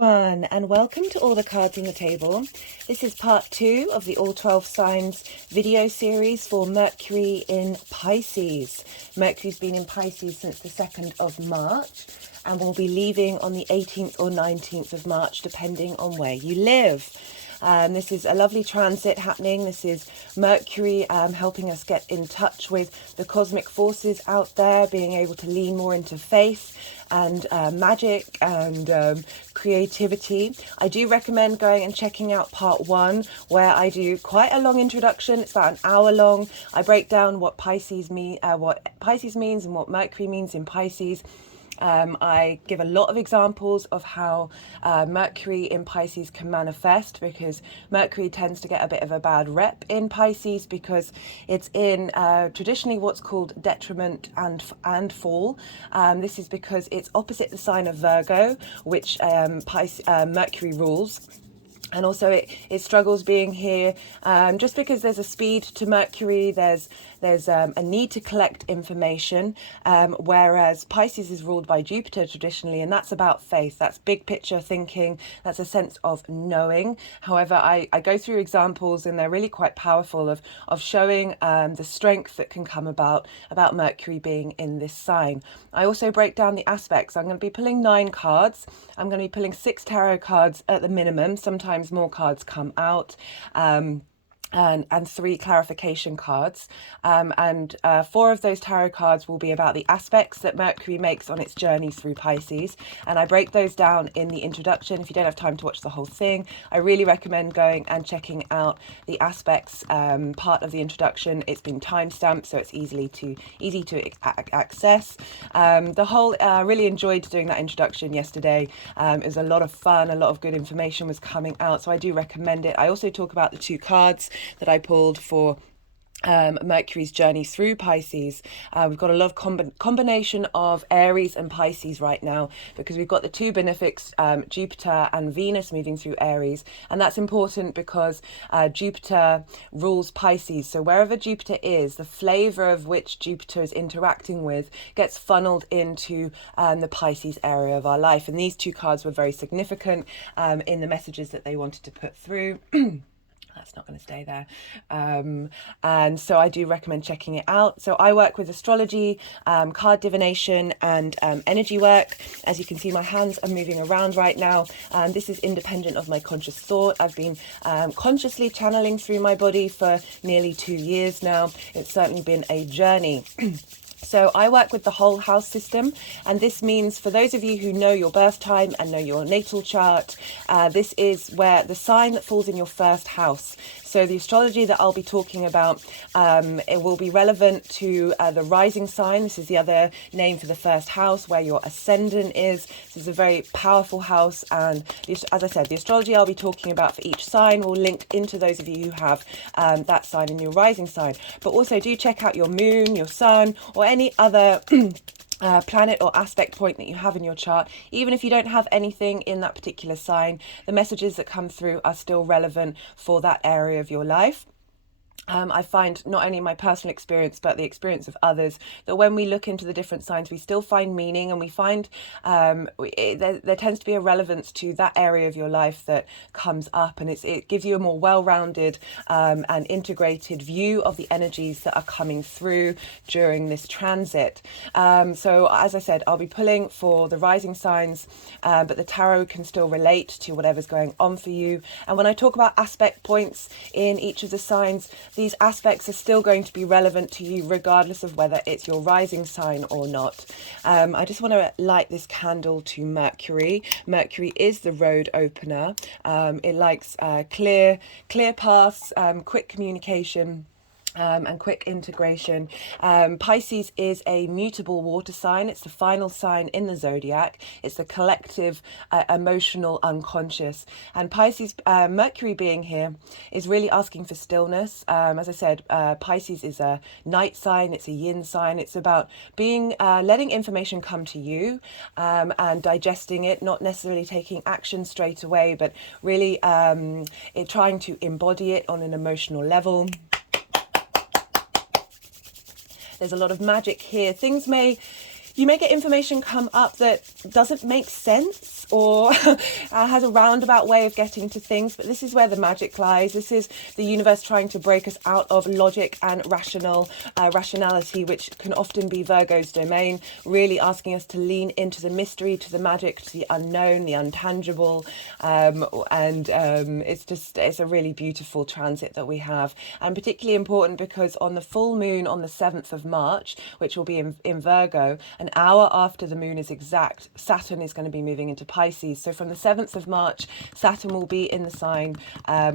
And welcome to all the cards on the table. This is part 2 of the All 12 Signs video series for Mercury in Pisces. Mercury's been in Pisces since the 2nd of March and will be leaving on the 18th or 19th of March depending on where you live. This is a lovely transit happening. This is Mercury helping us get in touch with the cosmic forces out there, being able to lean more into faith and magic and creativity. I do recommend going and checking out part 1, where I do quite a long introduction. It's about an hour long. I break down what Pisces means and what Mercury means in Pisces. I give a lot of examples of how Mercury in Pisces can manifest, because Mercury tends to get a bit of a bad rep in Pisces because it's in traditionally what's called detriment and fall. This is because it's opposite the sign of Virgo, which Mercury rules. And also it struggles being here just because there's a speed to Mercury, there's a need to collect information, whereas Pisces is ruled by Jupiter traditionally, and that's about faith, that's big picture thinking, that's a sense of knowing. However, I go through examples and they're really quite powerful of showing the strength that can come about Mercury being in this sign. I also break down the aspects. I'm going to be pulling 9 cards. I'm going to be pulling 6 tarot cards at the minimum. Sometimes more cards come out. And 3 clarification cards, and 4 of those tarot cards will be about the aspects that Mercury makes on its journey through Pisces, and I break those down in the introduction. If you don't have time to watch the whole thing, I really recommend going and checking out the aspects part of the introduction. It's been timestamped, so it's easy to access. I really enjoyed doing that introduction yesterday. It was a lot of fun, a lot of good information was coming out, so I do recommend it. I also talk about the 2 cards that I pulled for Mercury's journey through Pisces. We've got a lot of combination of Aries and Pisces right now, because we've got the 2 benefics, Jupiter and Venus, moving through Aries, and that's important because Jupiter rules Pisces. So wherever Jupiter is, the flavor of which Jupiter is interacting with gets funneled into the Pisces area of our life, and these 2 cards were very significant in the messages that they wanted to put through. That's not going to stay there. And so I do recommend checking it out. So I work with astrology, card divination, and energy work. As you can see, my hands are moving around right now. This is independent of my conscious thought. I've been consciously channeling through my body for nearly 2 years now. It's certainly been a journey. So I work with the whole house system, and this means for those of you who know your birth time and know your natal chart, this is where the sign that falls in your first house. So the astrology that I'll be talking about, it will be relevant to the rising sign. This is the other name for the first house, where your ascendant is. This is a very powerful house, and as I said, the astrology I'll be talking about for each sign will link into those of you who have that sign in your rising sign. But also do check out your moon, your sun, or any other planet or aspect point that you have in your chart. Even if you don't have anything in that particular sign, the messages that come through are still relevant for that area of your life. I find, not only my personal experience but the experience of others, that when we look into the different signs, we still find meaning, and we find there tends to be a relevance to that area of your life that comes up, and it gives you a more well-rounded and integrated view of the energies that are coming through during this transit. So as I said, I'll be pulling for the rising signs, but the tarot can still relate to whatever's going on for you. And when I talk about aspect points in each of the signs, these aspects are still going to be relevant to you regardless of whether it's your rising sign or not. I just want to light this candle to Mercury. Mercury is the road opener. It likes clear paths, quick communication, and quick integration. Pisces is a mutable water sign. It's the final sign in the zodiac. It's the collective emotional unconscious. And Pisces, Mercury being here, is really asking for stillness. As I said, Pisces is a night sign. It's a yin sign. It's about being letting information come to you and digesting it, not necessarily taking action straight away, but really trying to embody it on an emotional level. There's a lot of magic here. Things may you may get information come up that doesn't make sense or has a roundabout way of getting to things, but this is where the magic lies. This is the universe trying to break us out of logic and rationality, which can often be Virgo's domain, really asking us to lean into the mystery, to the magic, to the unknown, the intangible, it's a really beautiful transit that we have, and particularly important because on the full moon on the 7th of March, which will be in Virgo, an hour after the moon is exact, Saturn is going to be moving into Pisces. So from the 7th of March, Saturn will be in the sign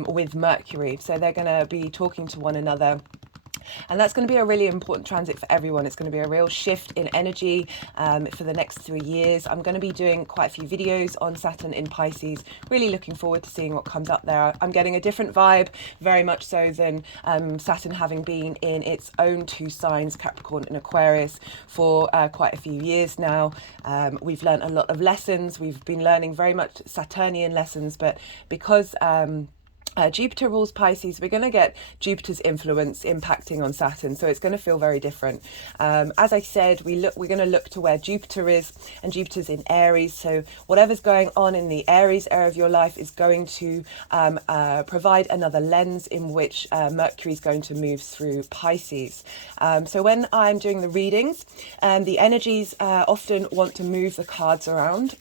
with Mercury. So they're going to be talking to one another. And that's going to be a really important transit for everyone. It's going to be a real shift in energy for the next 3 years. I'm going to be doing quite a few videos on Saturn in Pisces. Really looking forward to seeing what comes up there. I'm getting a different vibe, very much so than Saturn having been in its own 2 signs, Capricorn and Aquarius, for quite a few years now. We've learned a lot of lessons. We've been learning very much Saturnian lessons, but because Jupiter rules Pisces, we're going to get Jupiter's influence impacting on Saturn, so it's going to feel very different. As I said, we're going to look to where Jupiter is, and Jupiter's in Aries, so whatever's going on in the Aries area of your life is going to provide another lens in which Mercury is going to move through Pisces. So when I'm doing the readings, the energies often want to move the cards around.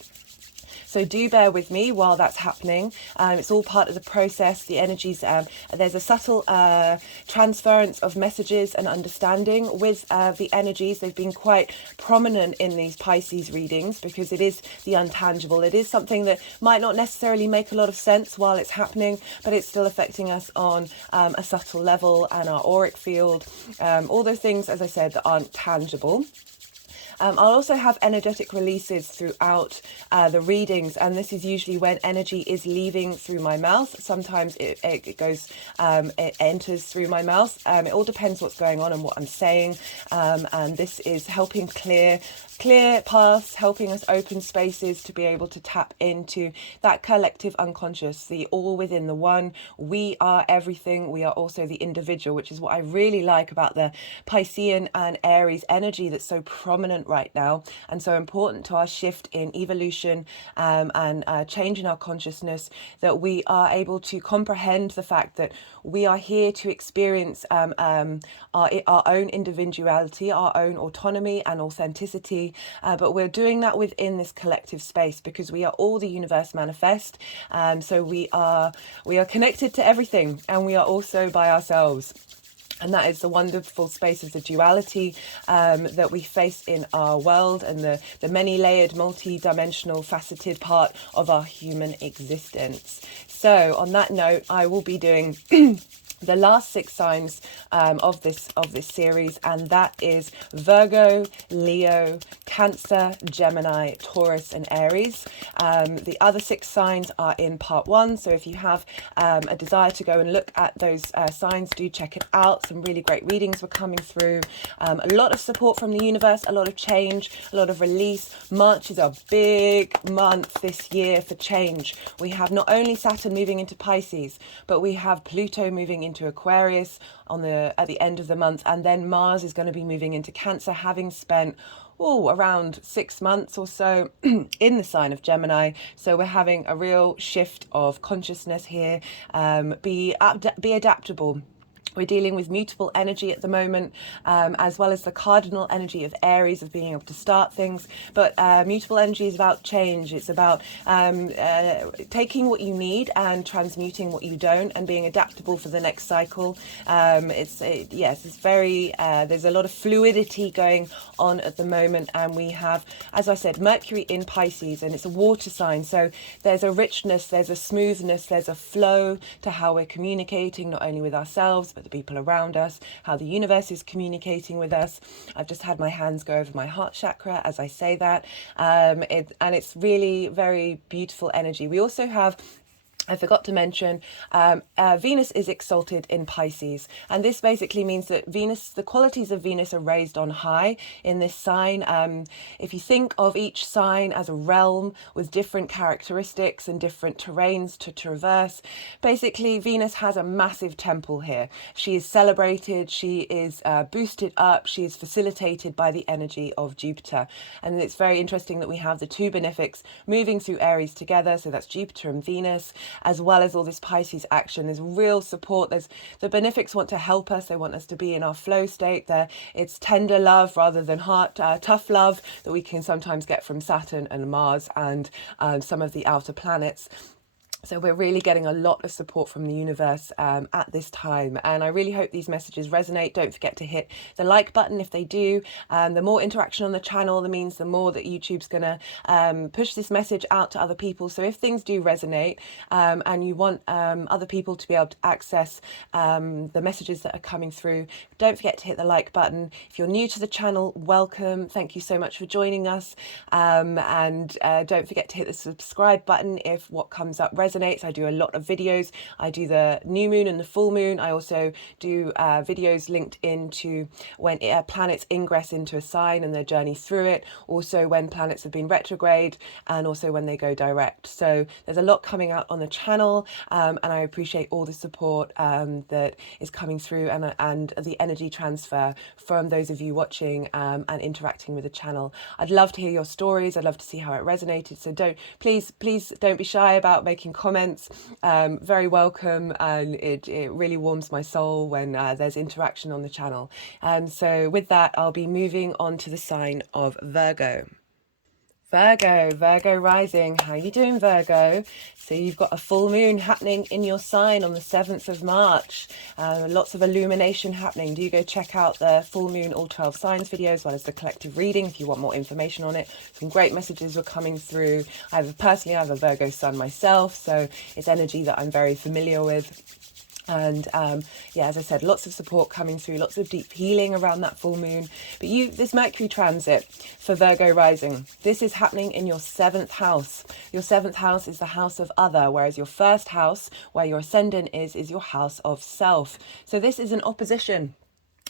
So do bear with me while that's happening. It's all part of the process. The energies, there's a subtle transference of messages and understanding with the energies. They've been quite prominent in these Pisces readings because it is the untangible. It is something that might not necessarily make a lot of sense while it's happening, but it's still affecting us on a subtle level and our auric field. All those things, as I said, that aren't tangible. I'll also have energetic releases throughout the readings, and this is usually when energy is leaving through my mouth. Sometimes it goes, it enters through my mouth. It all depends what's going on and what I'm saying, and this is helping clear paths, helping us open spaces to be able to tap into that collective unconscious, the all within the one. We are everything. We are also the individual, which is what I really like about the Piscean and Aries energy that's so prominent right now and so important to our shift in evolution and change in our consciousness, that we are able to comprehend the fact that we are here to experience our own individuality, our own autonomy and authenticity, but we're doing that within this collective space because we are all the universe manifest. So we are connected to everything, and we are also by ourselves. And that is the wonderful space of the duality that we face in our world, and the many-layered, multi-dimensional, faceted part of our human existence. So on that note, I will be doing the last 6 signs of this series, and that is Virgo, Leo, Cancer, Gemini, Taurus and Aries. The other 6 signs are in part 1, so if you have a desire to go and look at those signs, do check it out. Some really great readings were coming through, a lot of support from the universe, a lot of change, a lot of release. March is a big month this year for change. We have not only Saturn moving into Pisces, but we have Pluto moving into Aquarius at the end of the month, and then Mars is going to be moving into Cancer, having spent around 6 months or so in the sign of Gemini. So we're having a real shift of consciousness here. Be adaptable. We're dealing with mutable energy at the moment, as well as the cardinal energy of Aries, of being able to start things. But mutable energy is about change. It's about taking what you need and transmuting what you don't, and being adaptable for the next cycle. It's very, there's a lot of fluidity going on at the moment. And we have, as I said, Mercury in Pisces, and it's a water sign. So there's a richness, there's a smoothness, there's a flow to how we're communicating, not only with ourselves, but the people around us, how the universe is communicating with us. I've just had my hands go over my heart chakra as I say that, and it's really very beautiful energy. We also have I forgot to mention, Venus is exalted in Pisces, and this basically means that Venus, the qualities of Venus are raised on high in this sign. If you think of each sign as a realm with different characteristics and different terrains to traverse, basically Venus has a massive temple here. She is celebrated, she is boosted up, she is facilitated by the energy of Jupiter. And it's very interesting that we have the two benefics moving through Aries together, so that's Jupiter and Venus, as well as all this Pisces action. There's real support. There's the benefics want to help us. They want us to be in our flow state. It's tender love rather than heart tough love that we can sometimes get from Saturn and Mars and some of the outer planets. So we're really getting a lot of support from the universe at this time. And I really hope these messages resonate. Don't forget to hit the like button if they do. The more interaction on the channel, that means the more that YouTube's going to push this message out to other people. So if things do resonate and you want other people to be able to access the messages that are coming through, don't forget to hit the like button. If you're new to the channel, welcome. Thank you so much for joining us. And don't forget to hit the subscribe button if what comes up resonates. I do a lot of videos. I do the new moon and the full moon. I also do videos linked into when planets ingress into a sign and their journey through it. Also when planets have been retrograde and also when they go direct. So there's a lot coming out on the channel and I appreciate all the support that is coming through and the energy transfer from those of you watching and interacting with the channel. I'd love to hear your stories. I'd love to see how it resonated. So please don't be shy about making comments. Very welcome, and it really warms my soul when there's interaction on the channel. So with that, I'll be moving on to the sign of Virgo. Virgo rising. How you doing, Virgo? So you've got a full moon happening in your sign on the 7th of March. Lots of illumination happening. Do go check out the full moon all 12 signs video as well as the collective reading if you want more information on it. Some great messages were coming through. Personally, I have a Virgo sun myself, so it's energy that I'm very familiar with. And yeah, as I said, lots of support coming through, lots of deep healing around that full moon. But this Mercury transit for Virgo rising, this is happening in your 7th house. Your 7th house is the house of other, whereas your 1st house, where your ascendant is your house of self. So this is an opposition.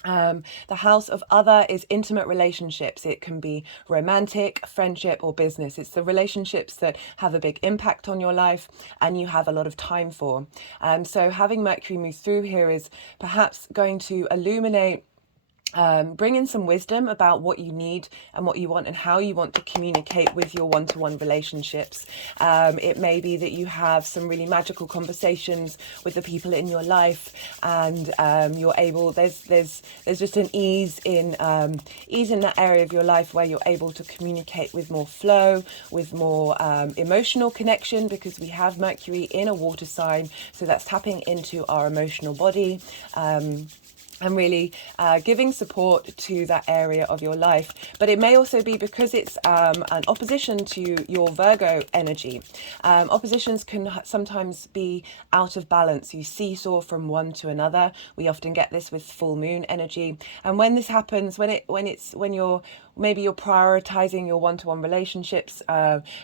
The house of other is intimate relationships. It can be romantic, friendship, or business. It's the relationships that have a big impact on your life and you have a lot of time for. So having Mercury move through here is perhaps going to illuminate, bring in some wisdom about what you need and what you want and how you want to communicate with your one-to-one relationships. It may be that you have some really magical conversations with the people in your life, and you're able. There's just an ease in that area of your life where you're able to communicate with more flow, with more emotional connection, because we have Mercury in a water sign, so that's tapping into our emotional body. And really giving support to that area of your life. But it may also be because it's an opposition to your Virgo energy. Oppositions can sometimes be out of balance. You seesaw from one to another. We often get this with full moon energy. And when this happens, when you're prioritizing your one-to-one relationships,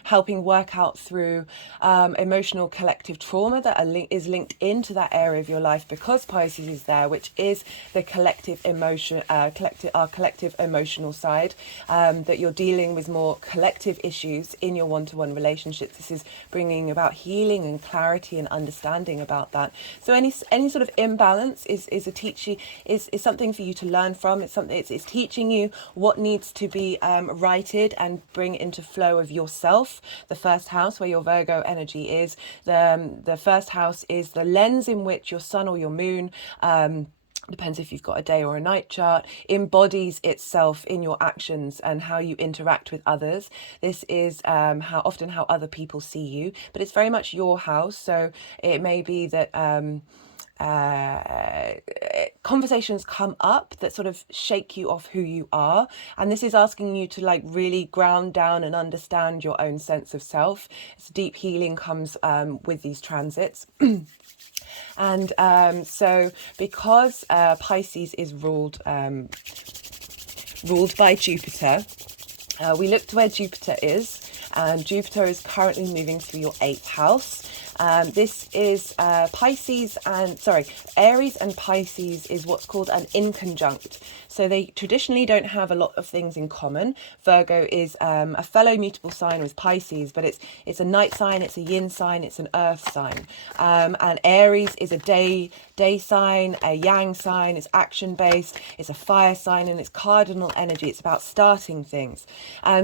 helping work out through emotional collective trauma that is linked into that area of your life, because Pisces is there, which is the collective emotion, our collective emotional side, that you're dealing with more collective issues in your one-to-one relationships. This is bringing about healing and clarity and understanding about that. So any sort of imbalance is something for you to learn from. It's teaching you what needs to be righted and bring into flow of yourself. The 1st house, where your Virgo energy is, the 1st house is the lens in which your sun or your moon, depends if you've got a day or a night chart, embodies itself in your actions and how you interact with others. This is how other people see you, but it's very much your house. So it may be that conversations come up that sort of shake you off who you are, and this is asking you to really ground down and understand your own sense of self. It's deep healing comes with these transits. And so because Pisces is ruled by Jupiter, we look to where Jupiter is, and Jupiter is currently moving through your 8th house. This is Aries and Pisces is what's called an inconjunct. So they traditionally don't have a lot of things in common. Virgo is a fellow mutable sign with Pisces, but it's a night sign, it's a yin sign, it's an earth sign. And Aries is a day sign, a yang sign, it's action based, it's a fire sign, and it's cardinal energy. It's about starting things.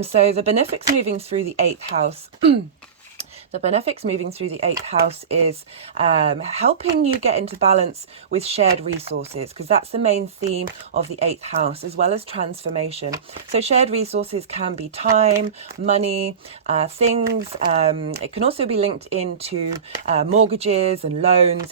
So the benefics moving through the 8th house. The benefics moving through the 8th house is helping you get into balance with shared resources, because that's the main theme of the 8th house, as well as transformation. So shared resources can be time, money, things. It can also be linked into mortgages and loans.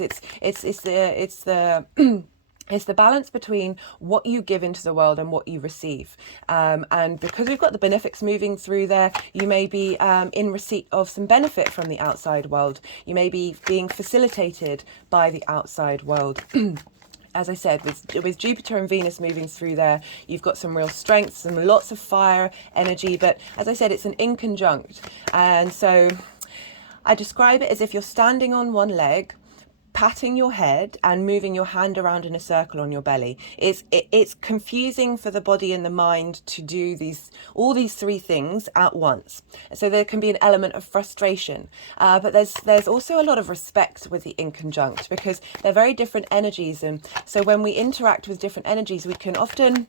It's the balance between what you give into the world and what you receive. And because we've got the benefics moving through there, you may be in receipt of some benefit from the outside world. You may be being facilitated by the outside world. As I said, with Jupiter and Venus moving through there, you've got some real strength, some lots of fire energy. But as I said, it's an inconjunct. And so I describe it as if you're standing on one leg, patting your head and moving your hand around in a circle on your belly. It's confusing for the body and the mind to do all these three things at once. So there can be an element of frustration, but there's also a lot of respect with the inconjunct, because they're very different energies, and so when we interact with different energies, we can often.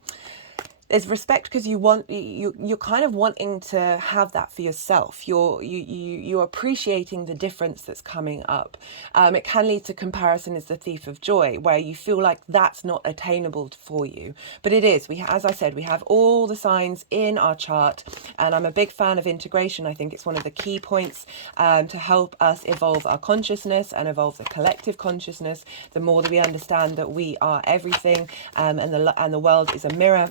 There's respect because you're kind of wanting to have that for yourself. You're appreciating the difference that's coming up. It can lead to comparison as the thief of joy, where you feel like that's not attainable for you, but it is. As I said, we have all the signs in our chart, and I'm a big fan of integration. I think it's one of the key points to help us evolve our consciousness and evolve the collective consciousness. The more that we understand that we are everything, and the world is a mirror.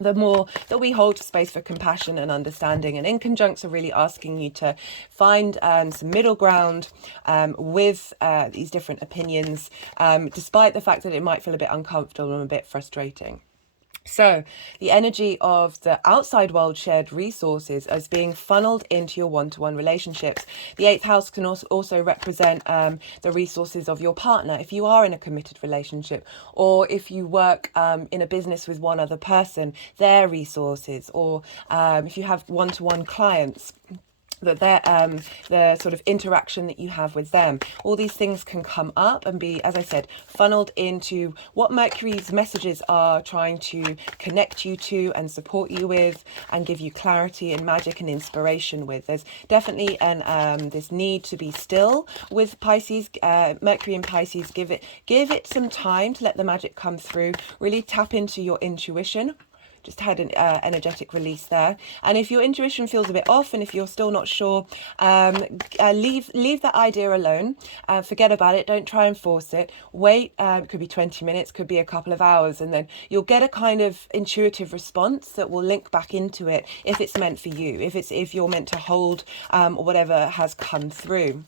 The more that we hold space for compassion and understanding. And inconjuncts are really asking you to find some middle ground with these different opinions, despite the fact that it might feel a bit uncomfortable and a bit frustrating. So the energy of the outside world shared resources as being funneled into your one-to-one relationships. The 8th house can also represent the resources of your partner if you are in a committed relationship, or if you work in a business with one other person, their resources, or if you have one-to-one clients, that the sort of interaction that you have with them. All these things can come up and be, as I said, funneled into what Mercury's messages are trying to connect you to and support you with and give you clarity and magic and inspiration with. There's definitely this need to be still with Pisces, Mercury and Pisces. Give it some time to let the magic come through. Really tap into your intuition. Just had an energetic release there. And if your intuition feels a bit off, and if you're still not sure, leave that idea alone. Forget about it. Don't try and force it. Wait. It could be 20 minutes, could be a couple of hours, and then you'll get a kind of intuitive response that will link back into it if it's meant for you. If you're meant to hold whatever has come through.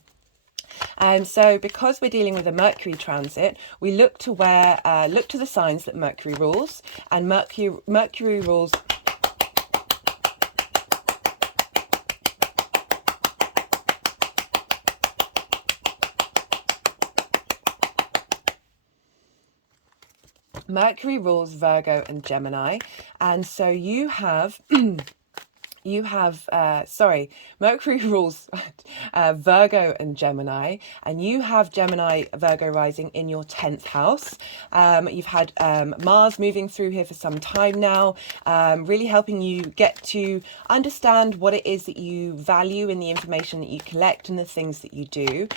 So because we're dealing with a Mercury transit, we look to the signs that Mercury rules, and Mercury rules Virgo and Gemini, and so you have Mercury rules Virgo and Gemini, and you have Gemini, Virgo rising in your 10th house. You've had Mars moving through here for some time now, really helping you get to understand what it is that you value in the information that you collect and the things that you do.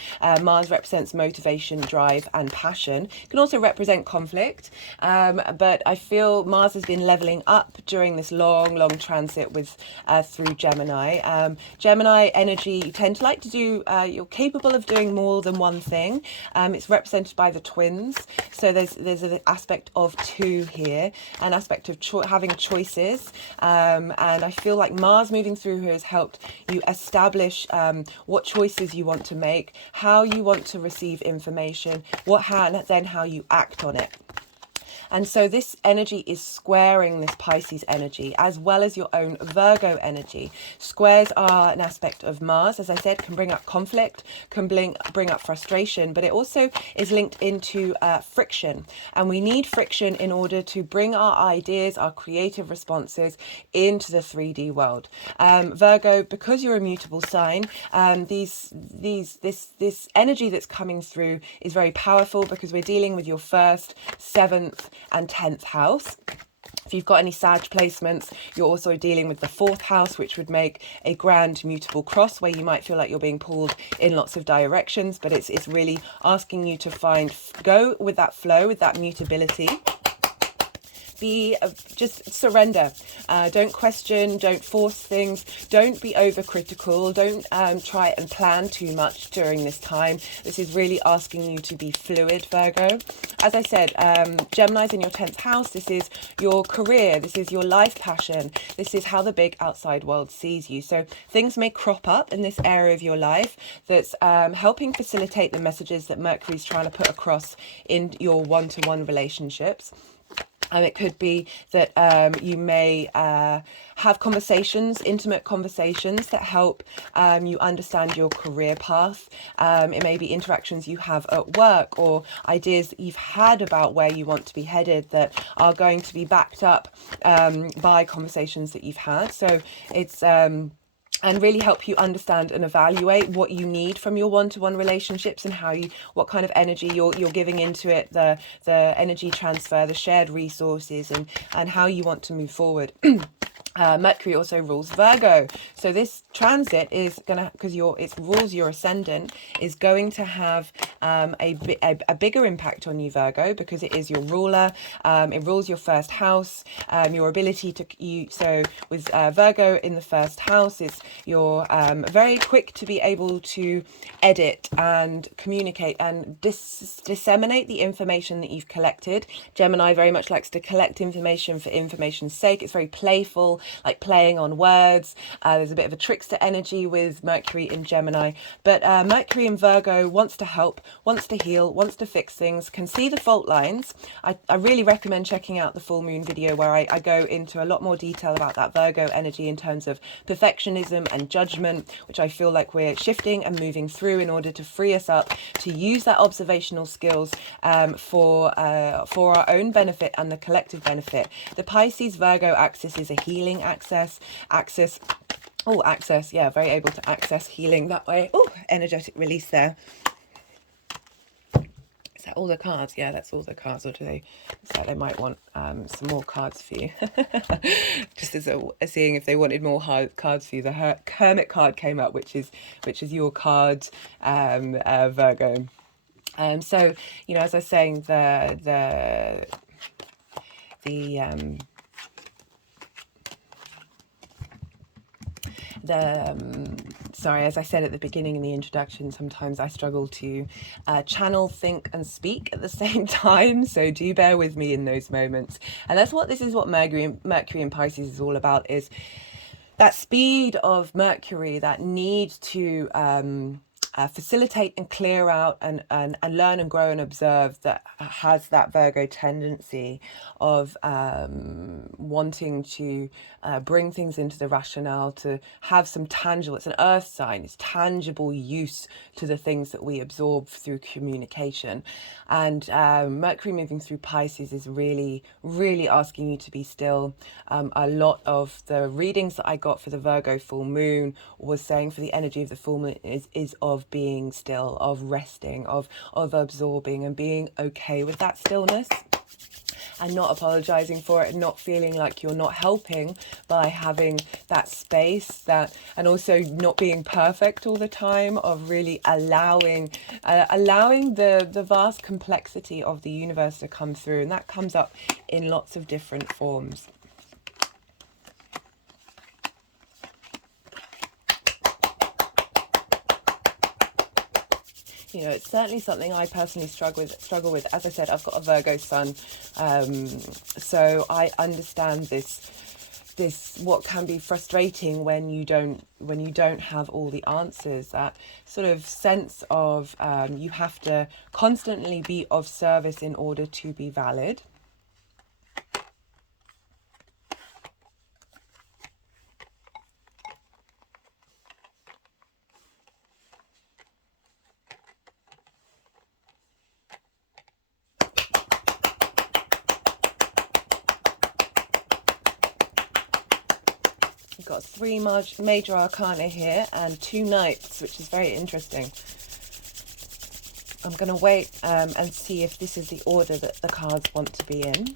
Mars represents motivation, drive, and passion. It can also represent conflict, but I feel Mars has been leveling up during this long transit with through Gemini. Gemini energy, you tend to like to do, you're capable of doing more than one thing. It's represented by the twins. So there's an aspect of two here, an aspect of having choices. And I feel like Mars moving through here has helped you establish what choices you want to make, how you want to receive information, how you act on it. And so this energy is squaring this Pisces energy as well as your own Virgo energy. Squares are an aspect of Mars, as I said, can bring up conflict, can bring up frustration, but it also is linked into friction. And we need friction in order to bring our ideas, our creative responses into the 3D world. Virgo, because you're a mutable sign, this energy that's coming through is very powerful because we're dealing with your 1st, 7th and 10th house. If you've got any Sag placements, you're also dealing with the 4th house, which would make a grand mutable cross where you might feel like you're being pulled in lots of directions, but it's really asking you to go with that flow, with that mutability. Just surrender. Don't question, don't force things, don't be overcritical, don't try and plan too much during this time. This is really asking you to be fluid, Virgo. As I said, Gemini's in your 10th house. This is your career, this is your life passion, this is how the big outside world sees you. So things may crop up in this area of your life that's helping facilitate the messages that Mercury's trying to put across in your one-to-one relationships. It could be that you may have conversations, intimate conversations that help you understand your career path. It may be interactions you have at work or ideas that you've had about where you want to be headed that are going to be backed up by conversations that you've had. So it's and really help you understand and evaluate what you need from your one-to-one relationships and what kind of energy you're giving into it, the energy transfer, the shared resources, and how you want to move forward. Mercury also rules Virgo, so this transit is gonna, because it rules your ascendant, is going to have a bigger impact on you, Virgo, because it is your ruler. It rules your 1st house, your ability so with Virgo in the 1st house is you're very quick to be able to edit and communicate and disseminate the information that you've collected. Gemini very much likes to collect information for information's sake. It's very playful, like playing on words. There's a bit of a trickster energy with Mercury in Gemini, but Mercury in Virgo wants to help, wants to heal, wants to fix things, can see the fault lines. I really recommend checking out the full moon video where I go into a lot more detail about that Virgo energy in terms of perfectionism and judgment, which I feel like we're shifting and moving through in order to free us up to use that observational skills for our own benefit and the collective benefit. The Pisces Virgo axis is a healing axis. Yeah, very able to access healing that way. Oh, energetic release there. Is that all the cards? Yeah, that's all the cards. Or do they? It's like they might want some more cards for you. Just as seeing if they wanted more cards for you. The Hermit card came up, which is your card, Virgo. So as I was saying, sorry, as I said at the beginning in the introduction, sometimes I struggle to channel, think and speak at the same time, so do bear with me in those moments. And this is what Mercury in Pisces is all about, is that speed of Mercury, that need to facilitate and clear out and learn and grow and observe, that has that Virgo tendency of wanting to bring things into the rationale, to have some tangible, it's an earth sign, it's tangible use to the things that we absorb through communication. And Mercury moving through Pisces is really, really asking you to be still. A lot of the readings that I got for the Virgo full moon was saying for the energy of the full moon is of being still, of resting, of absorbing and being okay with that stillness, and not apologizing for it, and not feeling like you're not helping by having that space, and also not being perfect all the time, of really allowing the vast complexity of the universe to come through. And that comes up in lots of different forms. It's certainly something I personally struggle with. As I said, I've got a Virgo sun, so I understand this what can be frustrating when you don't have all the answers. That sort of sense of you have to constantly be of service in order to be valid. got 3 major arcana here and 2 knights, which is very interesting. I'm going to wait and see if this is the order that the cards want to be in.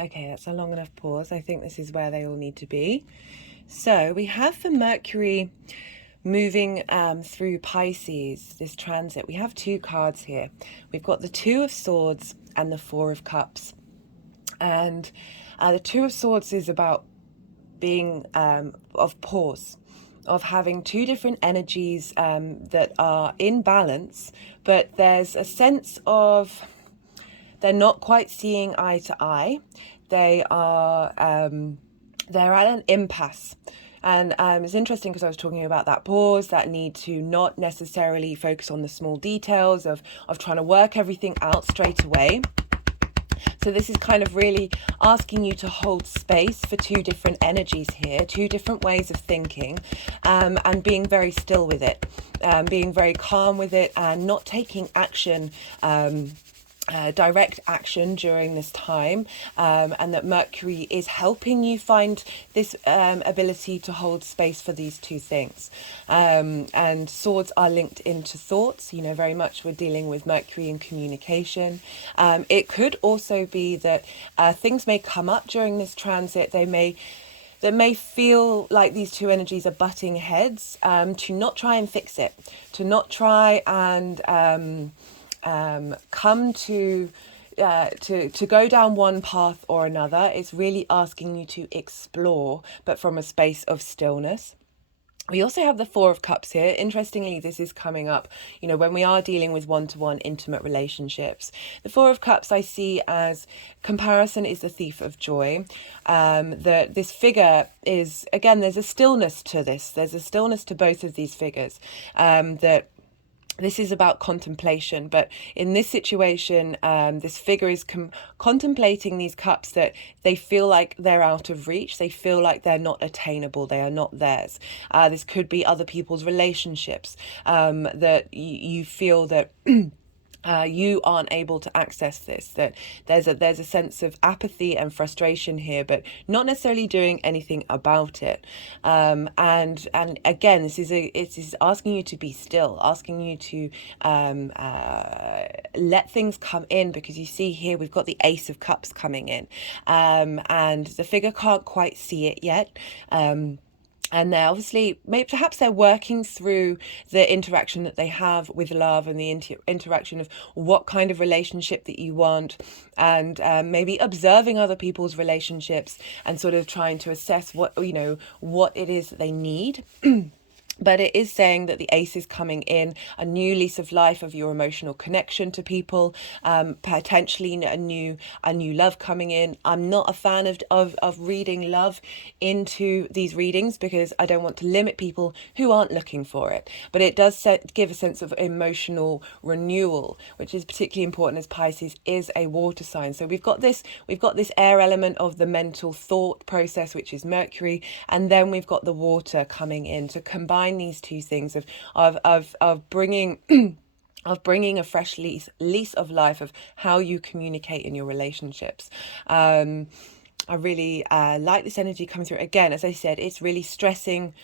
Okay, that's a long enough pause. I think this is where they all need to be. So we have for Mercury moving through Pisces, this transit, we have 2 cards here. We've got the 2 of Swords and the 4 of Cups. And the 2 of Swords is about being of pause, of having 2 different energies that are in balance, but there's a sense of they're not quite seeing eye to eye. They are they're at an impasse. And it's interesting because I was talking about that pause, that need to not necessarily focus on the small details of trying to work everything out straight away. So this is kind of really asking you to hold space for 2 different energies here, 2 different ways of thinking, and being very still with it, being very calm with it, and not taking action, direct action during this time, and that Mercury is helping you find this ability to hold space for these 2 things. And swords are linked into thoughts, you know, very much we're dealing with Mercury and communication. It could also be that things may come up during this transit. That may feel like these 2 energies are butting heads, to not try and fix it, to not try and come to go down one path or another. It's really asking you to explore, but from a space of stillness. We also have the 4 of Cups here. Interestingly, this is coming up, you know, when we are dealing with one-to-one intimate relationships. The 4 of Cups I see as comparison is the thief of joy. That this figure is, again, there's a stillness to this. There's a stillness to both of these figures. That this is about contemplation, but in this situation, this figure is contemplating these cups that they feel like they're out of reach. They feel like they're not attainable. They are not theirs. This could be other people's relationships, that you feel that you aren't able to access this, that there's a sense of apathy and frustration here, but not necessarily doing anything about it. And again, this is asking you to be still, asking you to let things come in, because you see here we've got the Ace of Cups coming in, and the figure can't quite see it yet. And they're obviously, perhaps they're working through the interaction that they have with love, and the interaction of what kind of relationship that you want, and maybe observing other people's relationships and sort of trying to assess what it is that they need. But it is saying that the Ace is coming in, a new lease of life of your emotional connection to people, potentially a new love coming in. I'm not a fan of reading love into these readings, because I don't want to limit people who aren't looking for it. But it does give a sense of emotional renewal, which is particularly important as Pisces is a water sign. So we've got this air element of the mental thought process, which is Mercury, and then we've got the water coming in to combine these 2 things of bringing of bringing a fresh lease of life of how you communicate in your relationships. I really like this energy coming through. Again, as I said, it's really stressing,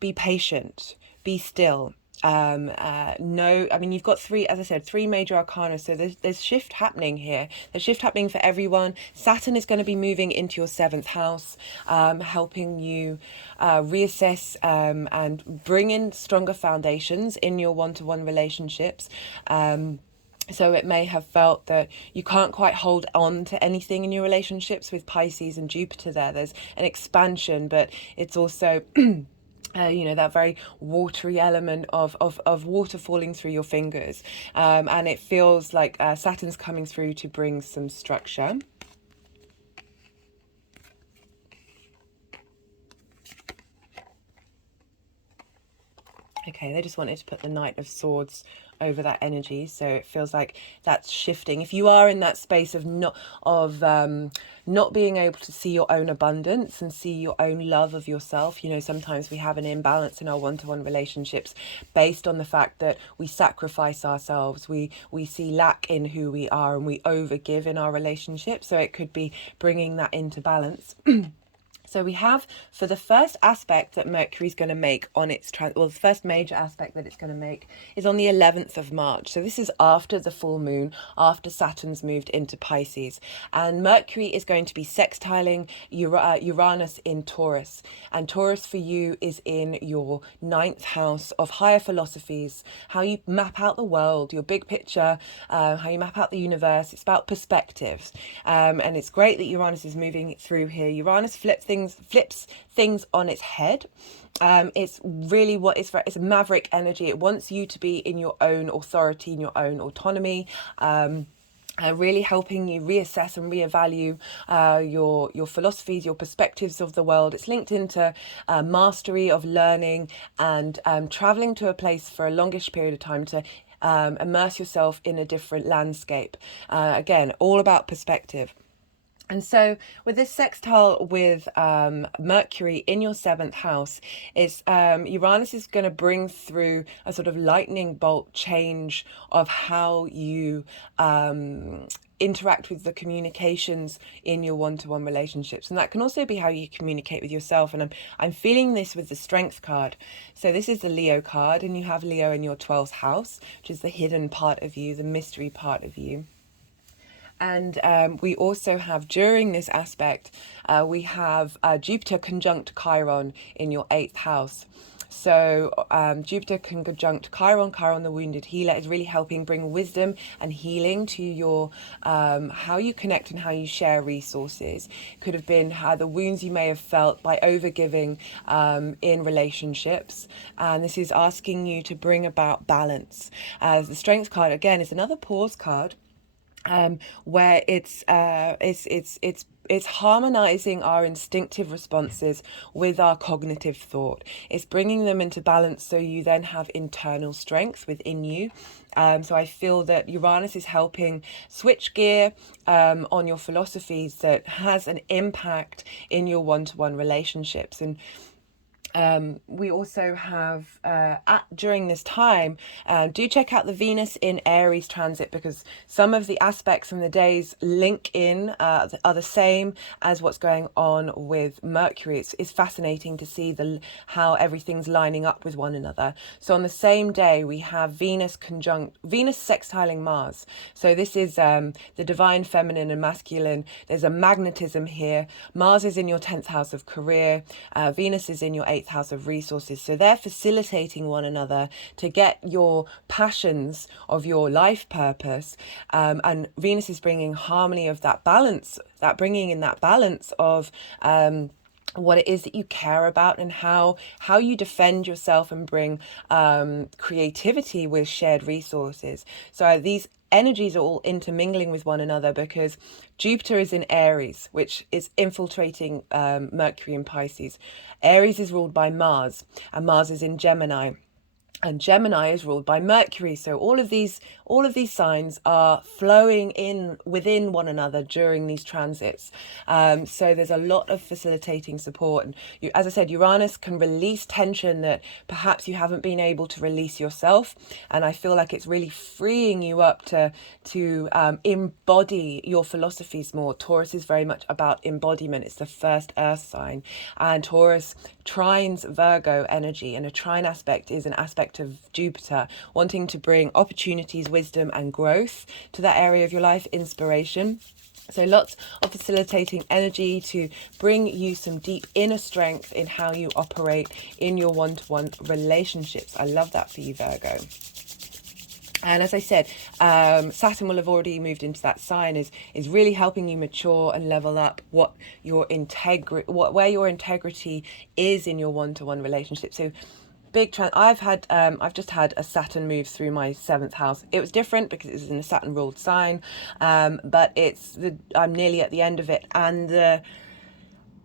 be patient, be still. No, I mean, you've got three, as I said, three major arcana, so there's shift happening here. There's shift happening for everyone. Saturn is going to be moving into your 7th house, helping you reassess and bring in stronger foundations in your one-to-one relationships. So it may have felt that you can't quite hold on to anything in your relationships with Pisces and Jupiter there. There's an expansion, but it's also that very watery element of water falling through your fingers. And it feels like Saturn's coming through to bring some structure. Okay, they just wanted to put the Knight of Swords over that energy, so it feels like that's shifting. If you are in that space of not being able to see your own abundance and see your own love of yourself, sometimes we have an imbalance in our one-to-one relationships based on the fact that we sacrifice ourselves, we see lack in who we are, and we overgive in our relationships. So it could be bringing that into balance. So we have, for the first aspect that Mercury's going to make on its, the first major aspect that it's going to make is on the 11th of March. So this is after the full moon, after Saturn's moved into Pisces. And Mercury is going to be sextiling Uranus in Taurus. And Taurus for you is in your 9th house of higher philosophies, how you map out the world, your big picture, how you map out the universe. It's about perspectives. And it's great that Uranus is moving through here. Uranus flips things on its head. It's really it's a maverick energy. It wants you to be in your own authority, in your own autonomy, really helping you reassess and reevaluate your philosophies, your perspectives of the world. It's linked into mastery of learning and traveling to a place for a longish period of time to immerse yourself in a different landscape. Again, all about perspective. And so with this sextile with Mercury in your 7th house, it's Uranus is going to bring through a sort of lightning bolt change of how you interact with the communications in your one-to-one relationships. And that can also be how you communicate with yourself. And I'm feeling this with the Strength card. So this is the Leo card, and you have Leo in your 12th house, which is the hidden part of you, the mystery part of you. And we also have, during this aspect, we have Jupiter conjunct Chiron in your 8th house. So Jupiter conjunct Chiron, Chiron the wounded healer, is really helping bring wisdom and healing to your how you connect and how you share resources. Could have been how the wounds you may have felt by overgiving in relationships. And this is asking you to bring about balance. The Strength card, again, is another pause card. Where it's harmonizing our instinctive responses with our cognitive thought. It's bringing them into balance so you then have internal strength within you. So I feel that Uranus is helping switch gear on your philosophies that has an impact in your one-to-one relationships. And we also have during this time, do check out the Venus in Aries transit, because some of the aspects from the days link in are the same as what's going on with Mercury. It's fascinating to see how everything's lining up with one another. So on the same day we have Venus sextiling Mars. So this is the divine feminine and masculine. There's a magnetism here. Mars is in your 10th house of career. Venus is in your 8th house of resources. So they're facilitating one another to get your passions of your life purpose. And Venus is bringing harmony of that balance, bringing in that balance of what it is that you care about and how you defend yourself and bring creativity with shared resources. So these energies are all intermingling with one another because Jupiter is in Aries, which is infiltrating Mercury in Pisces. Aries is ruled by Mars, and Mars is in Gemini. And Gemini is ruled by Mercury. So all of these all of these signs are flowing in within one another during these transits. So there's a lot of facilitating support. And as I said, Uranus can release tension that perhaps you haven't been able to release yourself. And I feel like it's really freeing you up to embody your philosophies more. Taurus is very much about embodiment. It's the first earth sign. And Taurus trines Virgo energy, and a trine aspect is an aspect of Jupiter wanting to bring opportunities, wisdom and growth to that area of your life, inspiration. So lots of facilitating energy to bring you some deep inner strength in how you operate in your one-to-one relationships. I love that for you, Virgo. And as I said, Saturn will have already moved into that sign, is really helping you mature and level up where your integrity is in your one-to-one relationship. So I've just had a Saturn move through my 7th house. It was different because it was in a Saturn ruled sign, but I'm nearly at the end of it, and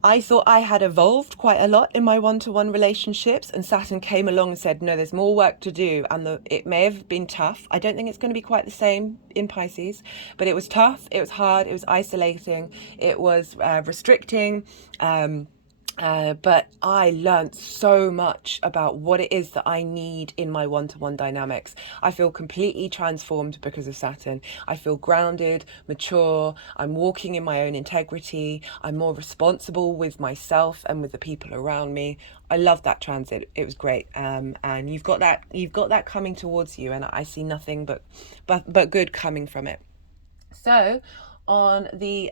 I thought I had evolved quite a lot in my one-to-one relationships, and Saturn came along and said, no, there's more work to do. And it may have been tough. I don't think it's going to be quite the same in Pisces, but it was tough. It was hard. It was isolating. It was restricting. But I learned so much about what it is that I need in my one-to-one dynamics. I feel completely transformed because of Saturn. I feel grounded, mature. I'm walking in my own integrity. I'm more responsible with myself and with the people around me. I love that transit. It was great. And you've got that coming towards you, and I see nothing but good coming from it. So on the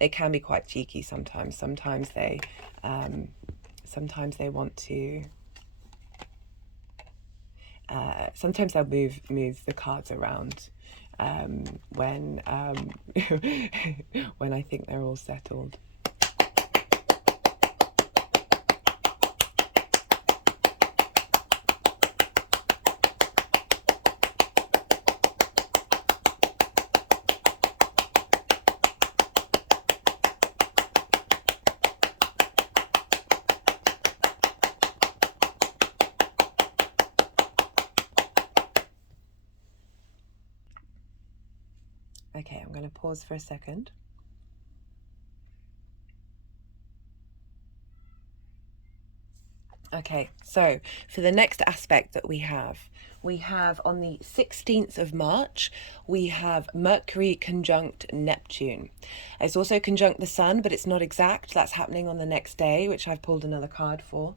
they can be quite cheeky sometimes. Sometimes they want to. Sometimes they'll move the cards around when when I think they're all settled. Okay, I'm going to pause for a second. Okay, so for the next aspect that we have on the 16th of March, we have Mercury conjunct Neptune. It's also conjunct the Sun, but it's not exact. That's happening on the next day, which I've pulled another card for.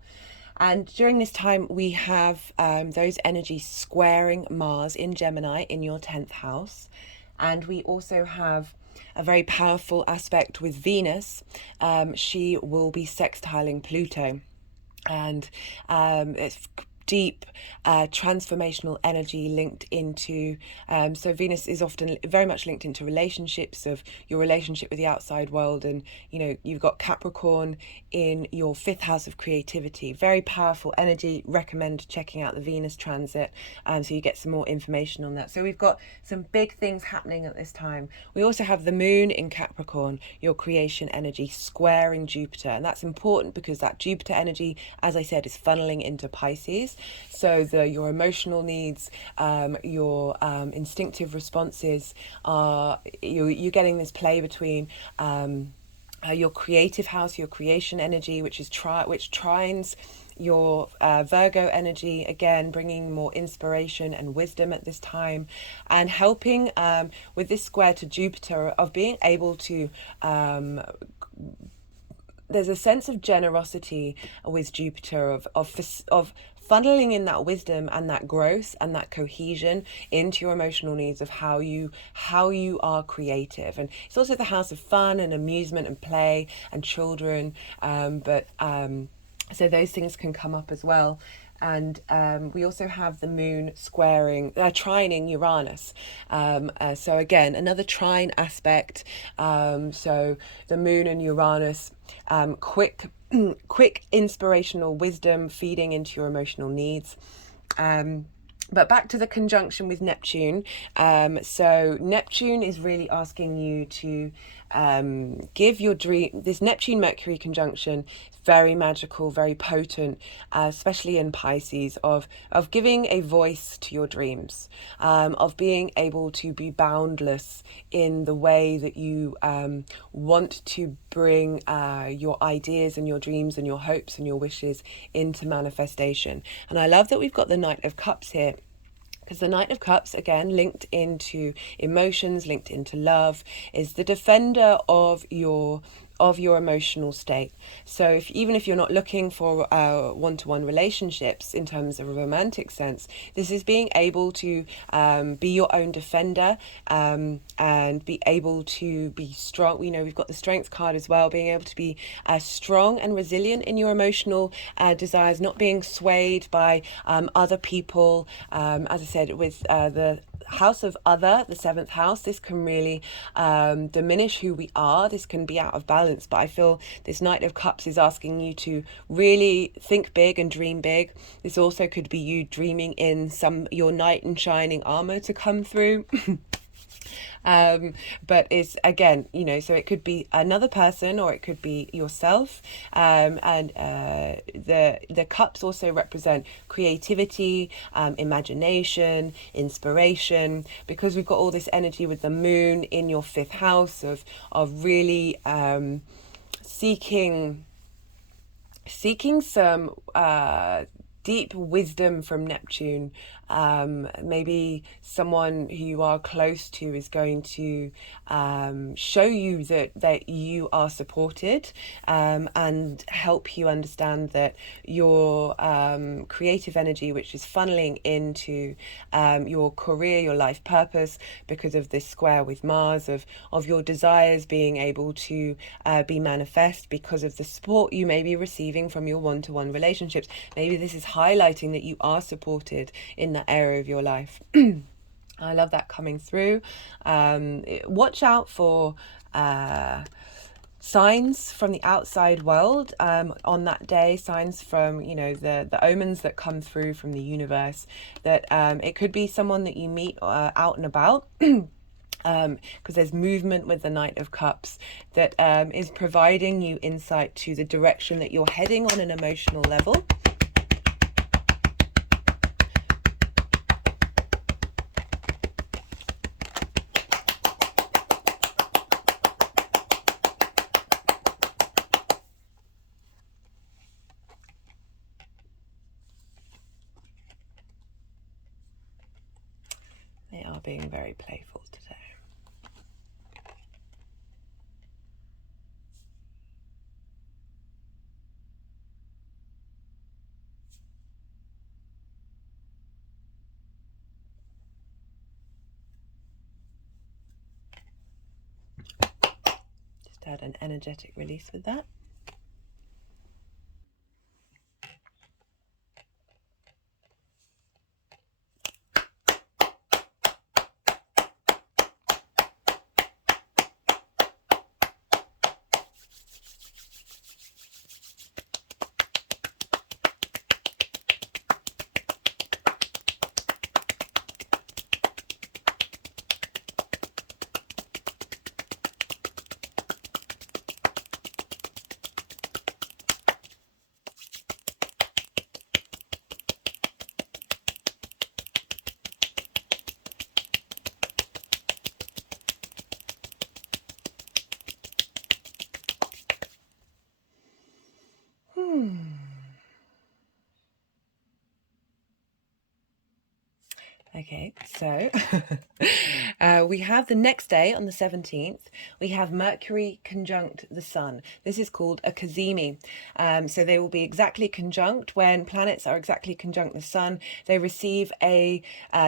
And during this time, we have those energies squaring Mars in Gemini in your 10th house. And we also have a very powerful aspect with Venus. She will be sextiling Pluto. And it's deep transformational energy linked into so Venus is often very much linked into relationships, of your relationship with the outside world. And you've got Capricorn in your 5th house of creativity. Very powerful energy. Recommend checking out the Venus transit so you get some more information on that. So we've got some big things happening at this time. We also have the moon in Capricorn, your creation energy, squaring Jupiter, and that's important because that Jupiter energy, as I said, is funneling into Pisces. So your emotional needs, your instinctive responses are you're getting this play between your creative house, your creation energy, which trines your Virgo energy, again bringing more inspiration and wisdom at this time, and helping with this square to Jupiter of being able to there's a sense of generosity with Jupiter of funneling in that wisdom and that growth and that cohesion into your emotional needs of how you are creative. And it's also the house of fun and amusement and play and children, so those things can come up as well. And we also have the moon trining Uranus. So again, another trine aspect. So the moon and Uranus, quick inspirational wisdom feeding into your emotional needs. But back to the conjunction with Neptune. So Neptune is really asking you to give your dream, this Neptune Mercury conjunction, very magical, very potent, especially in Pisces, of giving a voice to your dreams, of being able to be boundless in the way that you want to bring your ideas and your dreams and your hopes and your wishes into manifestation. And I love that we've got the Knight of Cups here, because the Knight of Cups, again, linked into emotions, linked into love, is the defender of your emotional state. So even if you're not looking for one-to-one relationships in terms of a romantic sense, this is being able to be your own defender, and be able to be strong. We've got the Strength card as well, being able to be strong and resilient in your emotional desires, not being swayed by other people. As I said, with the house of other, the 7th house, this can really diminish who we are. This can be out of balance, but I feel this Knight of Cups is asking you to really think big and dream big. This also could be you dreaming in your knight in shining armor to come through. But it's, again, so it could be another person or it could be yourself. And the cups also represent creativity, imagination, inspiration, because we've got all this energy with the moon in your 5th house of really seeking some deep wisdom from Neptune. Maybe someone who you are close to is going to show you that you are supported, and help you understand that your creative energy, which is funneling into your career, your life purpose, because of this square with Mars, of your desires being able to be manifest because of the support you may be receiving from your one-to-one relationships. Maybe this is highlighting that you are supported in that area of your life. I love that coming through. Watch out for signs from the outside world on that day, signs from the omens that come through from the universe, that it could be someone that you meet out and about, because there's movement with the Knight of Cups that is providing you insight to the direction that you're heading on an emotional level. They are being very playful today. Just had an energetic release with that. Okay, so we have the next day on the 17th, we have Mercury conjunct the Sun. This is called a Cazimi. So they will be exactly conjunct. When planets are exactly conjunct the Sun, they receive a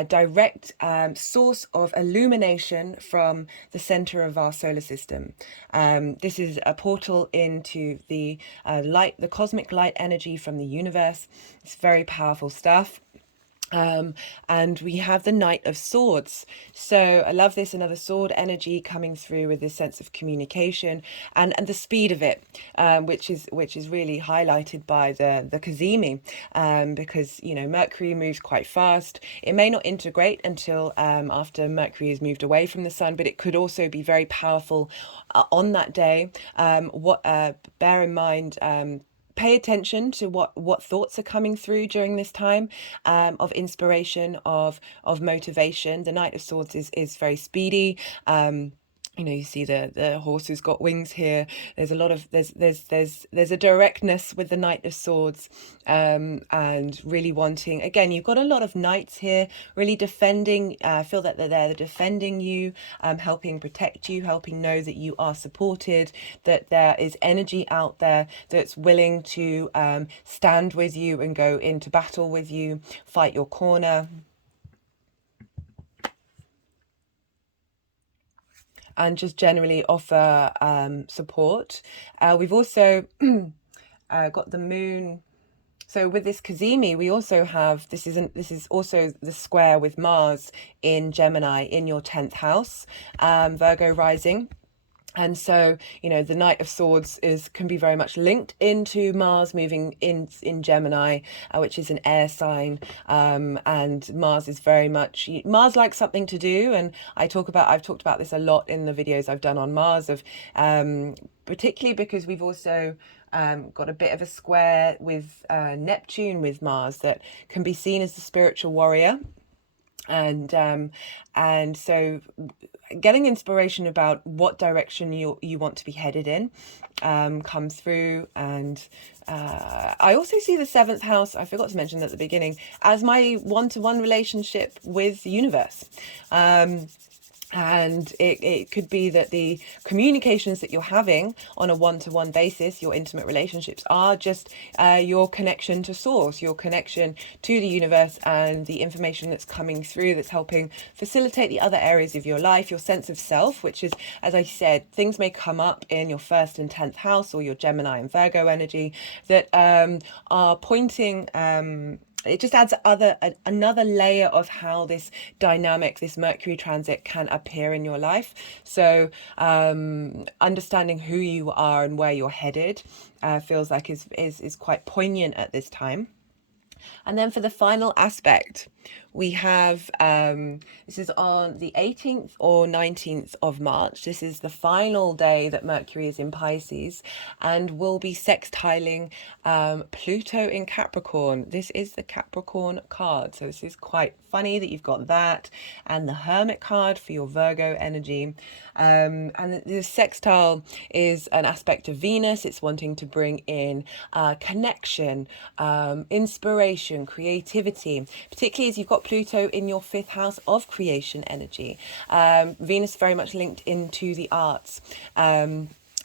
direct source of illumination from the center of our solar system. This is a portal into the light, the cosmic light energy from the universe. It's very powerful stuff. And we have the Knight of Swords. So I love this, another sword energy coming through with this sense of communication and the speed of it, which is really highlighted by the Cazimi, because Mercury moves quite fast. It may not integrate until after Mercury has moved away from the sun, but it could also be very powerful on that day. Bear in mind. Pay attention to what thoughts are coming through during this time, of inspiration, of motivation. The Knight of Swords is very speedy. You see the horse who's got wings here. There's a lot of there's a directness with the Knight of Swords, and really wanting. Again, you've got a lot of knights here, really defending. Feel that they're defending you, helping protect you, helping know that you are supported, that there is energy out there that's willing to stand with you and go into battle with you, fight your corner. And just generally offer support. We've also got the moon. So with this Cazimi, we also have, this is also the square with Mars in Gemini in your 10th house, Virgo rising. And so, the Knight of Swords can be very much linked into Mars moving in Gemini, which is an air sign. And Mars is very much, Mars likes something to do. And I've talked about this a lot in the videos I've done on Mars, particularly because we've also got a bit of a square with Neptune with Mars that can be seen as the spiritual warrior. And so getting inspiration about what direction you want to be headed in comes through. And I also see the 7th house, I forgot to mention at the beginning, as my one-to-one relationship with the universe. And it could be that the communications that you're having on a one-to-one basis, your intimate relationships, are just your connection to source, your connection to the universe, and the information that's coming through that's helping facilitate the other areas of your life, your sense of self, which is, as I said, things may come up in your 1st and 10th house, or your Gemini and Virgo energy, that are pointing... it just adds another layer of how this dynamic, this Mercury transit, can appear in your life. So understanding who you are and where you're headed feels like is quite poignant at this time. And then for the final aspect, we have, this is on the 18th or 19th of March. This is the final day that Mercury is in Pisces, and will be sextiling Pluto in Capricorn. This is the Capricorn card. So this is quite funny that you've got that and the Hermit card for your Virgo energy. And the sextile is an aspect of Venus. It's wanting to bring in connection, inspiration, creativity, particularly as you've got Pluto in your 5th house of creation energy. Venus very much linked into the arts.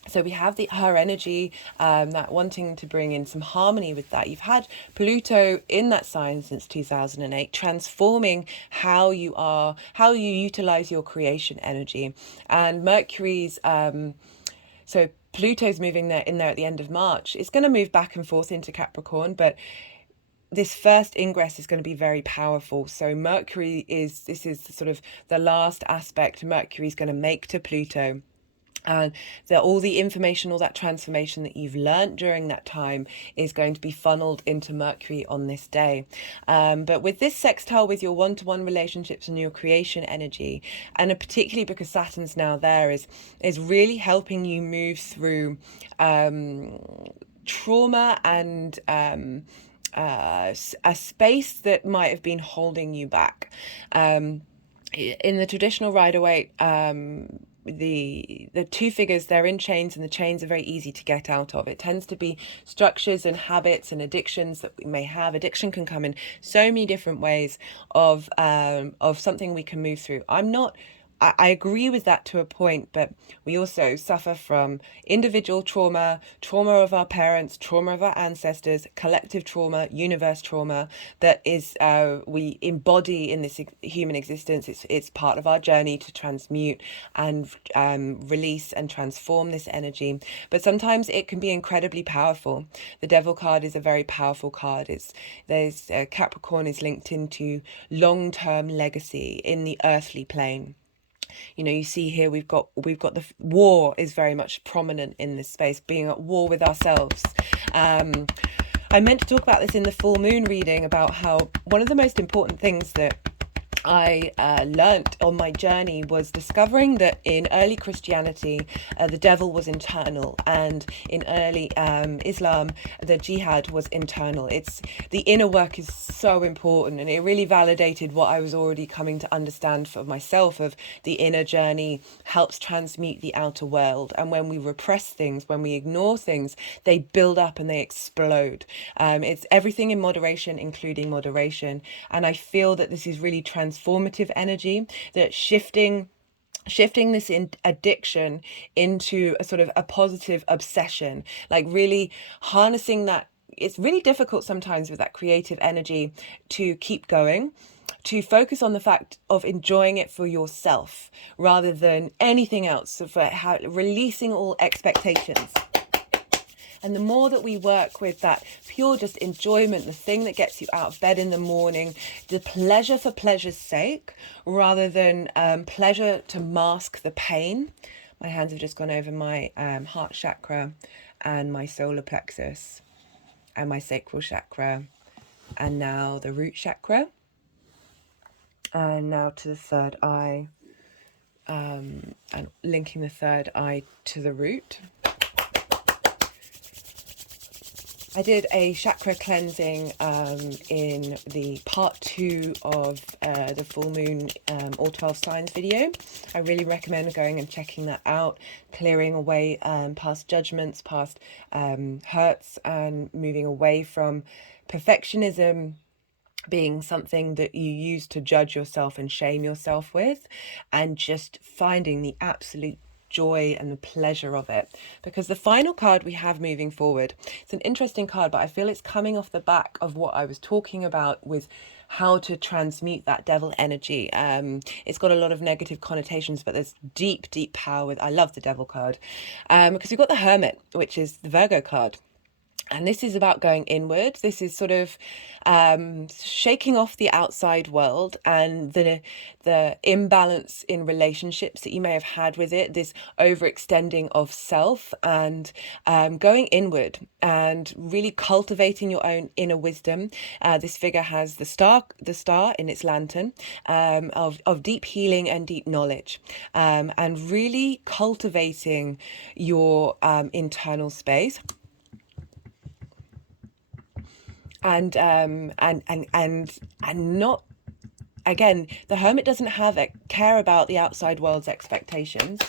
So we have her energy, that wanting to bring in some harmony with that. You've had Pluto in that sign since 2008, transforming how you utilize your creation energy. And Mercury's, so Pluto's moving in there at the end of March. It's going to move back and forth into Capricorn, but this first ingress is going to be very powerful. So this is sort of the last aspect Mercury is going to make to Pluto. And all the information, all that transformation that you've learned during that time is going to be funneled into Mercury on this day. But with this sextile with your one-to-one relationships and your creation energy, and particularly because Saturn's now there, is really helping you move through trauma and a space that might have been holding you back. In the traditional Rider-Waite, the two figures, they're in chains, and the chains are very easy to get out of. It tends to be structures and habits and addictions that we may have. Addiction can come in so many different ways of something we can move through. I agree with that to a point, but we also suffer from individual trauma, trauma of our parents, trauma of our ancestors, collective trauma, universe trauma that is we embody in this human existence. It's part of our journey to transmute and release and transform this energy. But sometimes it can be incredibly powerful. The Devil card is a very powerful card. There's Capricorn is linked into long-term legacy in the earthly plane. You know, you see here we've got the war is very much prominent in this space, being at war with ourselves. I meant to talk about this in the full moon reading, about how one of the most important things that I learnt on my journey was discovering that in early Christianity, the devil was internal, and in early Islam, the jihad was internal. It's the inner work is so important, and it really validated what I was already coming to understand for myself, of the inner journey helps transmute the outer world. And when we repress things, when we ignore things, they build up and they explode. It's everything in moderation, including moderation. And I feel that this is really transformative energy, that shifting this addiction into a sort of a positive obsession, like really harnessing that. It's really difficult sometimes with that creative energy to keep going, to focus on the fact of enjoying it for yourself rather than anything else, so for releasing all expectations. And the more that we work with that pure just enjoyment, the thing that gets you out of bed in the morning, the pleasure for pleasure's sake, rather than pleasure to mask the pain. My hands have just gone over my heart chakra and my solar plexus and my sacral chakra, and now the root chakra, and now to the third eye, and linking the third eye to the root. I did a chakra cleansing in the part 2 of the full moon all 12 signs video. I really recommend going and checking that out, clearing away past judgments, past hurts, and moving away from perfectionism being something that you use to judge yourself and shame yourself with, and just finding the absolute joy and the pleasure of it. Because the final card we have moving forward, it's an interesting card, but I feel it's coming off the back of what I was talking about with how to transmute that devil energy. It's got a lot of negative connotations, but there's deep power. I love the devil card because we've got the Hermit, which is the Virgo card. And this is about going inward. This is sort of shaking off the outside world and the imbalance in relationships that you may have had with it, this overextending of self, and going inward and really cultivating your own inner wisdom. This figure has the star in its lantern of deep healing and deep knowledge, and really cultivating your internal space. And not, again, the Hermit doesn't care about the outside world's expectations.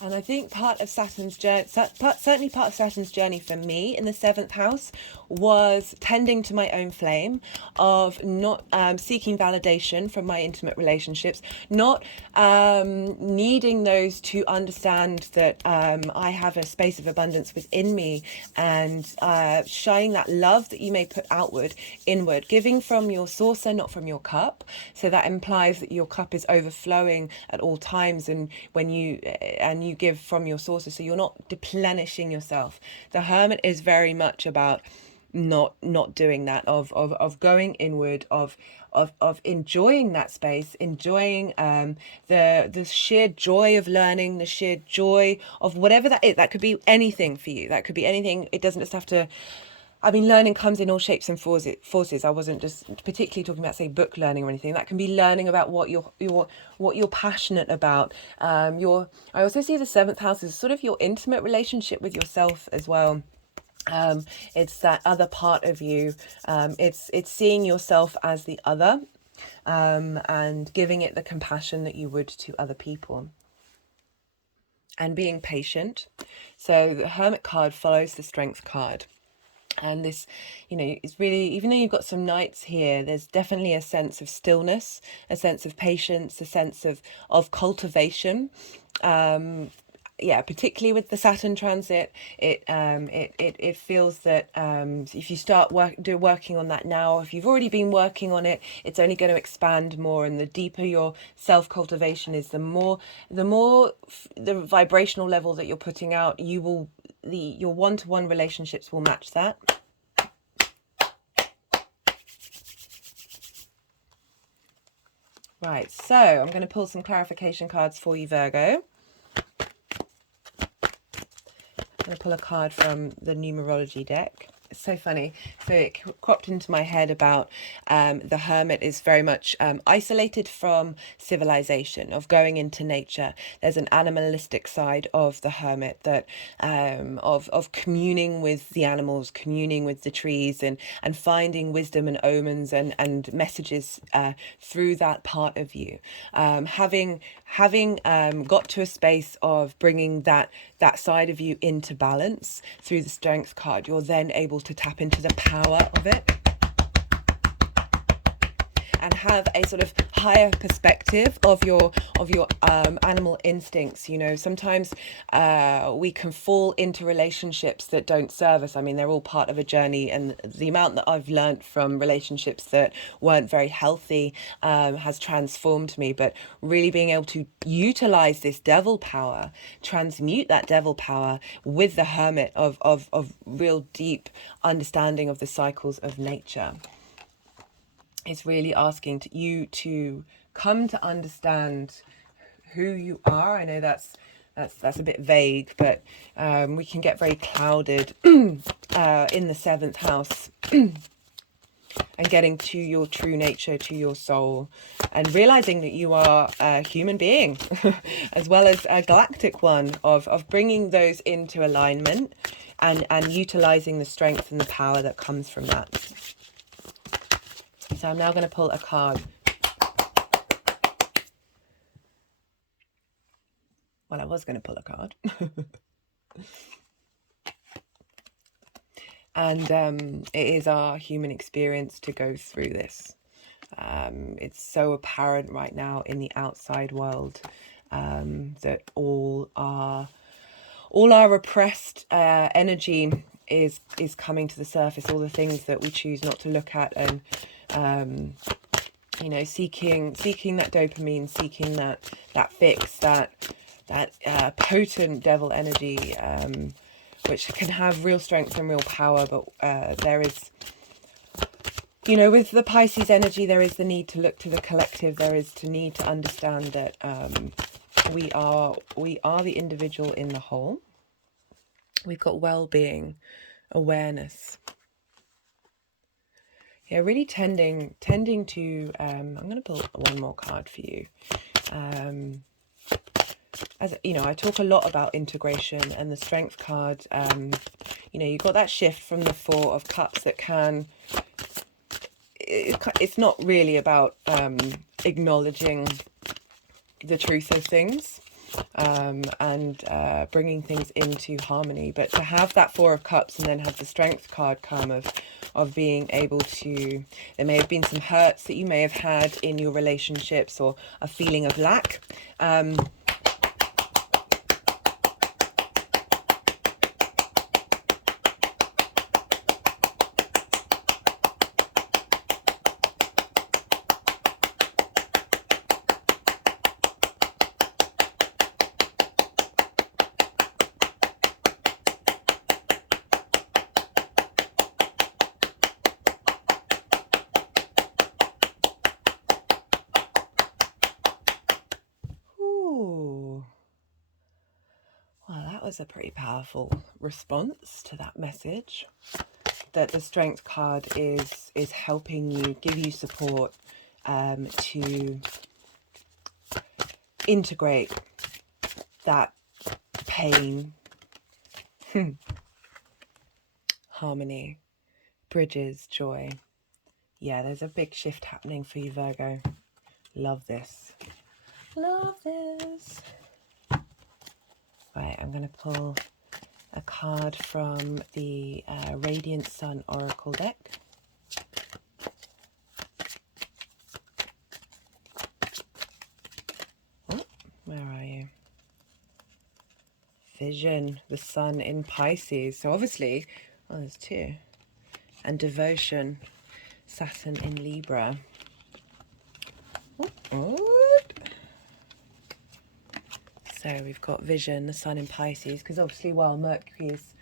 And I think part of Saturn's journey, certainly part of Saturn's journey for me in the 7th house, was tending to my own flame, of not seeking validation from my intimate relationships, not needing those to understand that I have a space of abundance within me, and shining that love that you may put outward, inward, giving from your saucer, not from your cup. So that implies that your cup is overflowing at all times, and when you give from your saucer, so you're not deplenishing yourself. The Hermit is very much about not doing that, of going inward, of enjoying that space, enjoying the sheer joy of learning, the sheer joy of whatever that is. That could be anything for you. That could be anything. It doesn't just have to. I mean, learning comes in all shapes and forces. I wasn't just particularly talking about, say, book learning or anything. That can be learning about what you're passionate about. I also see the 7th house as sort of your intimate relationship with yourself as well. It's that other part of you. It's seeing yourself as the other, and giving it the compassion that you would to other people. And being patient. So the Hermit card follows the Strength card. And this, you know, it's really, even though you've got some knights here, there's definitely a sense of stillness, a sense of patience, a sense of cultivation. Yeah, particularly with the Saturn transit, it feels that if you start working on that now, if you've already been working on it, it's only going to expand more. And the deeper your self cultivation is, the more the vibrational level that you're putting out, your one-to-one relationships will match that. Right, so I'm going to pull some clarification cards for you, Virgo. I'm going to pull a card from the numerology deck. It's so funny. So it cropped into my head about the hermit is very much isolated from civilization, of going into nature. There's an animalistic side of the hermit, that of communing with the animals, communing with the trees, and finding wisdom and omens and messages through that part of you. Having got to a space of bringing that side of you into balance through the Strength card, you're then able to tap into the power of it and have a sort of higher perspective of your animal instincts. You know, sometimes we can fall into relationships that don't serve us. I mean, they're all part of a journey, and the amount that I've learned from relationships that weren't very healthy has transformed me. But really being able to utilize this devil power, transmute that devil power with the hermit of real deep understanding of the cycles of nature. It's really asking you to come to understand who you are. I know that's a bit vague, but we can get very clouded in the 7th house and getting to your true nature, to your soul, and realizing that you are a human being as well as a galactic one, of bringing those into alignment and utilizing the strength and the power that comes from that. So I'm now going to pull a card. Well, I was going to pull a card. And it is our human experience to go through this. It's so apparent right now in the outside world that all our repressed energy is coming to the surface. All the things that we choose not to look at, and you know, seeking that dopamine, seeking that fix, that potent devil energy, which can have real strength and real power. But there is, you know, with the Pisces energy, there is the need to look to the collective. There is the need to understand that we are the individual in the whole. We've got well-being, awareness. Yeah, really tending to, I'm going to pull one more card for you. As you know, I talk a lot about integration, and the Strength card, you know, you've got that shift from the 4 of Cups that it's not really about acknowledging the truth of things and bringing things into harmony, but to have that 4 of Cups and then have the Strength card come of being able to, there may have been some hurts that you may have had in your relationships, or a feeling of lack. Was a pretty powerful response to that message, that the Strength card is helping you, give you support to integrate that pain, harmony, bridges, joy. Yeah, there's a big shift happening for you, Virgo. Love this. Love this. Right, I'm going to pull a card from the Radiant Sun Oracle deck. Oh, where are you? Vision, the sun in Pisces. So obviously, well, there's two. And devotion, Saturn in Libra. Oh, so we've got vision, the sun in Pisces, because obviously while Mercury is,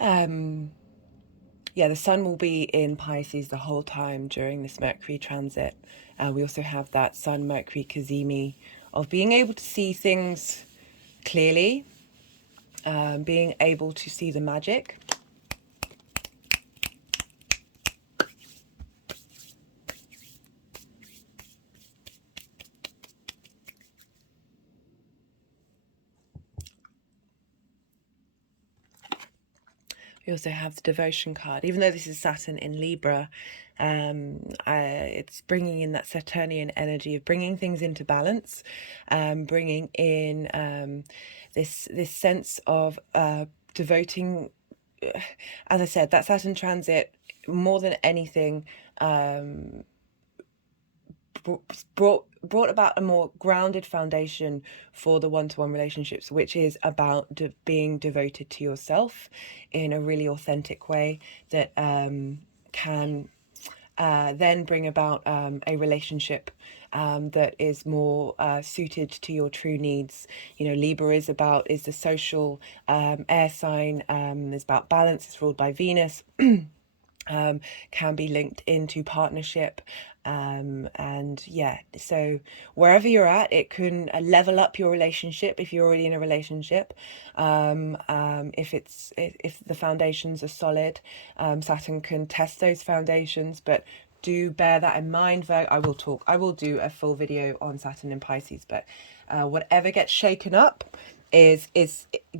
yeah, the sun will be in Pisces the whole time during this Mercury transit. We also have that Sun-Mercury Cazimi of being able to see things clearly, being able to see the magic. We also have the devotion card. Even though this is Saturn in Libra, it's bringing in that Saturnian energy of bringing things into balance, bringing in this sense of devoting. As I said, that Saturn transit, more than anything, brought about a more grounded foundation for the one-to-one relationships, which is about being devoted to yourself in a really authentic way that can then bring about a relationship that is more suited to your true needs. You know, Libra is the social air sign. It's about balance. It's ruled by Venus. Can be linked into partnership, and yeah, so wherever you're at, it can level up your relationship if you're already in a relationship. If the foundations are solid, Saturn can test those foundations, but do bear that in mind. I will do a full video on Saturn in Pisces, but whatever gets shaken up is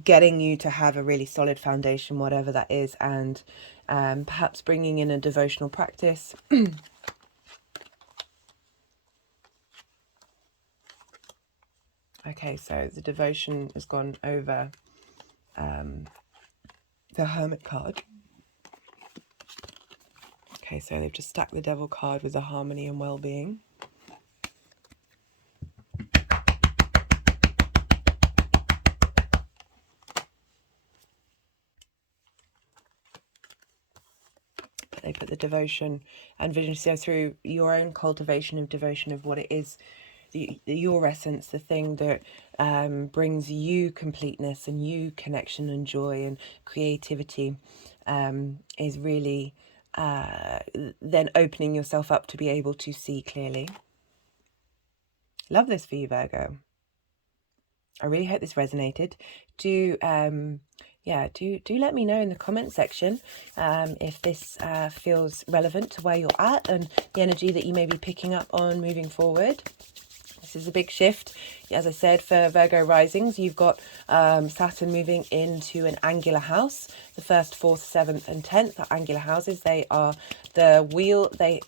getting you to have a really solid foundation, whatever that is, and perhaps bringing in a devotional practice. Okay, so the devotion has gone over the Hermit card. Okay, so they've just stacked the Devil card with the harmony and well-being. They put the devotion and vision, so through your own cultivation of devotion of what it is, your essence, the thing that brings you completeness and you connection and joy and creativity, is really then opening yourself up to be able to see clearly. Love this for you, Virgo. I really hope this resonated. Do let me know in the comment section if this feels relevant to where you're at and the energy that you may be picking up on moving forward. This is a big shift. As I said, for Virgo risings, you've got Saturn moving into an angular house. The 1st, 4th, 7th and 10th are angular houses. They are the wheel, they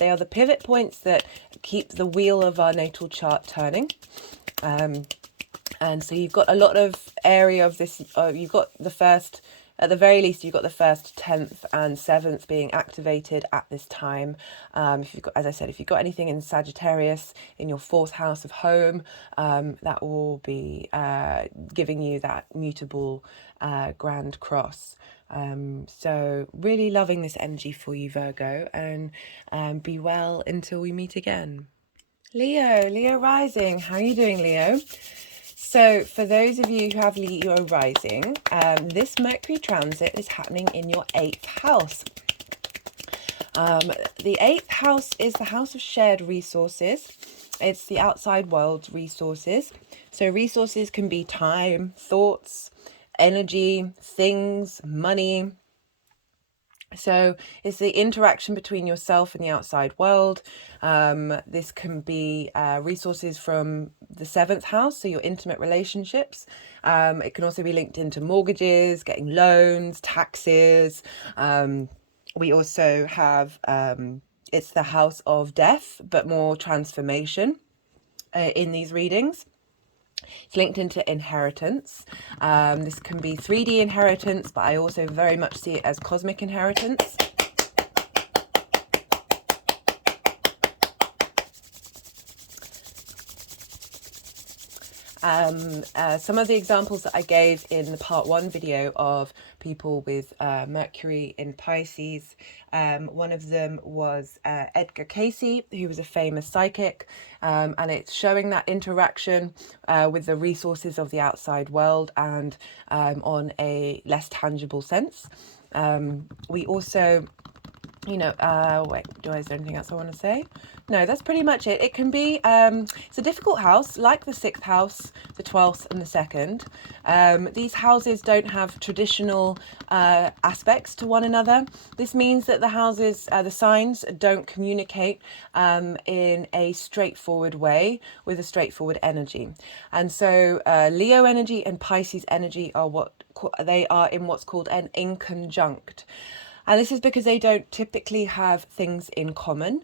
are the pivot points that keep the wheel of our natal chart turning. And so you've got a lot of area of this, you've got the first, at the very least, you've got the 1st, 10th and 7th being activated at this time. If you've got, as I said, if you've got anything in Sagittarius, in your 4th house of home, that will be giving you that mutable grand cross. So really loving this energy for you, Virgo, and be well until we meet again. Leo rising. How are you doing, Leo? So for those of you who have Leo rising, this Mercury transit is happening in your 8th house. The 8th house is the house of shared resources. It's the outside world's resources. So resources can be time, thoughts, energy, things, money. So it's the interaction between yourself and the outside world. This can be resources from the 7th house, so your intimate relationships. It can also be linked into mortgages, getting loans, taxes. We also have, it's the house of death, but more transformation in these readings. It's linked into inheritance. This can be 3D inheritance, but I also very much see it as cosmic inheritance. Some of the examples that I gave in the part 1 video of people with Mercury in Pisces, one of them was Edgar Cayce, who was a famous psychic, and it's showing that interaction with the resources of the outside world and on a less tangible sense. We also, you know, wait, is there anything else I want to say? No, that's pretty much it. It can be, it's a difficult house, like the 6th house, the 12th and the 2nd. These houses don't have traditional aspects to one another. This means that the houses, the signs don't communicate in a straightforward way with a straightforward energy. And so Leo energy and Pisces energy are they are in what's called an inconjunct. And this is because they don't typically have things in common.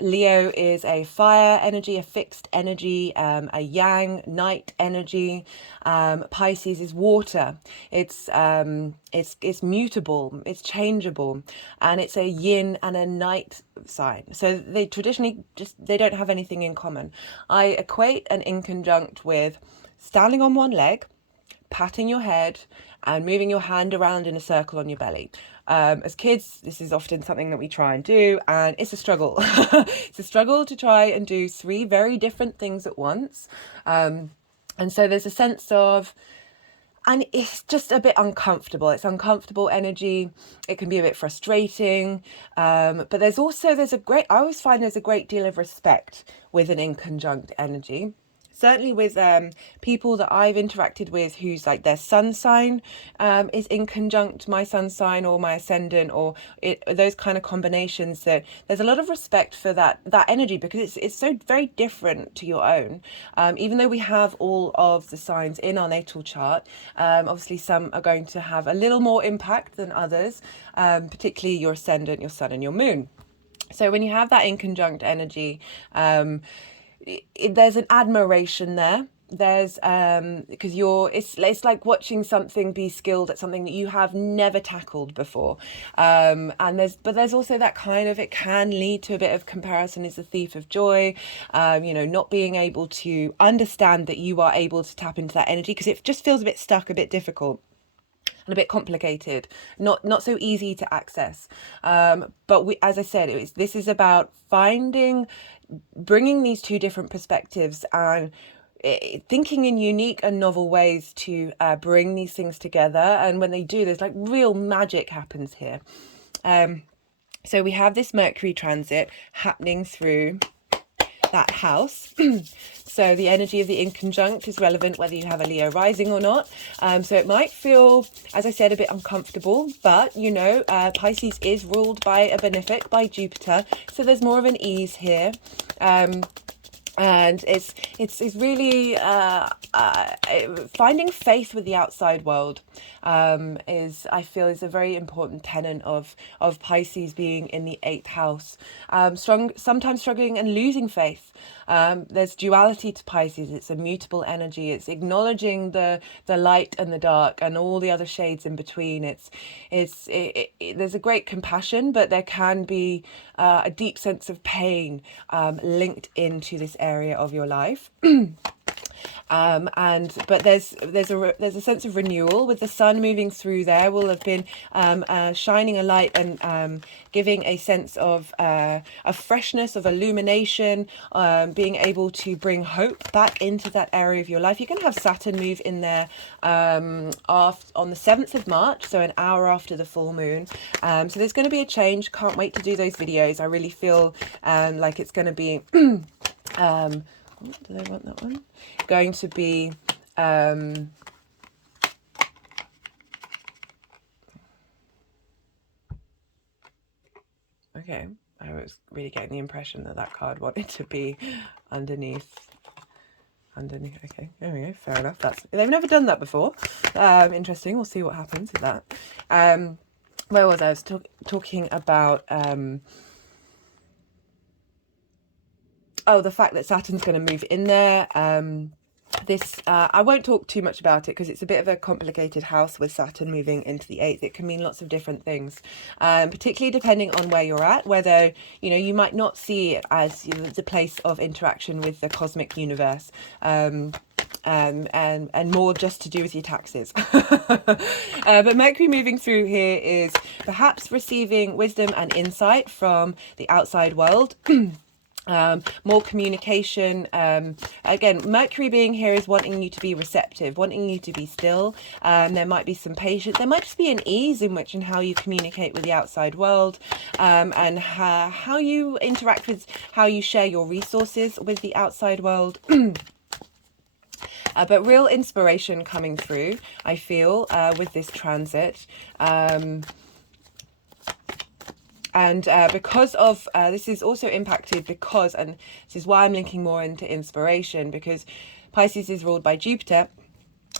Leo is a fire energy, a fixed energy, a yang, night energy. Pisces is water. It's mutable, it's changeable, and it's a yin and a night sign. So they traditionally they don't have anything in common. I equate an inconjunct with standing on one leg, patting your head, and moving your hand around in a circle on your belly. As kids, this is often something that we try and do, and it's a struggle. It's a struggle to try and do 3 very different things at once. And so there's a sense of, and it's just a bit uncomfortable. It's uncomfortable energy. It can be a bit frustrating. But I always find there's a great deal of respect with an inconjunct energy. Certainly with people that I've interacted with whose like their sun sign is in conjunct my sun sign or my ascendant, or those kind of combinations, that there's a lot of respect for that energy, because it's so very different to your own. Even though we have all of the signs in our natal chart, obviously some are going to have a little more impact than others, particularly your ascendant, your sun and your moon. So when you have that inconjunct energy, there's an admiration there. There's because it's like watching something be skilled at something that you have never tackled before, and there's also that kind of, it can lead to a bit of comparison is the thief of joy. Not being able to understand that you are able to tap into that energy, because it just feels a bit stuck, a bit difficult and a bit complicated, not so easy to access. But as I said, this is about bringing these 2 different perspectives and thinking in unique and novel ways to bring these things together. And when they do, there's like real magic happens here. So we have this Mercury transit happening through that house. So the energy of the inconjunct is relevant whether you have a Leo rising or not. So it might feel, as I said, a bit uncomfortable, but Pisces is ruled by a benefic, by Jupiter, so there's more of an ease here. And it's really finding faith with the outside world I feel is a very important tenet of Pisces being in the 8th house. Sometimes struggling and losing faith. There's duality to Pisces. It's a mutable energy. It's acknowledging the light and the dark and all the other shades in between. There's a great compassion, but there can be a deep sense of pain linked into this area of your life. But there's a sense of renewal with the sun moving through. There will have been shining a light and giving a sense of freshness, of illumination, being able to bring hope back into that area of your life. You're going to have Saturn move in there on the 7th of March, so an hour after the full moon. So there's going to be a change. Can't wait to do those videos. I really feel like it's going to be do they want that one? Going to be okay. I was really getting the impression that card wanted to be underneath. Okay, there we go. Fair enough. They've never done that before. Interesting. We'll see what happens with that. Where was I? I was talking about the fact that Saturn's going to move in there. this, I won't talk too much about it because it's a bit of a complicated house with Saturn moving into the 8th. It can mean lots of different things, particularly depending on where you're at, whether, you know, you might not see it as, you know, the place of interaction with the cosmic universe, and more just to do with your taxes. But Mercury moving through here is perhaps receiving wisdom and insight from the outside world. More communication. Again, Mercury being here is wanting you to be receptive, wanting you to be still. There might be some patience. There might just be an ease in which and how you communicate with the outside world, and how you interact with, how you share your resources with the outside world. But real inspiration coming through, I feel, with this transit. And because of, this is also impacted because, and this is why I'm linking more into inspiration, because Pisces is ruled by Jupiter,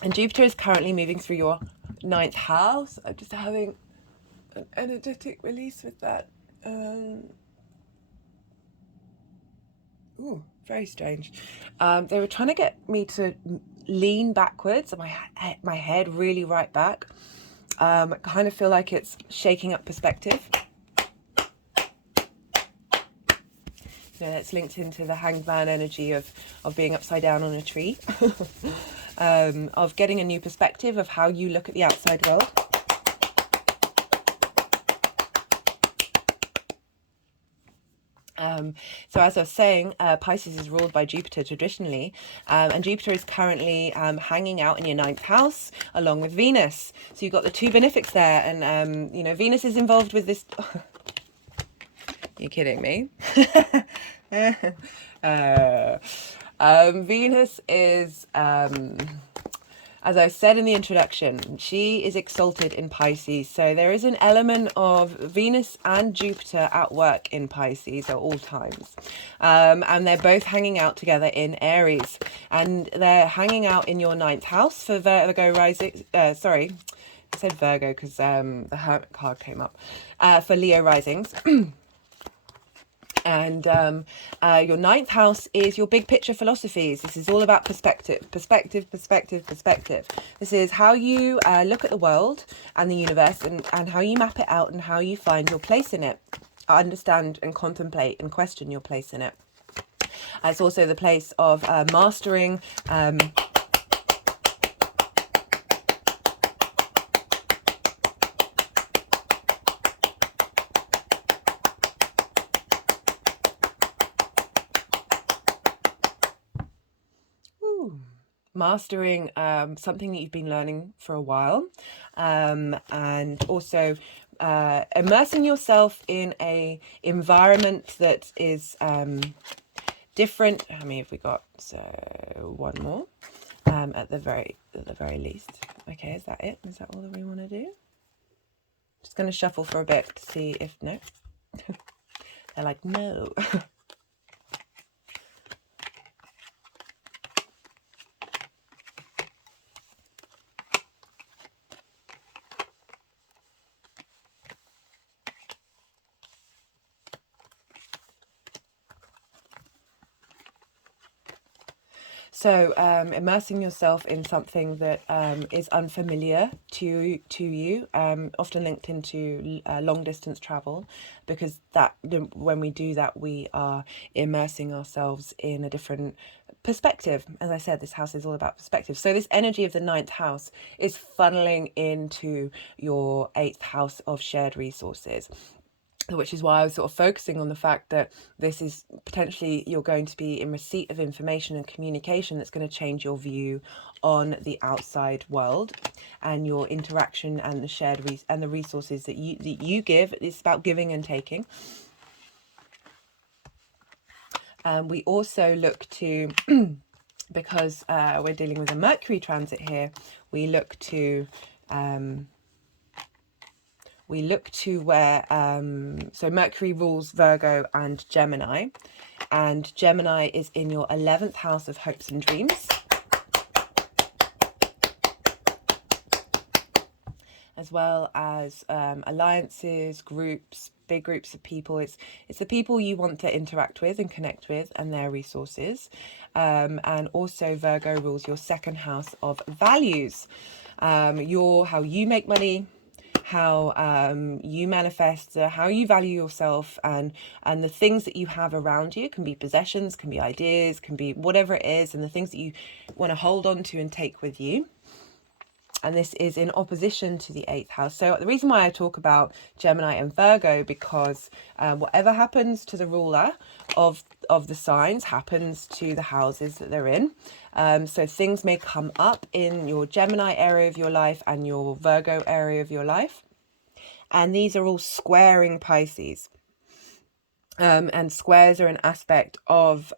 and Jupiter is currently moving through your 9th house. I'm just having an energetic release with that. Ooh, very strange. They were trying to get me to lean backwards, and my head really right back. I kind of feel like it's shaking up perspective. You know, that's linked into the hanged man energy of being upside down on a tree, of getting a new perspective of how you look at the outside world. So as I was saying, Pisces is ruled by Jupiter traditionally, and Jupiter is currently hanging out in your 9th house along with Venus. So you've got the two benefics there, and you know, Venus is involved with this. You're kidding me. Venus is, as I said in the introduction, she is exalted in Pisces. So there is an element of Venus and Jupiter at work in Pisces at all times. And they're both hanging out together in Aries. And they're hanging out in your 9th house for Virgo rising. Sorry, I said Virgo because the Hermit card came up. For Leo risings. And your 9th house is your big picture philosophies. This is all about perspective. This is how you look at the world and the universe, and how you map it out and how you find your place in it. Understand and contemplate and question your place in it. It's also the place of mastering mastering something that you've been learning for a while, and also immersing yourself in a environment that is different. How many have we got? So one more, at the very least. Okay, is that it? Is that all that we want to do? Just going to shuffle for a bit to see if no. They're like no. So immersing yourself in something that is unfamiliar to you, often linked into long distance travel, because that when we do that, we are immersing ourselves in a different perspective. As I said, this house is all about perspective. So this energy of the 9th house is funneling into your 8th house of shared resources, which is why I was sort of focusing on the fact that this is potentially, you're going to be in receipt of information and communication that's going to change your view on the outside world and your interaction and the shared and the resources that you give. It's about giving and taking. We also look to, because we're dealing with a Mercury transit here, we look to where, so Mercury rules Virgo and Gemini is in your 11th house of hopes and dreams. as well as alliances, groups, big groups of people. It's the people you want to interact with and connect with, and their resources. And also Virgo rules your second house of values, how you make money, how you manifest, how you value yourself, and the things that you have around you. Can be possessions, can be ideas, can be whatever it is, and the things that you want to hold on to and take with you. And this is in opposition to the 8th house. So the reason why I talk about Gemini and Virgo, because whatever happens to the ruler of the signs happens to the houses that they're in. So things may come up in your Gemini area of your life and your Virgo area of your life. And these are all squaring Pisces. And squares are an aspect of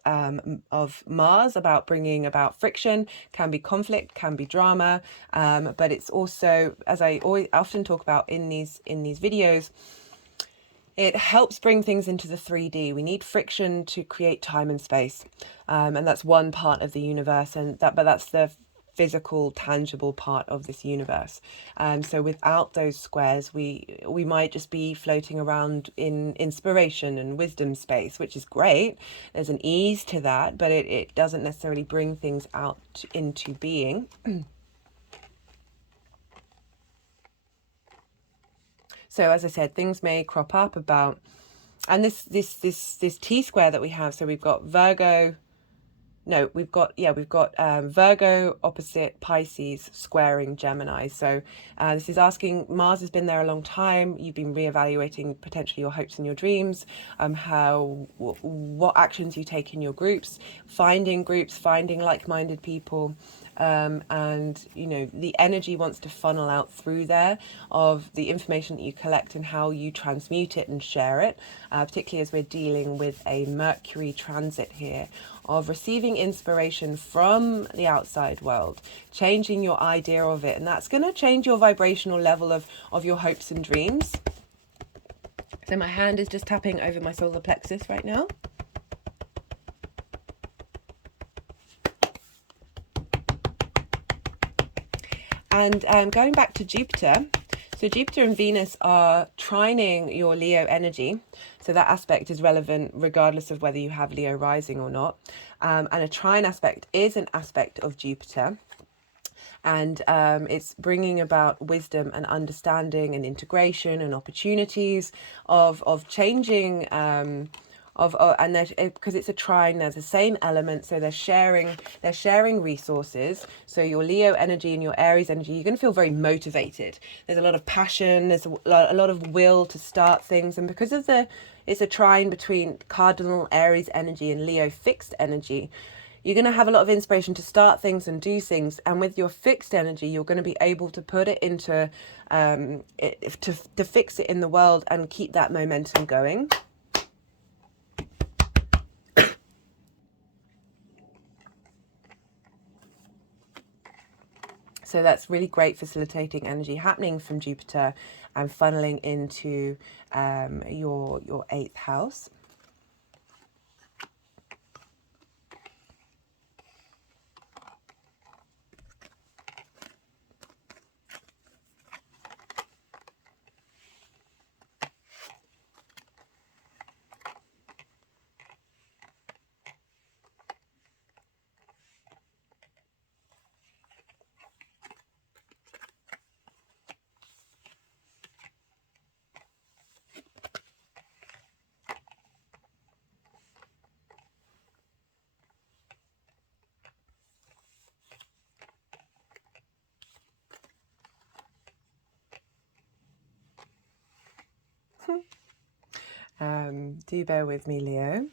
Mars, about bringing about friction, can be conflict, can be drama, but it's also, as I often talk about in these videos, it helps bring things into the 3D. We need friction to create time and space, and that's one part of the universe, but that's the physical, tangible part of this universe. So without those squares, we might just be floating around in inspiration and wisdom space, which is great. There's an ease to that, but it doesn't necessarily bring things out into being. So as I said, things may crop up about, and this T-square that we have, so we've got Virgo, no, we've got Virgo opposite Pisces squaring Gemini. So this is asking, Mars has been there a long time. You've been reevaluating potentially your hopes and your dreams, what actions you take in your groups, finding like-minded people. And the energy wants to funnel out through there of the information that you collect and how you transmute it and share it, particularly as we're dealing with a Mercury transit here, of receiving inspiration from the outside world, changing your idea of it, and that's going to change your vibrational level of your hopes and dreams. So my hand is just tapping over my solar plexus right now. And going back to Jupiter, so Jupiter and Venus are trining your Leo energy. So that aspect is relevant regardless of whether you have Leo rising or not. And a trine aspect is an aspect of Jupiter. And it's bringing about wisdom and understanding and integration and opportunities of changing, because it's a trine, there's the same element, so they're sharing resources. So your Leo energy and your Aries energy, you're going to feel very motivated. There's a lot of passion, there's a lot of will to start things, and because of it's a trine between cardinal Aries energy and Leo fixed energy, you're going to have a lot of inspiration to start things and do things. And with your fixed energy, you're going to be able to put it into to fix it in the world and keep that momentum going. So that's really great facilitating energy happening from Jupiter and funneling into your 8th house. Do bear with me, Leo,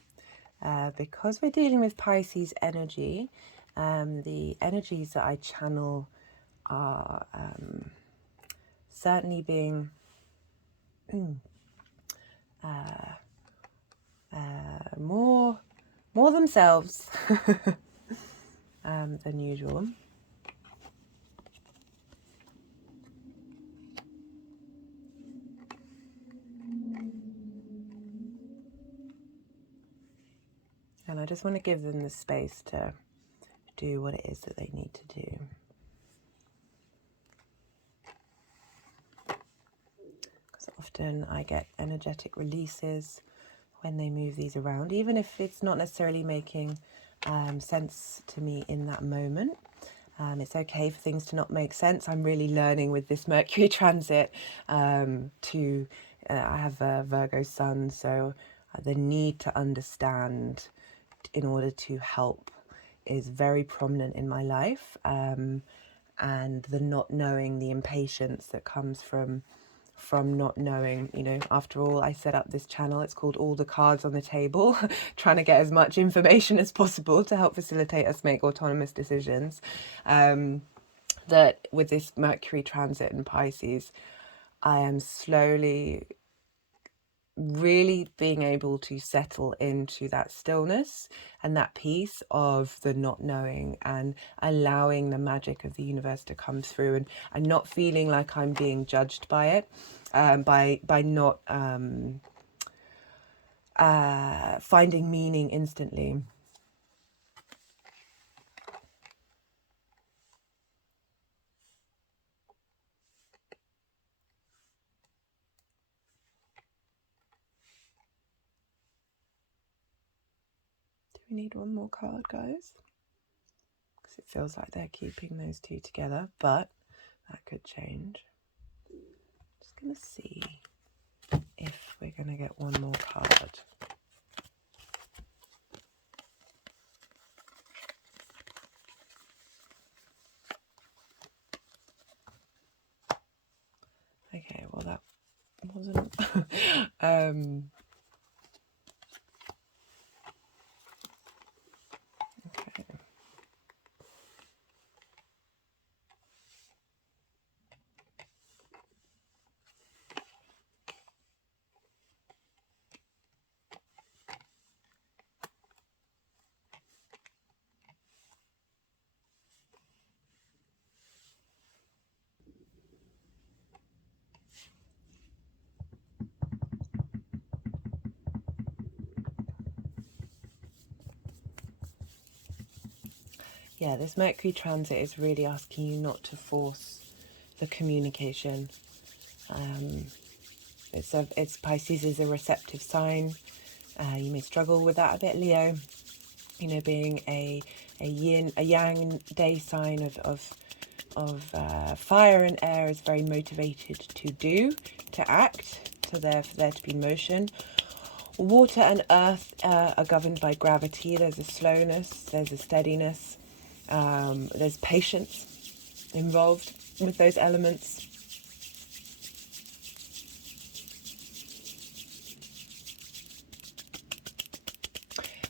because we're dealing with Pisces energy. The energies that I channel are certainly being more themselves than usual. And I just want to give them the space to do what it is that they need to do. So often I get energetic releases when they move these around, even if it's not necessarily making sense to me in that moment. It's okay for things to not make sense. I'm really learning with this Mercury transit to, I have a Virgo sun, so the need to understand in order to help is very prominent in my life. And the not knowing, the impatience that comes from not knowing. You know, after all, I set up this channel, it's called All the Cards on the Table, trying to get as much information as possible to help facilitate us make autonomous decisions. That with this Mercury transit in Pisces, I am slowly really being able to settle into that stillness and that peace of the not knowing, and allowing the magic of the universe to come through, and not feeling like I'm being judged by it, by not finding meaning instantly. We need one more card, guys, because it feels like they're keeping those two together, but that could change. Just gonna see if we're gonna get one more card. Okay, well that wasn't okay. Yeah, this Mercury transit is really asking you not to force the communication. It's Pisces is a receptive sign. You may struggle with that a bit, Leo. You know, being a yin, a yang day sign of fire and air is very motivated to act, for there to be motion. Water and earth are governed by gravity. There's a slowness, there's a steadiness, there's patience involved with those elements.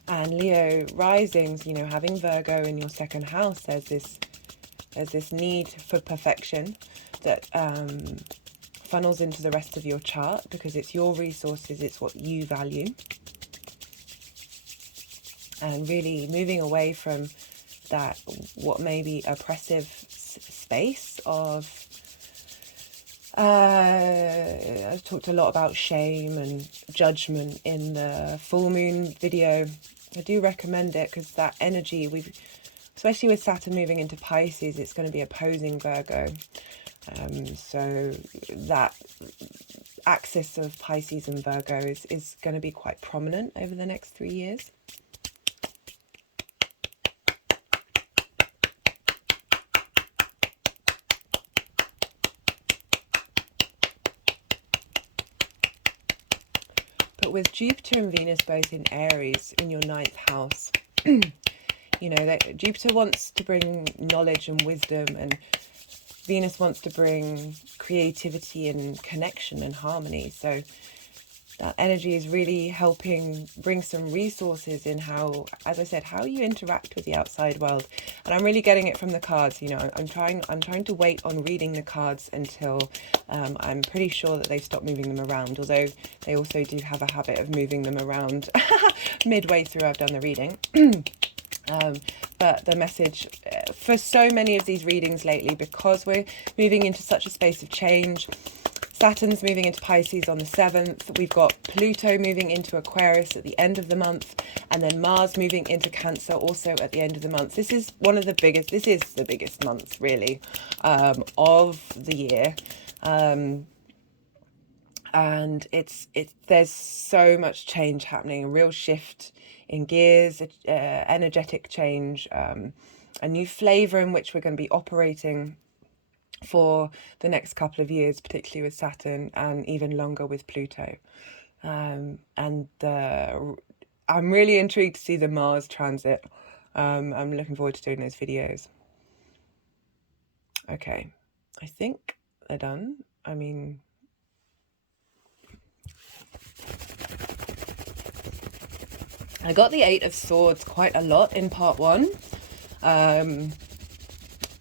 And Leo risings, you know, having Virgo in your second house, there's this need for perfection that funnels into the rest of your chart, because it's your resources, it's what you value. And really moving away from that, what may be oppressive space of, I've talked a lot about shame and judgment in the full moon video. I do recommend it because that energy, especially with Saturn moving into Pisces, it's going to be opposing Virgo. So that axis of Pisces and Virgo is going to be quite prominent over the next 3 years. But with Jupiter and Venus both in Aries in your 9th house, you know, that Jupiter wants to bring knowledge and wisdom, and Venus wants to bring creativity and connection and harmony. So that energy is really helping bring some resources in how, as I said, how you interact with the outside world. And I'm really getting it from the cards. You know, I'm trying to wait on reading the cards until I'm pretty sure that they've stopped moving them around, although they also do have a habit of moving them around midway through I've done the reading. But the message for so many of these readings lately, because we're moving into such a space of change, Saturn's moving into Pisces on the 7th. We've got Pluto moving into Aquarius at the end of the month, and then Mars moving into Cancer also at the end of the month. This is the biggest month really of the year. and there's so much change happening, a real shift in gears, energetic change, a new flavor in which we're going to be operating for the next couple of years, particularly with Saturn, and even longer with Pluto. And I'm really intrigued to see the Mars transit. I'm looking forward to doing those videos. Okay, I think they're done. I mean, I got the Eight of Swords quite a lot in part one, and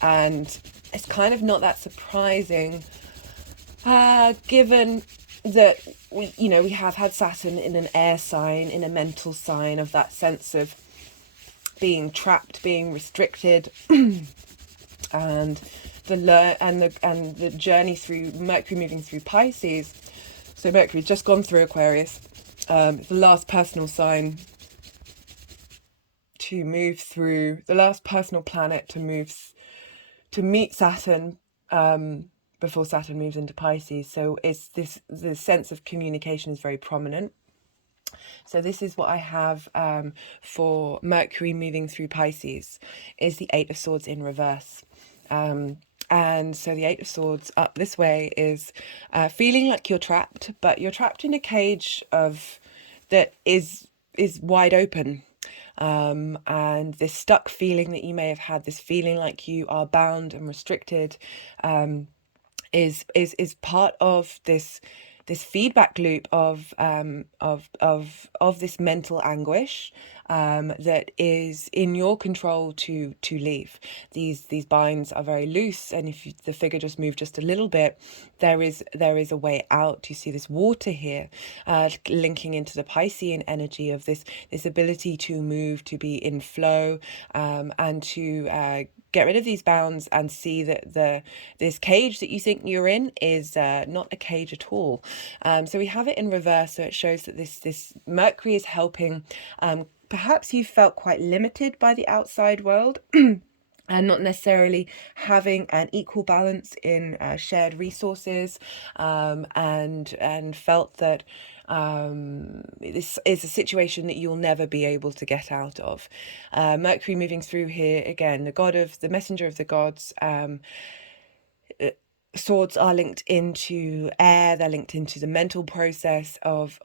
it's kind of not that surprising, given that we have had Saturn in an air sign, in a mental sign of that sense of being trapped, being restricted, and the journey through Mercury moving through Pisces. So Mercury's just gone through Aquarius. It's the last personal sign to move through, the last personal planet to meet Saturn, before Saturn moves into Pisces. So the sense of communication is very prominent. So this is what I have for Mercury moving through Pisces, is the Eight of Swords in reverse. And so the Eight of Swords up this way is feeling like you're trapped, but you're trapped in a cage that is wide open. And this stuck feeling that you may have had, this feeling like you are bound and restricted, is part of this feedback loop of this mental anguish, that is in your control to leave. These binds are very loose, and if the figure just moved just a little bit, there is a way out. You see this water here, linking into the Piscean energy of this ability to move, to be in flow, and to get rid of these bounds and see that this cage that you think you're in is not a cage at all. So we have it in reverse, so it shows that this Mercury is helping. Perhaps you felt quite limited by the outside world, and not necessarily having an equal balance in shared resources, and felt that this is a situation that you'll never be able to get out of. Mercury moving through here, again, the messenger of the gods. Swords are linked into air, they're linked into the mental process of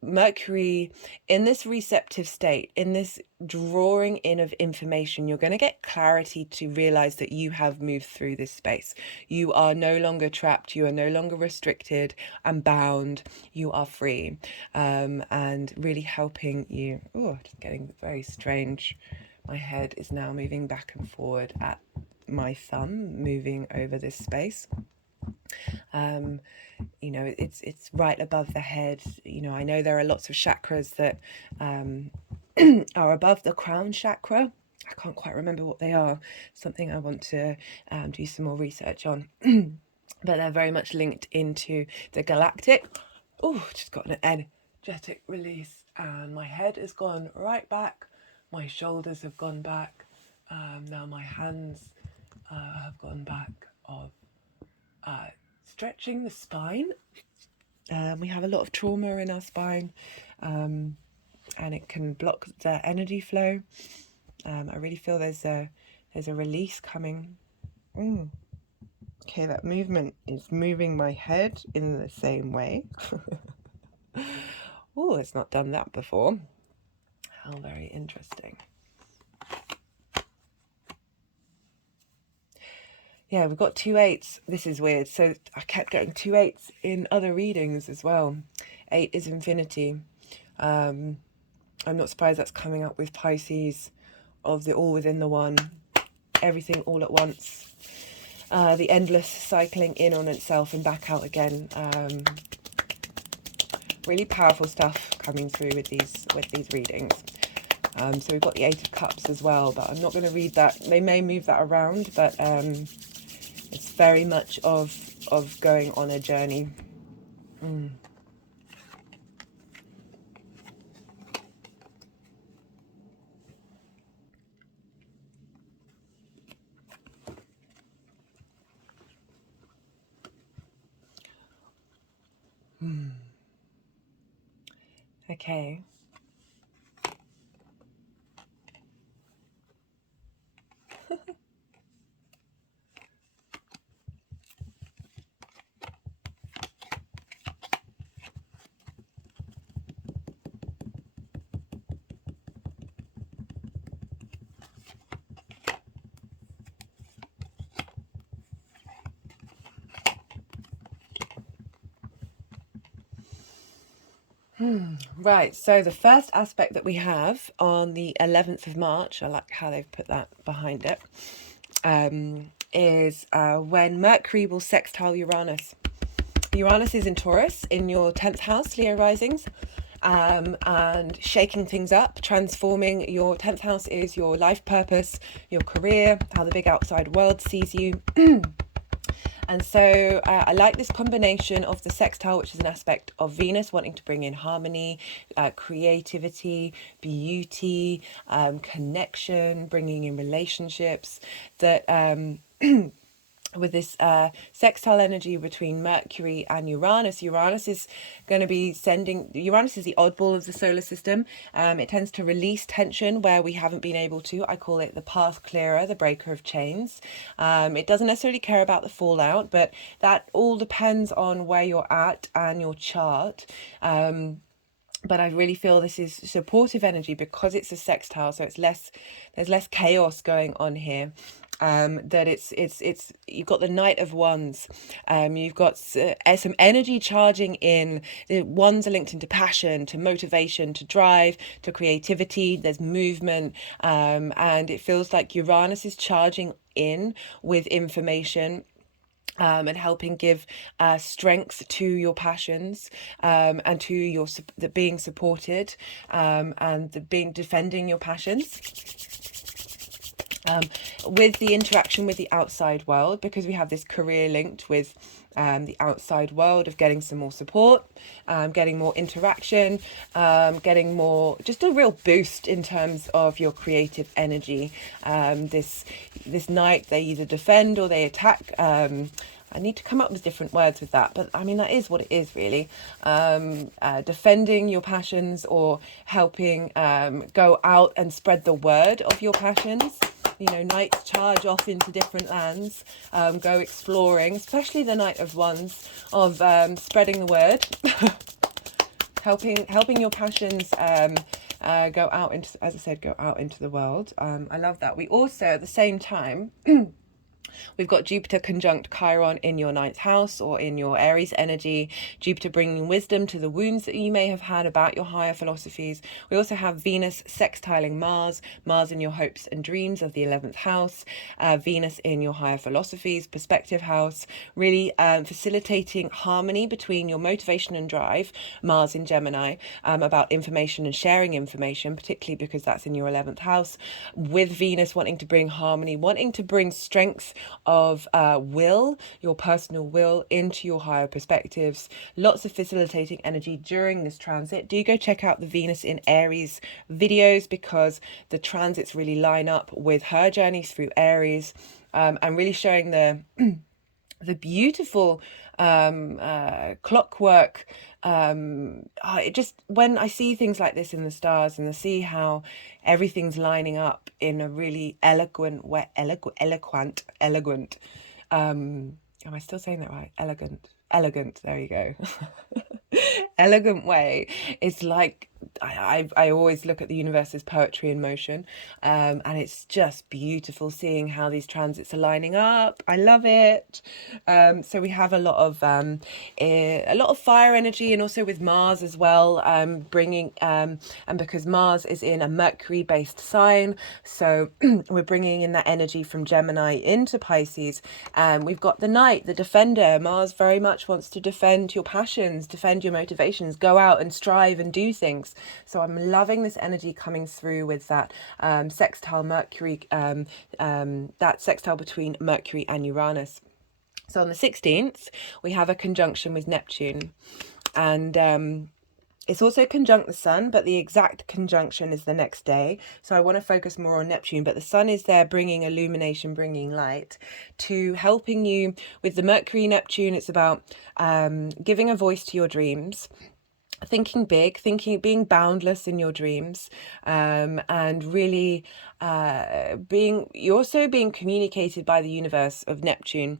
Mercury in this receptive state, in this drawing in of information. You're going to get clarity to realize that you have moved through this space. You are no longer trapped, you are no longer restricted and bound, you are free, and really helping you. Oh, it's getting very strange. My head is now moving back and forward at my thumb, moving over this space. It's right above the head. I know there are lots of chakras that are above the crown chakra. I can't quite remember what they are. Something I want to do some more research on. But they're very much linked into the galactic. Oh, just got an energetic release, and my head has gone right back. My shoulders have gone back. Now my hands have gone back, of stretching the spine. We have a lot of trauma in our spine, and it can block the energy flow. I really feel there's a release coming. Okay, that movement is moving my head in the same way. Oh, it's not done that before. How very interesting. Yeah, we've got 2 8s. This is weird. So I kept getting 2 8s in other readings as well. 8 is infinity. I'm not surprised that's coming up with Pisces, of the all within the one, everything all at once. The endless cycling in on itself and back out again. Really powerful stuff coming through with these readings. So we've got the 8 of Cups as well, but I'm not going to read that. They may move that around, but it's very much of going on a journey. Okay. Right, so the first aspect that we have on the 11th of March, I like how they've put that behind it, is when Mercury will sextile Uranus. Uranus is in Taurus in your 10th house, Leo risings, and shaking things up, transforming. Your 10th house is your life purpose, your career, how the big outside world sees you. And so I like this combination of the sextile, which is an aspect of Venus wanting to bring in harmony, creativity, beauty, connection, bringing in relationships, that with this sextile energy between Mercury and Uranus. Uranus is going to be Uranus is the oddball of the solar system. It tends to release tension where we haven't been able to. I call it the path clearer, the breaker of chains. It doesn't necessarily care about the fallout, but that all depends on where you're at and your chart. But I really feel this is supportive energy because it's a sextile, so there's less chaos going on here. That it's you've got the Knight of Wands, you've got some energy charging in. The wands are linked into passion, to motivation, to drive, to creativity. There's movement, and it feels like Uranus is charging in with information, and helping give strength to your passions, and to your being supported, and defending your passions. With the interaction with the outside world, because we have this career linked with the outside world, of getting some more support, getting more interaction, getting more, just a real boost in terms of your creative energy. This night, they either defend or they attack. I need to come up with different words with that, but I mean, that is what it is, really. Defending your passions, or helping go out and spread the word of your passions. Knights charge off into different lands, go exploring, especially the Knight of Wands, of spreading the word, helping your passions go out into, as I said, go out into the world. I love that. We also, at the same time, we've got Jupiter conjunct Chiron in your 9th house, or in your Aries energy. Jupiter bringing wisdom to the wounds that you may have had about your higher philosophies. We also have Venus sextiling Mars in your hopes and dreams of the 11th house. Venus in your higher philosophies, perspective house, really facilitating harmony between your motivation and drive. Mars in Gemini, about information and sharing information, particularly because that's in your 11th house. With Venus wanting to bring harmony, wanting to bring strength of will, your personal will, into your higher perspectives. Lots of facilitating energy during this transit. Do go check out the Venus in Aries videos, because the transits really line up with her journeys through Aries, and really showing the beautiful clockwork. It just, when I see things like this in the stars, and I see how everything's lining up in a really eloquent way, eloquent. Am I still saying that right? Elegant. There you go. Elegant way. It's like, I always look at the universe as poetry in motion, and it's just beautiful seeing how these transits are lining up. I love it. So we have a lot of fire energy, and also with Mars as well, bringing and because Mars is in a Mercury based sign, so we're bringing in that energy from Gemini into Pisces. We've got the Knight, the defender. Mars very much wants to defend your passions, defend your motivations, go out and strive and do things. So I'm loving this energy coming through with that sextile Mercury, that sextile between Mercury and Uranus. So on the 16th, we have a conjunction with Neptune, and it's also conjunct the Sun, but the exact conjunction is the next day. So I want to focus more on Neptune, but the Sun is there bringing illumination, bringing light, to helping you with the Mercury Neptune. It's about giving a voice to your dreams, thinking big, being boundless in your dreams, and really you're also being communicated by the universe of Neptune,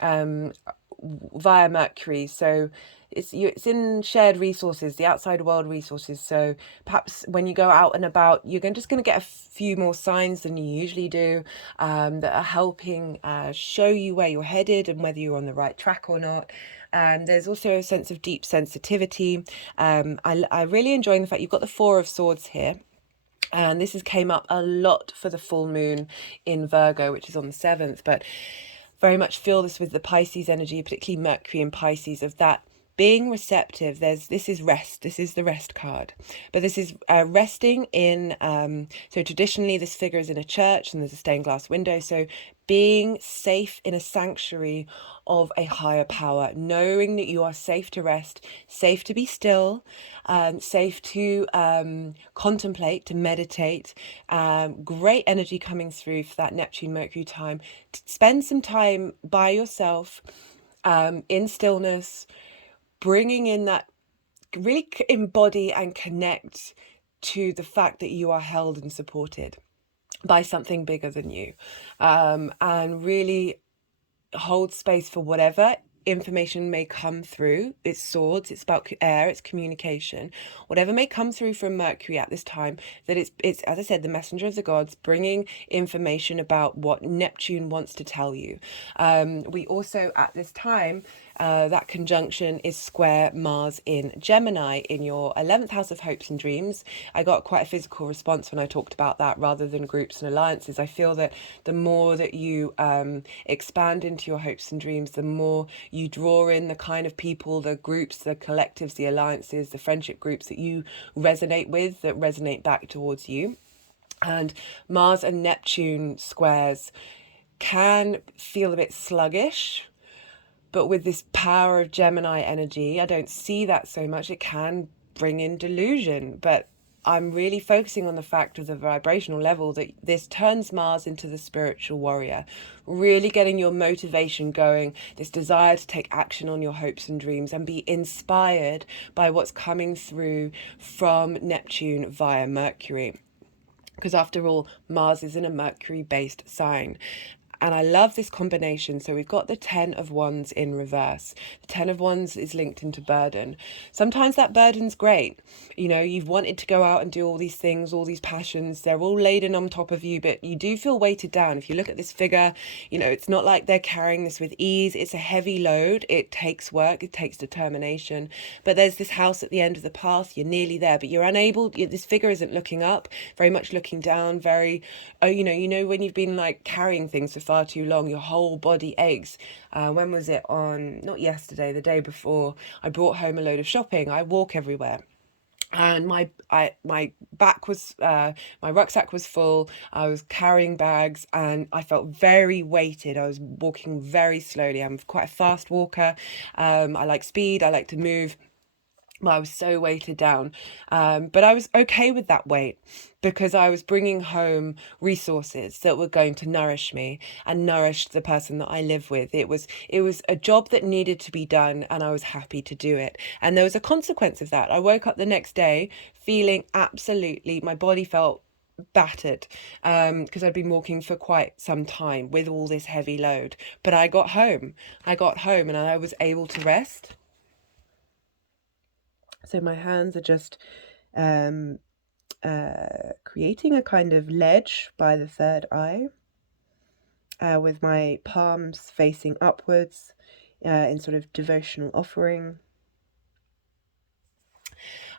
via Mercury. So it's in shared resources, the outside world resources. So perhaps when you go out and about, you're just going to get a few more signs than you usually do, that are helping show you where you're headed and whether you're on the right track or not. There's also a sense of deep sensitivity. I really enjoying the fact you've got the Four of Swords here. And this came up a lot for the full moon in Virgo, which is on the 7th, but very much feel this with the Pisces energy, particularly Mercury in Pisces, of that being receptive. This is rest. This is the rest card, but this is resting in, so traditionally this figure is in a church and there's a stained glass window. So being safe in a sanctuary of a higher power, knowing that you are safe to rest, safe to be still, safe to contemplate, to meditate. Great energy coming through for that Neptune Mercury time. To spend some time by yourself, in stillness, bringing in that, really embody and connect to the fact that you are held and supported by something bigger than you, and really hold space for whatever information may come through. It's swords, it's about air, it's communication, whatever may come through from Mercury at this time, that it's as I said, the messenger of the gods, bringing information about what Neptune wants to tell you. We also at this time, that conjunction is square Mars in Gemini in your 11th house of hopes and dreams. I got quite a physical response when I talked about that rather than groups and alliances. I feel that the more that you expand into your hopes and dreams, the more you draw in the kind of people, the groups, the collectives, the alliances, the friendship groups that you resonate with, that resonate back towards you. And Mars and Neptune squares can feel a bit sluggish, but with this power of Gemini energy, I don't see that so much. It can bring in delusion, but I'm really focusing on the fact of the vibrational level that this turns Mars into the spiritual warrior, really getting your motivation going, this desire to take action on your hopes and dreams and be inspired by what's coming through from Neptune via Mercury. Because after all, Mars is in a Mercury-based sign. And I love this combination. So we've got the 10 of Wands in reverse. The 10 of Wands is linked into burden. Sometimes that burden's great. You know, you've wanted to go out and do all these things, all these passions. They're all laden on top of you, but you do feel weighted down. If you look at this figure, you know, it's not like they're carrying this with ease. It's a heavy load. It takes work. It takes determination. But there's this house at the end of the path. You're nearly there, but you're unable. This figure isn't looking up, very much looking down, very, you know, when you've been like carrying things for far too long, your whole body aches. When was it? On, not yesterday, the day before, I brought home a load of shopping. I walk everywhere, and my back was, my rucksack was full. I was carrying bags and I felt very weighted. I was walking very slowly. I'm quite a fast walker. I like speed, I like to move. Well, I was so weighted down, but I was okay with that weight because I was bringing home resources that were going to nourish me and nourish the person that I live with. It was a job that needed to be done, and I was happy to do it. And there was a consequence of that. I woke up the next day feeling absolutely, my body felt battered, because I'd been walking for quite some time with all this heavy load. But I got home and I was able to rest. So my hands are just creating a kind of ledge by the third eye, with my palms facing upwards, in sort of devotional offering.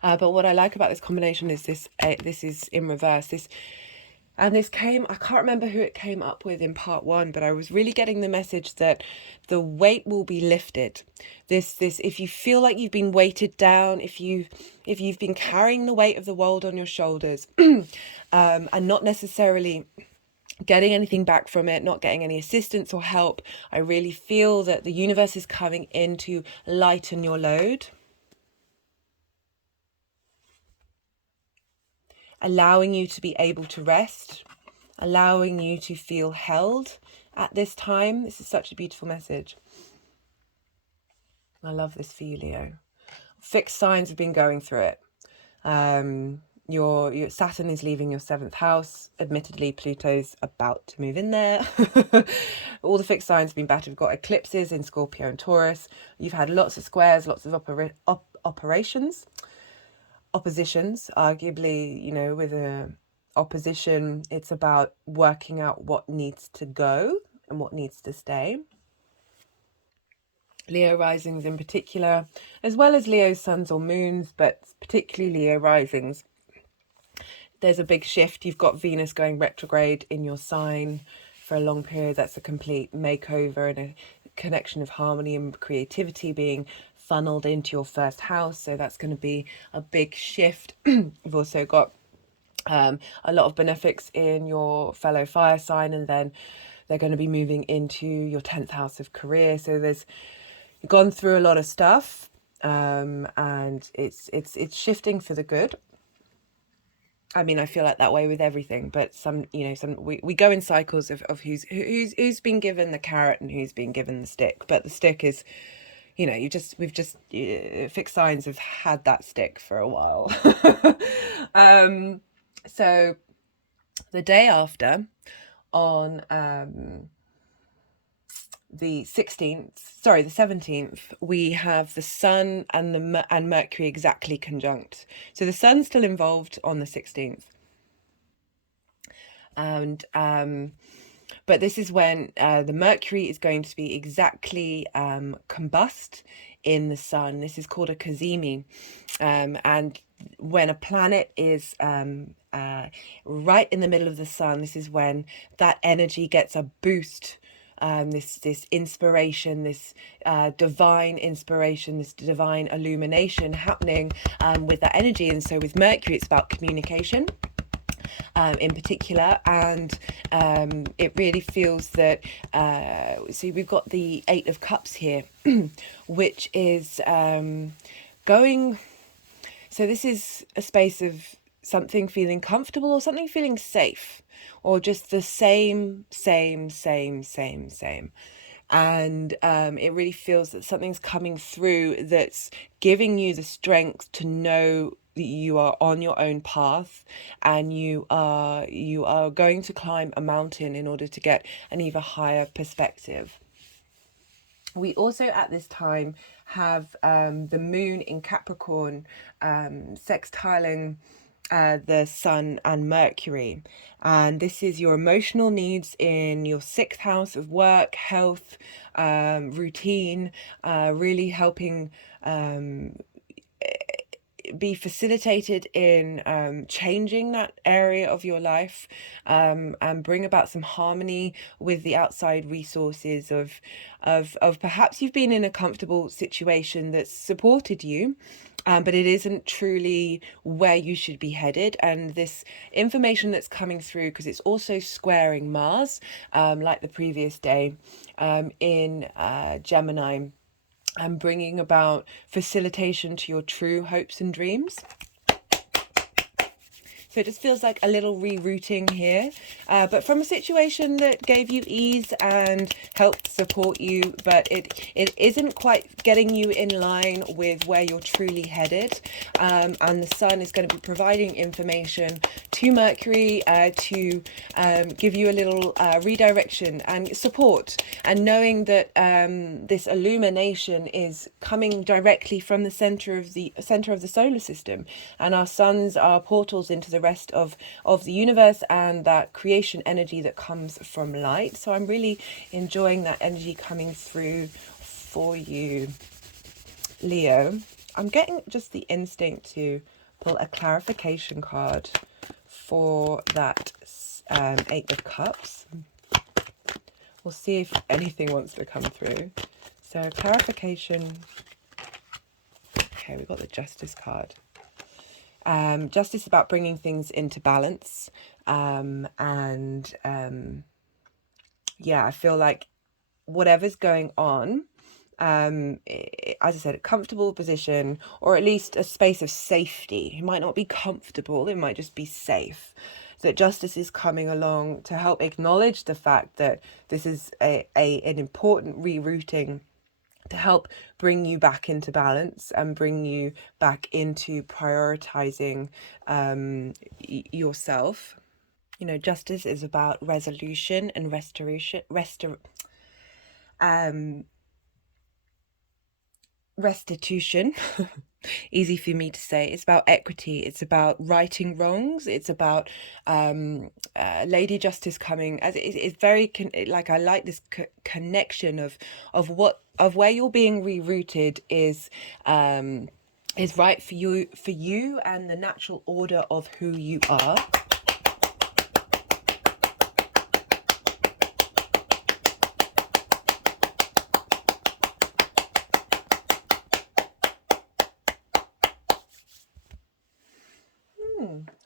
But what I like about this combination is this is in reverse. And this came, I can't remember who it came up with in part 1, but I was really getting the message that the weight will be lifted. This, if you feel like you've been weighted down, if you've been carrying the weight of the world on your shoulders, and not necessarily getting anything back from it, not getting any assistance or help, I really feel that the universe is coming in to lighten your load, allowing you to be able to rest, allowing you to feel held at this time. This is such a beautiful message. I love this for you, Leo. fixed signs have been going through it. Your Saturn is leaving your 7th house. Admittedly, Pluto's about to move in there. All the fixed signs have been better. We've got eclipses in Scorpio and Taurus. You've had lots of squares, lots of oppositions, arguably, you know, with a opposition, it's about working out what needs to go and what needs to stay. Leo risings in particular, as well as Leo suns or moons, but particularly Leo risings. There's a big shift. You've got Venus going retrograde in your sign for a long period. That's a complete makeover and a connection of harmony and creativity being funneled into your 1st house. So that's going to be a big shift. You've also got a lot of benefics in your fellow fire sign, and then they're going to be moving into your 10th house of career. So there's gone through a lot of stuff, and it's shifting for the good. I mean, I feel like that way with everything, but we go in cycles of who's been given the carrot and who's been given the stick. But the stick is, you know, fixed signs have had that stick for a while. So the day after, on the 17th, we have the Sun and Mercury exactly conjunct. So the Sun's still involved on the 16th. And but this is when the Mercury is going to be exactly combust in the Sun. This is called a Cazimi. And when a planet is right in the middle of the Sun, this is when that energy gets a boost. This inspiration, this divine inspiration, this divine illumination happening with that energy. And so with Mercury, it's about communication in particular, and it really feels that so we've got the 8 of Cups here, which is going, so this is a space of something feeling comfortable or something feeling safe, or just the same. And it really feels that something's coming through that's giving you the strength to know that you are on your own path, and you are going to climb a mountain in order to get an even higher perspective. We also at this time have the moon in Capricorn sextiling the Sun and Mercury, and this is your emotional needs in your 6th house of work, health, routine, really helping be facilitated in changing that area of your life, and bring about some harmony with the outside resources of perhaps you've been in a comfortable situation that's supported you, but it isn't truly where you should be headed. And this information that's coming through, because it's also squaring Mars, like the previous day, in Gemini, and bringing about facilitation to your true hopes and dreams. So it just feels like a little rerouting here, but from a situation that gave you ease and helped support you, but it isn't quite getting you in line with where you're truly headed. And the Sun is going to be providing information to Mercury to give you a little redirection and support, and knowing that this illumination is coming directly from the center of the solar system, and our suns are portals into the rest of the universe and that creation energy that comes from light. So I'm really enjoying that energy coming through for you, Leo. I'm getting just the instinct to pull a clarification card for that 8 of Cups. We'll see if anything wants to come through. So clarification. Okay, we've got the Justice card. Justice about bringing things into balance, and yeah, I feel like whatever's going on, as I said, a comfortable position, or at least a space of safety. It might not be comfortable, it might just be safe. That justice is coming along to help acknowledge the fact that this is an important rerouting to help bring you back into balance and bring you back into prioritizing yourself. You know, justice is about resolution and restitution. Easy for me to say. It's about equity. It's about righting wrongs. It's about Lady Justice coming. As it's very like, I like this connection of where you're being rerouted is right for you and the natural order of who you are.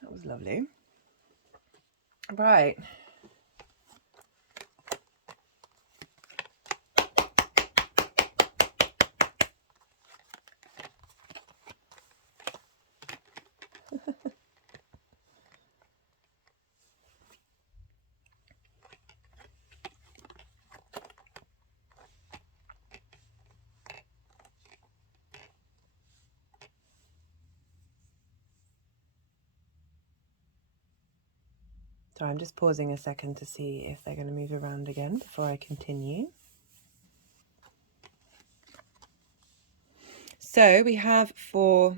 That was lovely. Right. So I'm just pausing a second to see if they're going to move around again before I continue. So we have for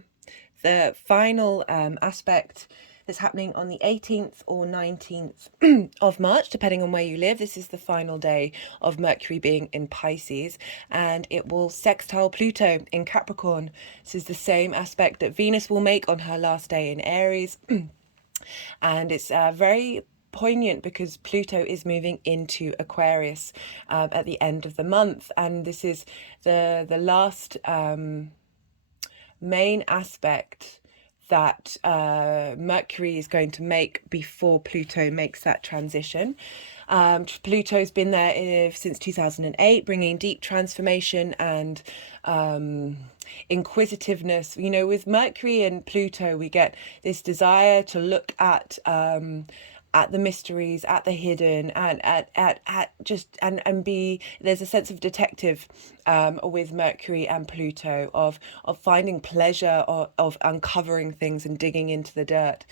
the final aspect that's happening on the 18th or 19th of March, depending on where you live. This is the final day of Mercury being in Pisces, and it will sextile Pluto in Capricorn. This is the same aspect that Venus will make on her last day in Aries. And it's very poignant because Pluto is moving into Aquarius at the end of the month, and this is the last main aspect that Mercury is going to make before Pluto makes that transition. Pluto's been there since 2008, bringing deep transformation and inquisitiveness. You know, with Mercury and Pluto, we get this desire to look at the mysteries, at the hidden, and at just and be. There's a sense of detective with Mercury and Pluto of finding pleasure, of uncovering things and digging into the dirt.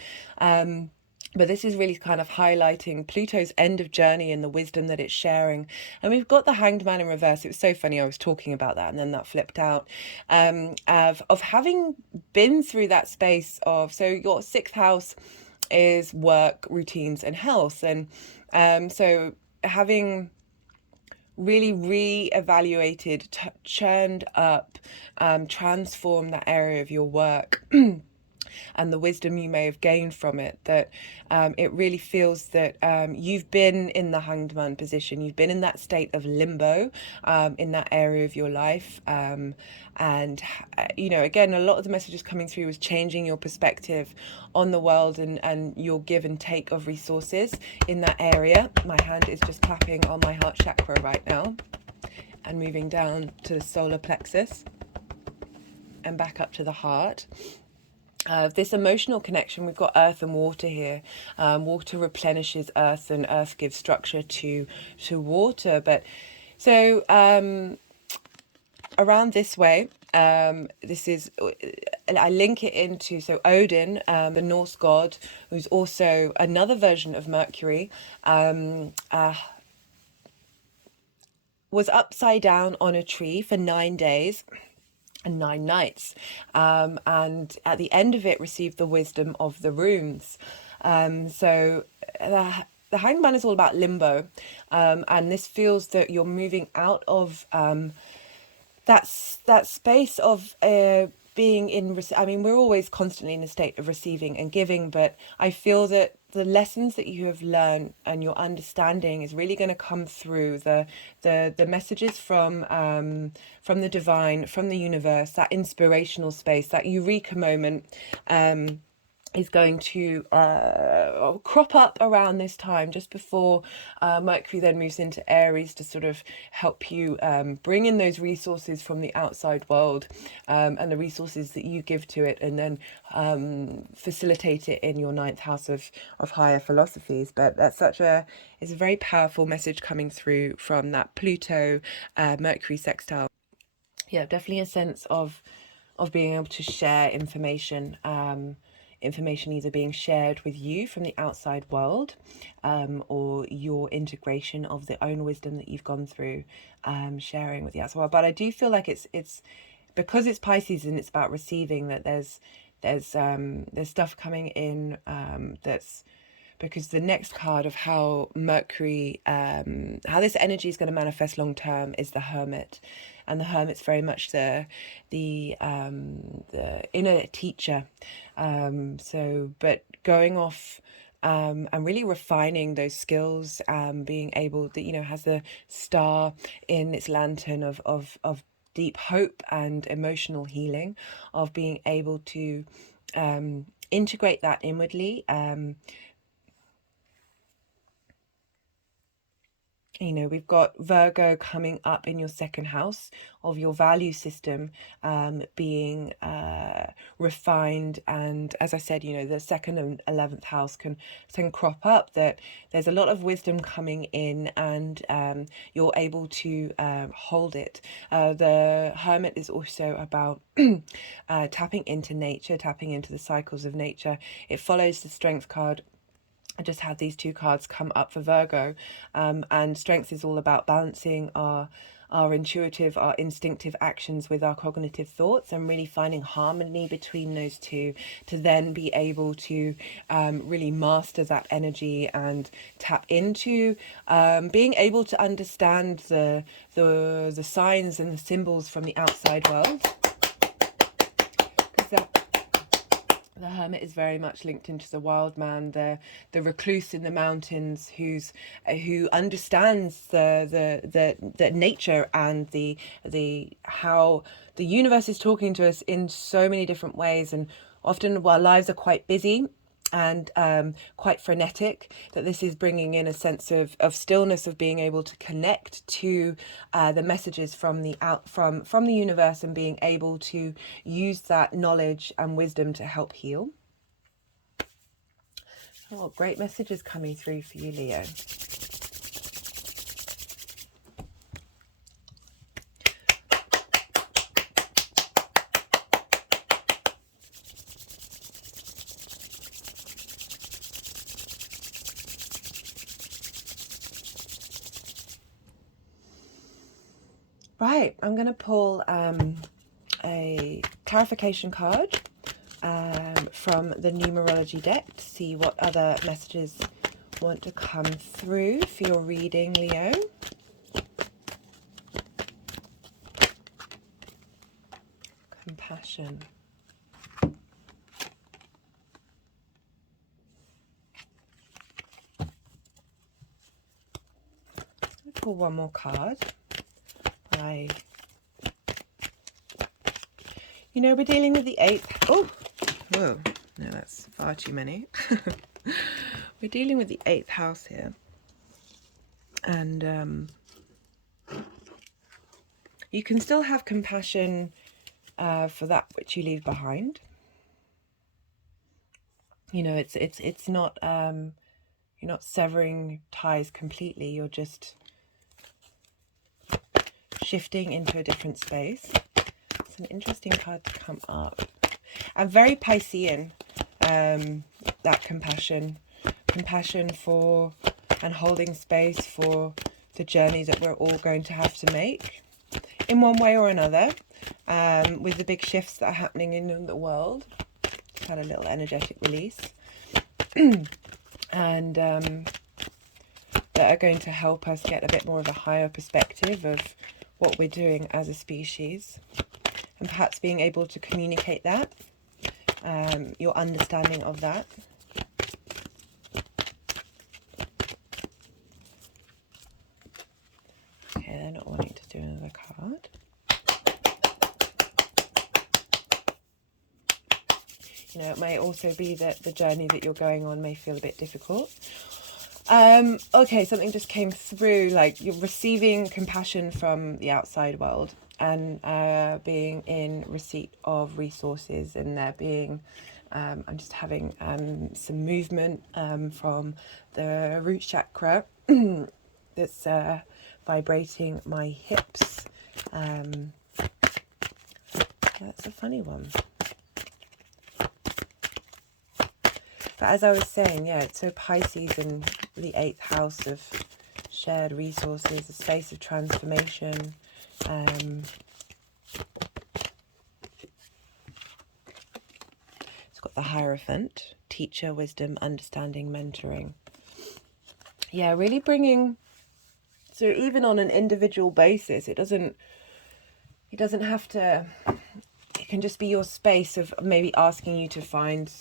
But this is really kind of highlighting Pluto's end of journey and the wisdom that it's sharing. And we've got the Hanged Man in reverse. It was so funny. I was talking about that and then that flipped out. Of having been through that space of, so your sixth house is work, routines, and health. And so having really re-evaluated, churned up, transformed that area of your work and the wisdom you may have gained from it, that it really feels that you've been in the Hanged Man position, you've been in that state of limbo in that area of your life. And, you know, again, a lot of the messages coming through was changing your perspective on the world and your give and take of resources in that area. My hand is just clapping on my heart chakra right now and moving down to the solar plexus and back up to the heart. This emotional connection, we've got earth and water here. Water replenishes earth and earth gives structure to water. But so around this way, this is, I link it into, so Odin, the Norse god, who's also another version of Mercury, was upside down on a tree for 9 days and 9 nights, and at the end of it received the wisdom of the runes. So the Hanged Man is all about limbo, and this feels that you're moving out of that space of being in, I mean, we're always constantly in a state of receiving and giving, but I feel that the lessons that you have learned and your understanding is really going to come through the messages from the divine, from the universe, that inspirational space, that eureka moment is going to crop up around this time, just before Mercury then moves into Aries to sort of help you bring in those resources from the outside world, and the resources that you give to it, and then facilitate it in your ninth house of higher philosophies. But that's it's a very powerful message coming through from that Pluto Mercury sextile. Yeah, definitely a sense of being able to share information, information either being shared with you from the outside world, or your integration of the own wisdom that you've gone through, sharing with the outside world. But I do feel like it's because it's Pisces and it's about receiving, that there's stuff coming in, that's because the next card of how Mercury, how this energy is going to manifest long term is the Hermit, and the Hermit's very much the inner teacher. But going off, and really refining those skills, being able that, you know, has the star in its lantern of deep hope and emotional healing, of being able to integrate that inwardly. You know, we've got Virgo coming up in your second house of your value system, being refined. And as I said, you know, the second and 11th house can crop up, that there's a lot of wisdom coming in, and you're able to hold it. The Hermit is also about tapping into nature, tapping into the cycles of nature. It follows the Strength card. I just had these two cards come up for Virgo, and Strength is all about balancing our intuitive, our instinctive actions with our cognitive thoughts, and really finding harmony between those two, to then be able to really master that energy and tap into being able to understand the signs and the symbols from the outside world. Because the Hermit is very much linked into the wild man, the recluse in the mountains, who understands the nature and the how the universe is talking to us in so many different ways. And often, while lives are quite busy and quite frenetic, that this is bringing in a sense of stillness, of being able to connect to the messages from the universe, and being able to use that knowledge and wisdom to help heal. Oh, great messages coming through for you, Leo. Right, I'm going to pull a clarification card from the numerology deck to see what other messages want to come through for your reading, Leo. Compassion. I'll pull one more card. You know, we're dealing with the 8th. Oh, whoa, no, that's far too many. We're dealing with the 8th house here. And you can still have compassion for that which you leave behind. You know, it's not, you're not severing ties completely. You're just shifting into a different space. It's an interesting card to come up. And very Piscean, that compassion for and holding space for the journey that we're all going to have to make in one way or another, with the big shifts that are happening in the world. Just had a little energetic release. And that are going to help us get a bit more of a higher perspective of what we're doing as a species, and perhaps being able to communicate that, your understanding of that. Okay, they're not wanting to do another card. You know, it may also be that the journey that you're going on may feel a bit difficult. Okay, something just came through, like you're receiving compassion from the outside world, and being in receipt of resources, and there being, I'm just having some movement from the root chakra that's vibrating my hips. That's a funny one. But as I was saying, yeah, it's so Pisces in the 8th house of shared resources, a space of transformation. It's got the Hierophant, teacher, wisdom, understanding, mentoring. Yeah, really bringing, so even on an individual basis, it doesn't have to, it can just be your space of maybe asking you to find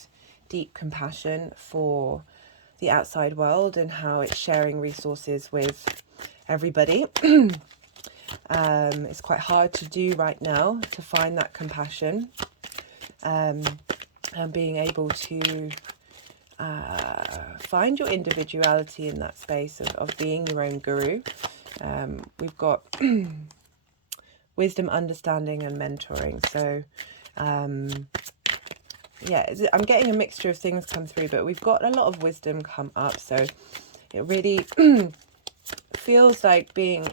deep compassion for the outside world and how it's sharing resources with everybody. It's quite hard to do right now, to find that compassion, and being able to find your individuality in that space of being your own guru. We've got wisdom, understanding, and mentoring. So yeah, I'm getting a mixture of things come through, but we've got a lot of wisdom come up. So it really feels like being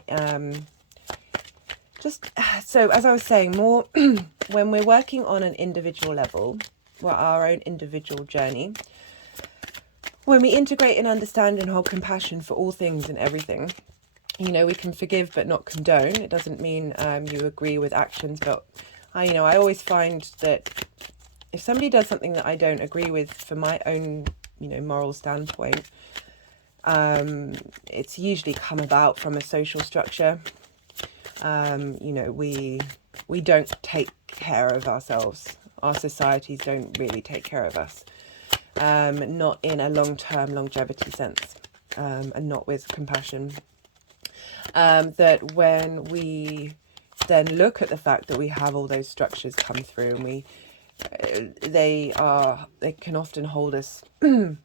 so as I was saying, more when we're working on an individual level, well, our own individual journey, when we integrate and understand and hold compassion for all things and everything, you know, we can forgive but not condone. It doesn't mean you agree with actions, but I always find that if somebody does something that I don't agree with for my own, moral standpoint, it's usually come about from a social structure. We don't take care of ourselves. Our societies don't really take care of us. Not in a long-term longevity sense, and not with compassion. That when we then look at the fact that we have all those structures come through, and they can often hold us and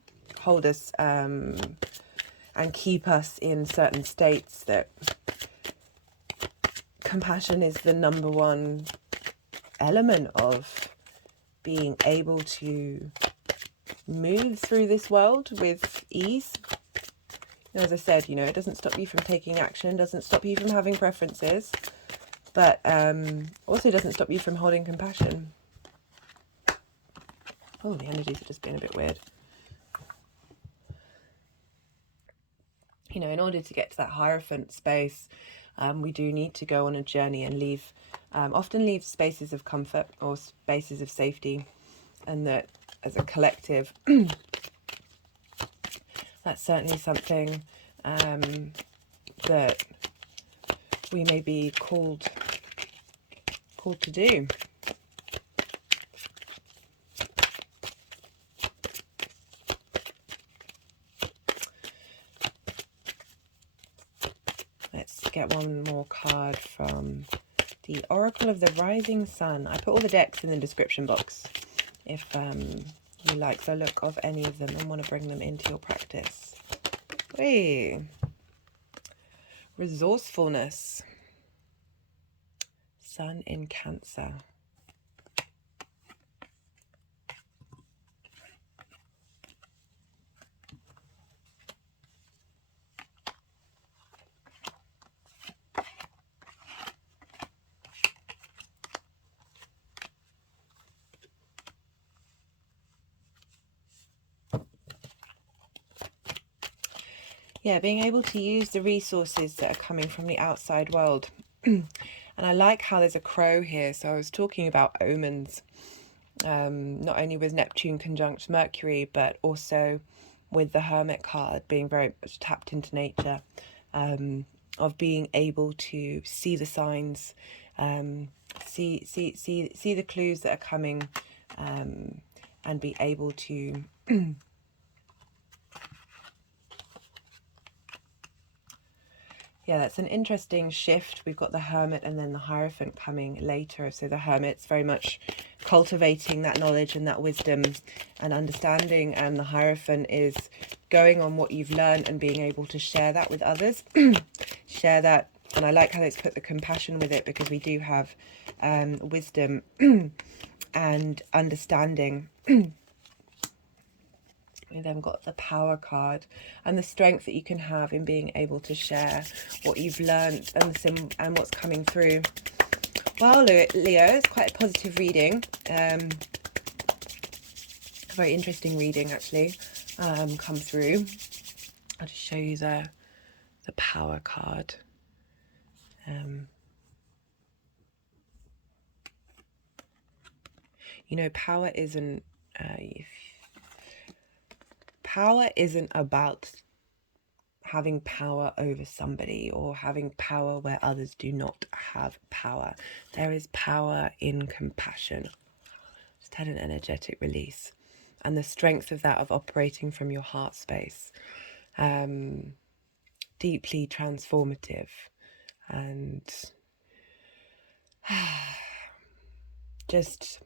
keep us in certain states, that compassion is the number one element of being able to move through this world with ease. As I said, it doesn't stop you from taking action, doesn't stop you from having preferences, but also doesn't stop you from holding compassion. Oh, the energies have just been a bit weird. In order to get to that Hierophant space, we do need to go on a journey and often leave spaces of comfort or spaces of safety, and that as a collective, that's certainly something that we may be called to do. Let's get one more card from the Oracle of the Rising Sun. I put all the decks in the description box if you like the look of any of them and want to bring them into your practice. Hey. Resourcefulness. Sun in Cancer. Yeah, being able to use the resources that are coming from the outside world. And I like how there's a crow here. So I was talking about omens, not only with Neptune conjunct Mercury, but also with the Hermit card being very much tapped into nature, of being able to see the signs, see the clues that are coming, and be able to yeah, that's an interesting shift. We've got the Hermit and then the Hierophant coming later. So the Hermit's very much cultivating that knowledge and that wisdom and understanding, and the Hierophant is going on what you've learned and being able to share that with others. Share that. And I like how it's put the compassion with it, because we do have wisdom and understanding. We then got the Power card and the strength that you can have in being able to share what you've learned and what's coming through Well, Leo, it's quite a positive reading. A very interesting reading, actually, come through. I'll just show you the power card. You know, power isn't about having power over somebody or having power where others do not have power. There is power in compassion. Just had an energetic release, and the strength of that, of operating from your heart space, deeply transformative, and just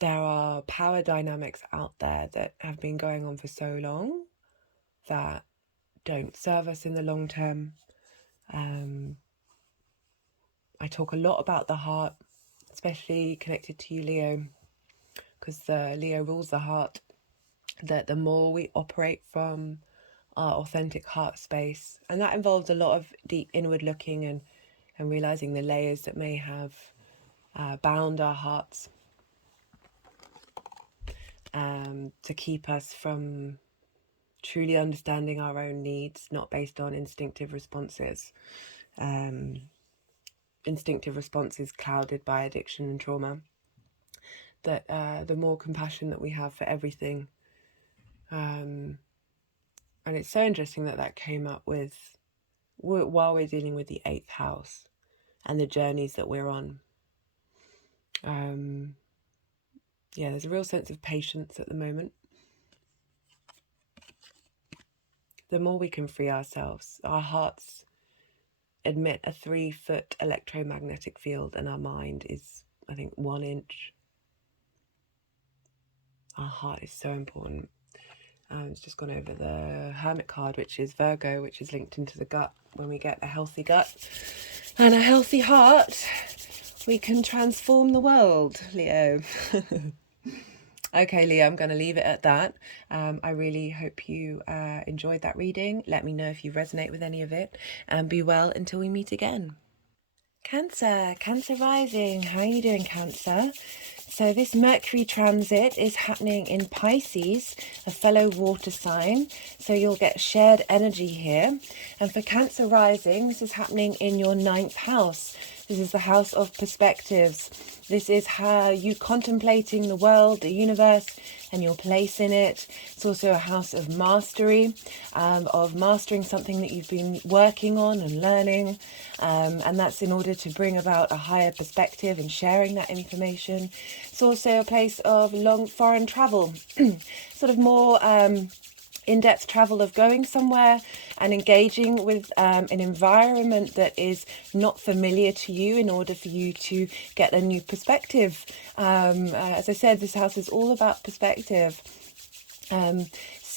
there are power dynamics out there that have been going on for so long that don't serve us in the long term. I talk a lot about the heart, especially connected to you, Leo, because the Leo rules the heart, that the more we operate from our authentic heart space, and that involves a lot of deep inward looking and realizing the layers that may have bound our hearts, to keep us from truly understanding our own needs, not based on instinctive responses. Instinctive responses clouded by addiction and trauma. That the more compassion that we have for everything, and it's so interesting that came up with while we're dealing with the 8th house and the journeys that we're on. Yeah, there's a real sense of patience at the moment. The more we can free ourselves, our hearts emit a 3-foot electromagnetic field, and our mind is, I think, 1 inch. Our heart is so important. It's just gone over the Hermit card, which is Virgo, which is linked into the gut. When we get a healthy gut and a healthy heart, we can transform the world, Leo. Okay, Leo, I'm going to leave it at that. I really hope you enjoyed that reading. Let me know if you resonate with any of it, and be well until we meet again. Cancer rising. How are you doing, Cancer? So this Mercury transit is happening in Pisces, a fellow water sign. So you'll get shared energy here. And for Cancer rising, this is happening in your 9th house. This is the house of perspectives. This is how you contemplating the world, the universe, and your place in it. It's also a house of mastery, of mastering something that you've been working on and learning. And that's in order to bring about a higher perspective and sharing that information. It's also a place of long foreign travel, sort of more in-depth travel, of going somewhere and engaging with an environment that is not familiar to you in order for you to get a new perspective. As I said, this house is all about perspective.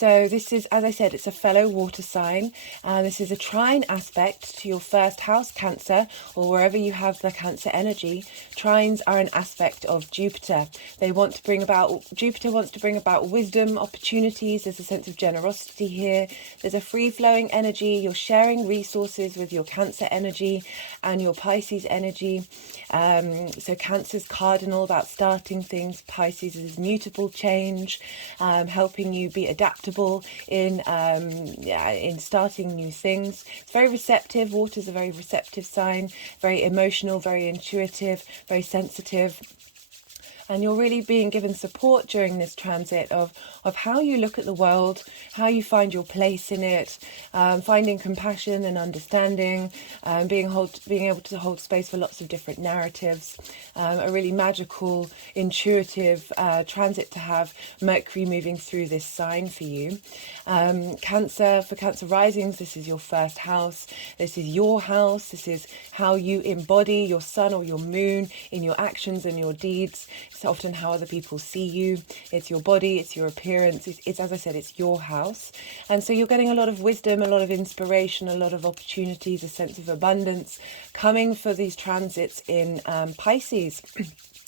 So this is, as I said, it's a fellow water sign. This is a trine aspect to your 1st house, Cancer, or wherever you have the Cancer energy. Trines are an aspect of Jupiter. Jupiter wants to bring about wisdom, opportunities. There's a sense of generosity here. There's a free-flowing energy. You're sharing resources with your Cancer energy and your Pisces energy. So Cancer's cardinal, about starting things. Pisces is mutable change, helping you be adaptable in starting new things. It's very receptive. Water's a very receptive sign, very emotional, very intuitive, very sensitive. And you're really being given support during this transit of how you look at the world, how you find your place in it, finding compassion and understanding, being able to hold space for lots of different narratives. A really magical, intuitive transit to have Mercury moving through this sign for you. Cancer, for Cancer risings, this is your 1st house. This is your house. This is how you embody your sun or your moon in your actions and your deeds. It's often how other people see you. It's your body, it's your appearance. It's, as I said, it's your house. And so you're getting a lot of wisdom, a lot of inspiration, a lot of opportunities, a sense of abundance coming for these transits in Pisces.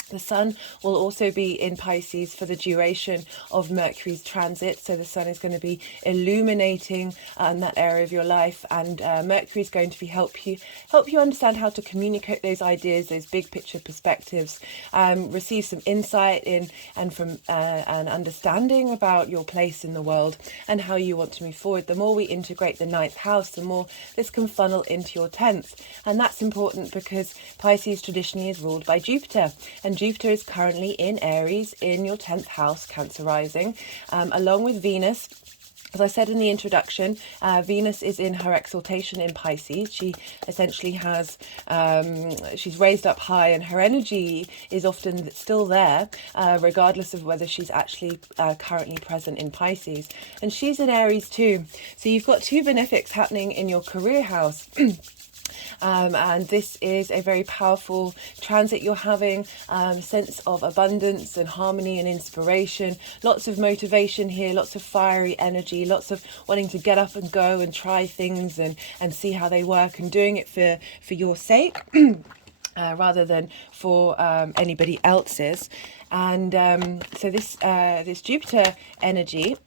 The sun will also be in Pisces for the duration of Mercury's transit. So the sun is going to be illuminating that area of your life, and Mercury is going to be help you understand how to communicate those ideas, those big picture perspectives, receive some insight in and from an understanding about your place in the world and how you want to move forward. The more we integrate the ninth house, the more this can funnel into your 10th, and that's important because Pisces traditionally is ruled by Jupiter, and Jupiter is currently in Aries in your 10th house, Cancer rising, along with Venus. As I said in the introduction, Venus is in her exaltation in Pisces. She essentially has, she's raised up high, and her energy is often still there, regardless of whether she's actually currently present in Pisces. And she's in Aries too. So you've got two benefics happening in your career house. And this is a very powerful transit you're having, sense of abundance and harmony and inspiration, lots of motivation here, lots of fiery energy, lots of wanting to get up and go and try things and see how they work, and doing it for your sake rather than for anybody else's. And so this Jupiter energy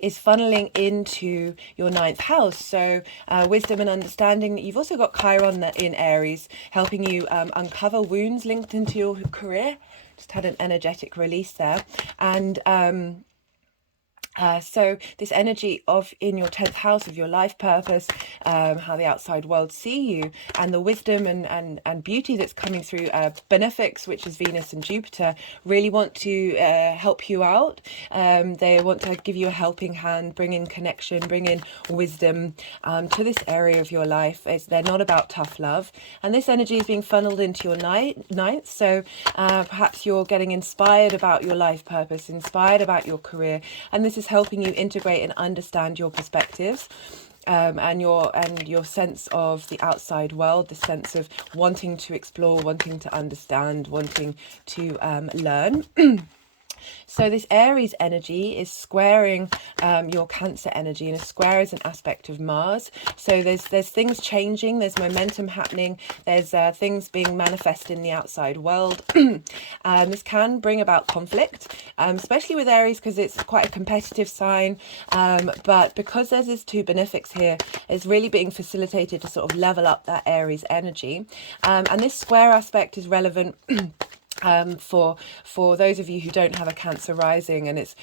is funneling into your ninth house. So wisdom and understanding. You've also got Chiron in Aries, helping you uncover wounds linked into your career. Just had an energetic release there. And so this energy of in your 10th house of your life purpose, how the outside world see you, and the wisdom and beauty that's coming through benefics, which is Venus and Jupiter, really want to help you out. They want to give you a helping hand, bring in connection, bring in wisdom to this area of your life. They're not about tough love, and this energy is being funneled into your ninth. So perhaps you're getting inspired about your life purpose, inspired about your career, and this is helping you integrate and understand your perspectives, and your sense of the outside world, the sense of wanting to explore, wanting to understand, wanting to learn. So this Aries energy is squaring your Cancer energy, and a square is an aspect of Mars. So there's things changing, there's momentum happening, there's things being manifest in the outside world. This can bring about conflict, especially with Aries because it's quite a competitive sign. But because there's these two benefics here, it's really being facilitated to sort of level up that Aries energy. And this square aspect is relevant for those of you who don't have a Cancer rising, and it's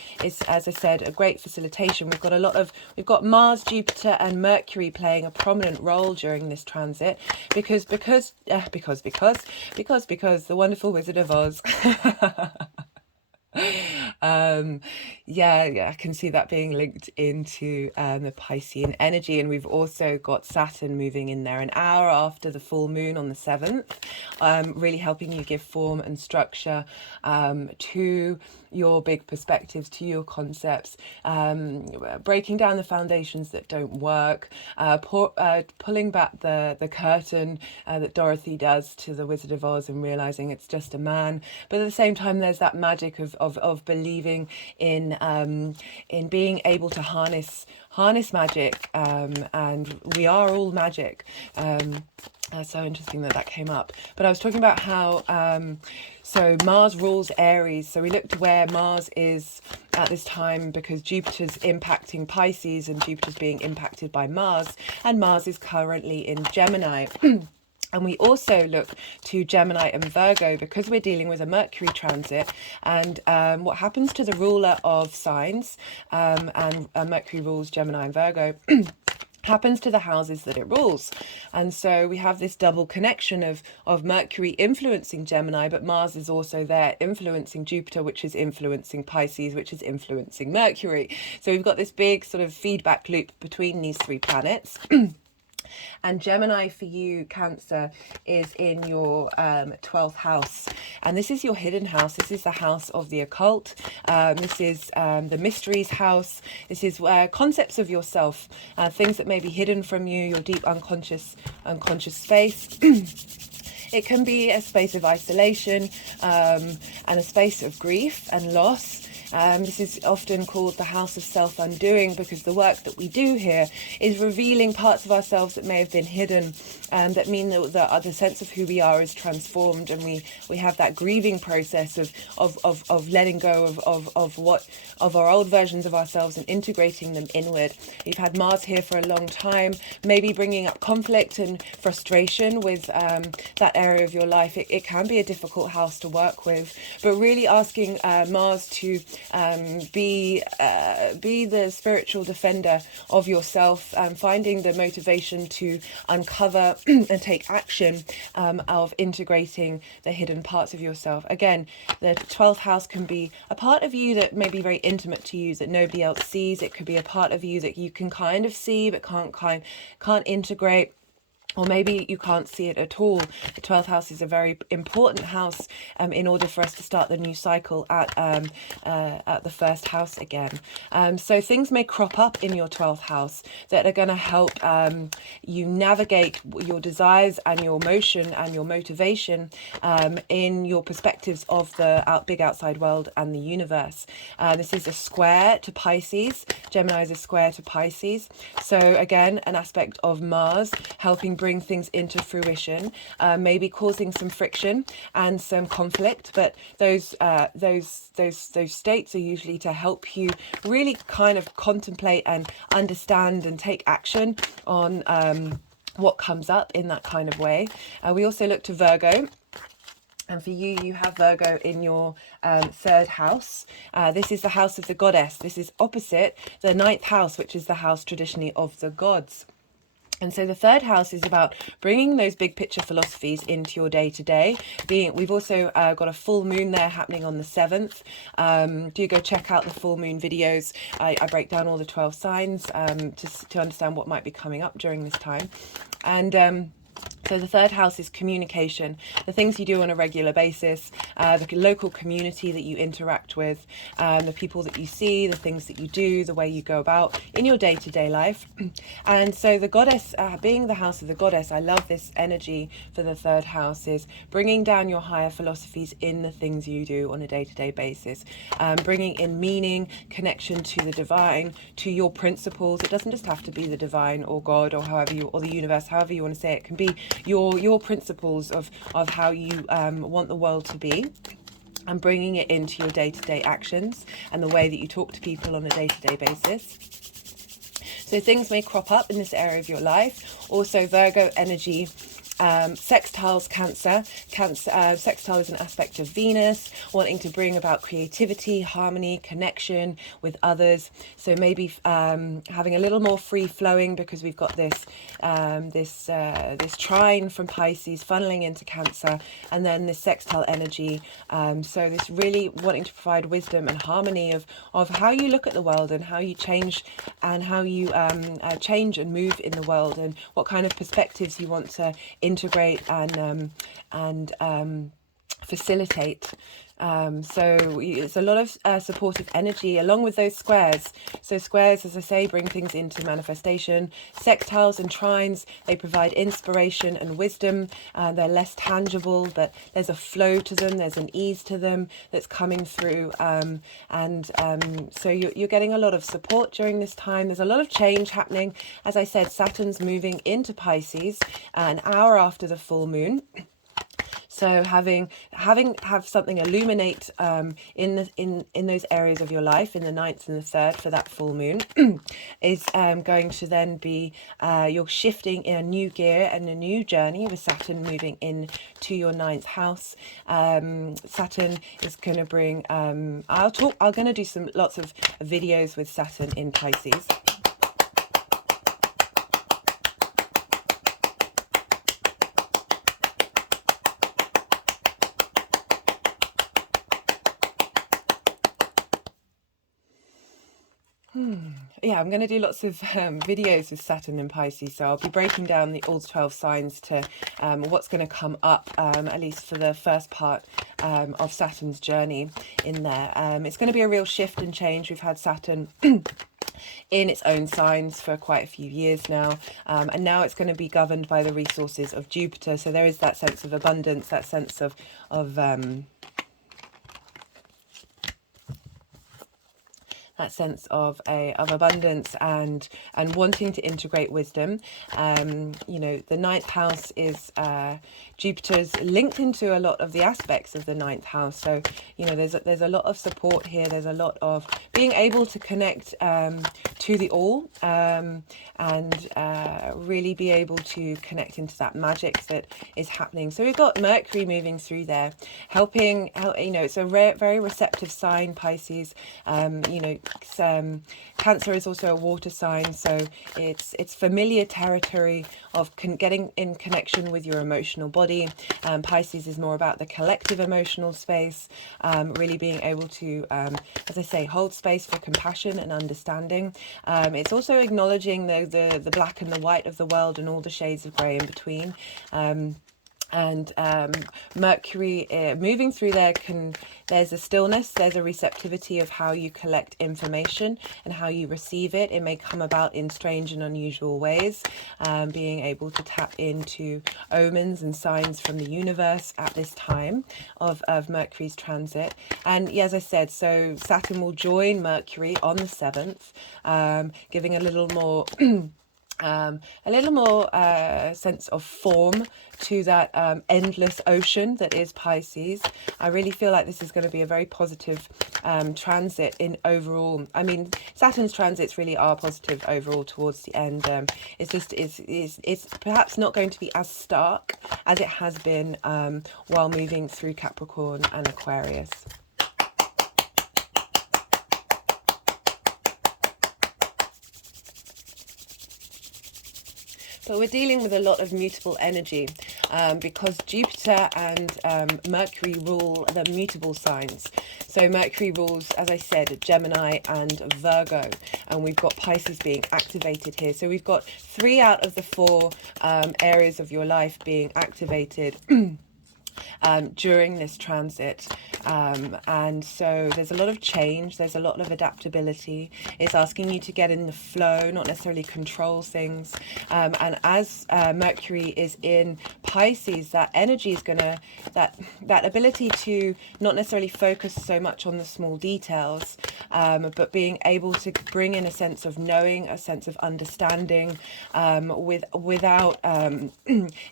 as I said, a great facilitation. We've got Mars, Jupiter and Mercury playing a prominent role during this transit because the wonderful Wizard of Oz yeah, I can see that being linked into the Piscean energy. And we've also got Saturn moving in there an hour after the full moon on the 7th, really helping you give form and structure to your big perspectives, to your concepts, breaking down the foundations that don't work, pulling back the curtain that Dorothy does to the Wizard of Oz and realizing it's just a man. But at the same time, there's that magic of believing in being able to harness magic, and we are all magic. So interesting that came up. But I was talking about how so Mars rules Aries. So we looked where Mars is at this time because Jupiter's impacting Pisces and Jupiter's being impacted by Mars, and Mars is currently in Gemini. And we also look to Gemini and Virgo because we're dealing with a Mercury transit, and what happens to the ruler of signs, and Mercury rules Gemini and Virgo, happens to the houses that it rules. And so we have this double connection of Mercury influencing Gemini, but Mars is also there influencing Jupiter, which is influencing Pisces, which is influencing Mercury. So we've got this big sort of feedback loop between these three planets. And Gemini for you, Cancer, is in your 12th house. And this is your hidden house. This is the house of the occult. This is the mysteries house. This is concepts of yourself, things that may be hidden from you, your deep unconscious space. It can be a space of isolation, and a space of grief and loss. This is often called the house of self-undoing, because the work that we do here is revealing parts of ourselves that may have been hidden, that mean that the sense of who we are is transformed, and we have that grieving process of letting go of our old versions of ourselves and integrating them inward. You've had Mars here for a long time, maybe bringing up conflict and frustration with that area of your life. It can be a difficult house to work with, but really asking Mars to be the spiritual defender of yourself, finding the motivation to uncover and take action of integrating the hidden parts of yourself. Again, the 12th house can be a part of you that may be very intimate to you that nobody else sees. It could be a part of you that you can kind of see but can't integrate. Or maybe you can't see it at all. The 12th house is a very important house in order for us to start the new cycle at the first house again. So things may crop up in your 12th house that are going to help you navigate your desires and your motion and your motivation in your perspectives of the big outside world and the universe. This is a square to Pisces. Gemini is a square to Pisces. So again, an aspect of Mars helping bring things into fruition, maybe causing some friction and some conflict, but those states are usually to help you really kind of contemplate and understand and take action on what comes up in that kind of way. We also look to Virgo. And for you, you have Virgo in your third house. This is the house of the goddess. This is opposite the ninth house, which is the house traditionally of the gods. And so the third house is about bringing those big picture philosophies into your day-to-day. We've also got a full moon there happening on the 7th. Do go check out the full moon videos. I break down all the 12 signs to understand what might be coming up during this time. And so the third house is communication, the things you do on a regular basis, the local community that you interact with, the people that you see, the things that you do, the way you go about in your day-to-day life. And so the goddess, being the house of the goddess, I love this energy for the third house, is bringing down your higher philosophies in the things you do on a day-to-day basis, bringing in meaning, connection to the divine, to your principles. It doesn't just have to be the divine or God or or the universe, however you want to say it. It can be your principles of how you want the world to be, and bringing it into your day-to-day actions and the way that you talk to people on a day-to-day basis. So things may crop up in this area of your life. Also Virgo energy, sextiles Cancer. Sextile is an aspect of Venus, wanting to bring about creativity, harmony, connection with others. So maybe having a little more free flowing, because we've got this trine from Pisces funneling into Cancer, and then this sextile energy. So this really wanting to provide wisdom and harmony of how you look at the world and how you change, and how you change and move in the world, and what kind of perspectives you want to integrate and facilitate. So it's a lot of supportive energy along with those squares. So squares, as I say, bring things into manifestation. Sextiles and trines, they provide inspiration and wisdom. They're less tangible, but there's a flow to them, there's an ease to them that's coming through. So you're getting a lot of support during this time. There's a lot of change happening. As I said, Saturn's moving into Pisces an hour after the full moon. So have something illuminate in those areas of your life, in the 9th and the 3rd for that full moon, is going to then be you're shifting in a new gear and a new journey with Saturn moving in to your 9th house. Saturn is going to bring I'm going to do lots of videos with Saturn in Pisces. Yeah, I'm going to do lots of videos with Saturn and Pisces, so I'll be breaking down all 12 signs to what's going to come up, at least for the first part of Saturn's journey in there. It's going to be a real shift and change. We've had Saturn in its own signs for quite a few years now, and now it's going to be governed by the resources of Jupiter. So there is that sense of abundance, that sense of that sense of abundance and wanting to integrate wisdom. You know, the ninth house is Jupiter's linked into a lot of the aspects of the ninth house. So, you know, there's a lot of support here. There's a lot of being able to connect to the all, and really be able to connect into that magic that is happening. So we've got Mercury moving through there, helping, you know, it's a very receptive sign, Pisces. You know, Cancer is also a water sign, so it's familiar territory of getting in connection with your emotional body. Pisces is more about the collective emotional space, really being able to, as I say, hold space for compassion and understanding. It's also acknowledging the black and the white of the world and all the shades of grey in between. And Mercury moving through there, there's a stillness, there's a receptivity of how you collect information and how you receive it. It may come about in strange and unusual ways, being able to tap into omens and signs from the universe at this time of Mercury's transit. And yeah, as I said, so Saturn will join Mercury on the 7th, giving a little more sense of form to that endless ocean that is Pisces. I really feel like this is going to be a very positive transit in overall. I mean, Saturn's transits really are positive overall towards the end. It's perhaps not going to be as stark as it has been while moving through Capricorn and Aquarius. But we're dealing with a lot of mutable energy because Jupiter and Mercury rule the mutable signs. So Mercury rules, as I said, Gemini and Virgo, and we've got Pisces being activated here. So we've got 3 out of the 4 areas of your life being activated during this transit, and so there's a lot of change, there's a lot of adaptability. It's asking you to get in the flow, not necessarily control things, and as Mercury is in Pisces, that energy is gonna, that ability to not necessarily focus so much on the small details, but being able to bring in a sense of knowing, a sense of understanding, without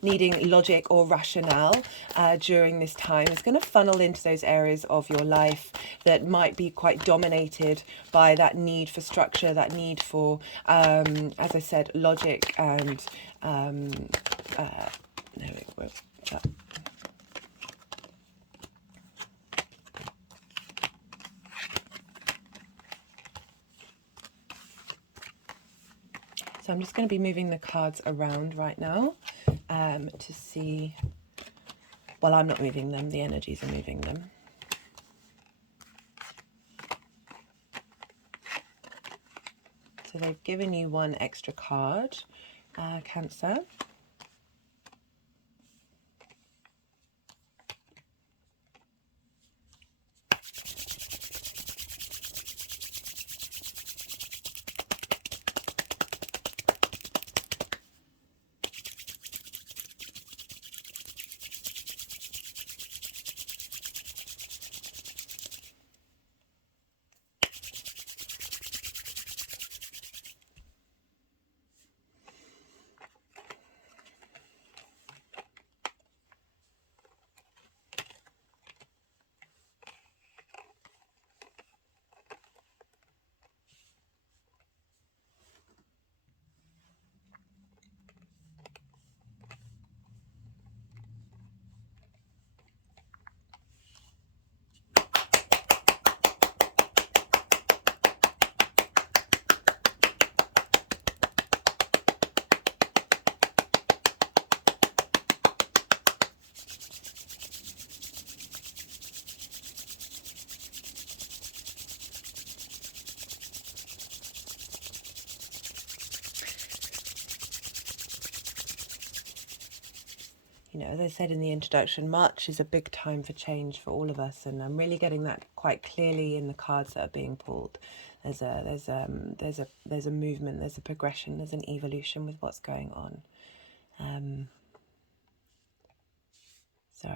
needing logic or rationale during this time, is going to funnel into those areas of your life that might be quite dominated by that need for structure, that need for, as I said, logic and So I'm just going to be moving the cards around right now to see. Well, I'm not moving them, the energies are moving them. So they've given you 1 extra card, Cancer. You know, as I said in the introduction, March is a big time for change for all of us, and I'm really getting that quite clearly in the cards that are being pulled. There's a movement, there's a progression, there's an evolution with what's going on. So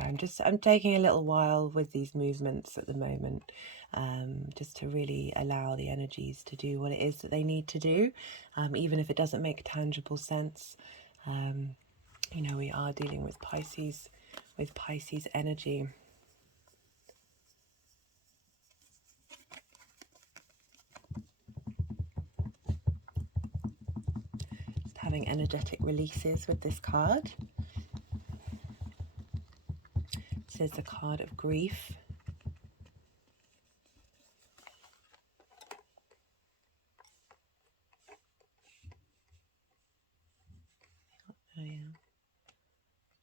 I'm taking a little while with these movements at the moment, just to really allow the energies to do what it is that they need to do, even if it doesn't make tangible sense. You know, we are dealing with Pisces energy. Just having energetic releases with this card. This is the card of grief. Oh, yeah.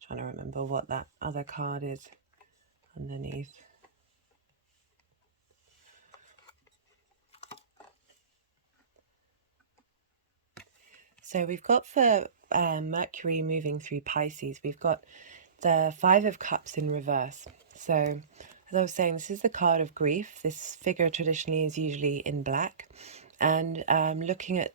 Trying to remember what that other card is underneath. So we've got for Mercury moving through Pisces, we've got the Five of Cups in reverse. So as I was saying, this is the card of grief. This figure traditionally is usually in black. And looking at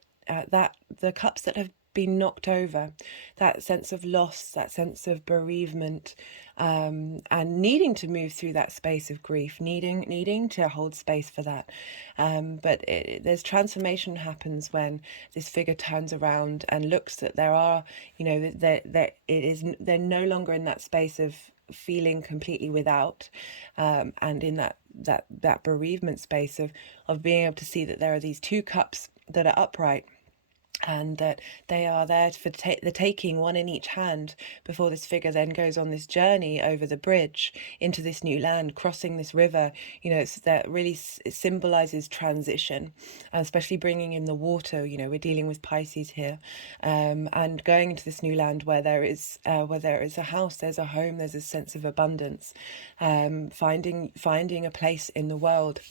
that, the cups that have been knocked over, that sense of loss, that sense of bereavement, and needing to move through that space of grief, needing to hold space for that. But there's transformation happens when this figure turns around and looks that there are, you know, they're no longer in that space of feeling completely without, and in that bereavement space of being able to see that there are these two cups that are upright, and that they are there for the taking, one in each hand, before this figure then goes on this journey over the bridge into this new land, crossing this river. You know, that really it symbolizes transition, especially bringing in the water. You know, we're dealing with Pisces here, and going into this new land where there is a house, there's a home, there's a sense of abundance, finding a place in the world.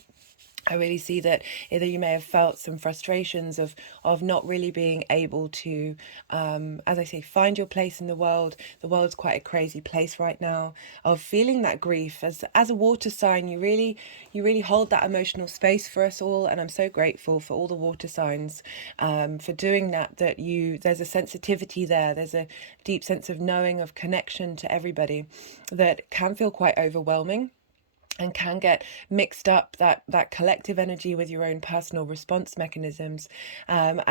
I really see that either you may have felt some frustrations of not really being able to, as I say, find your place in the world. The world's quite a crazy place right now. Of feeling that grief as a water sign, you really hold that emotional space for us all, and I'm so grateful for all the water signs for doing that. There's a sensitivity there. There's a deep sense of knowing, of connection to everybody that can feel quite overwhelming, and can get mixed up, that collective energy with your own personal response mechanisms. We're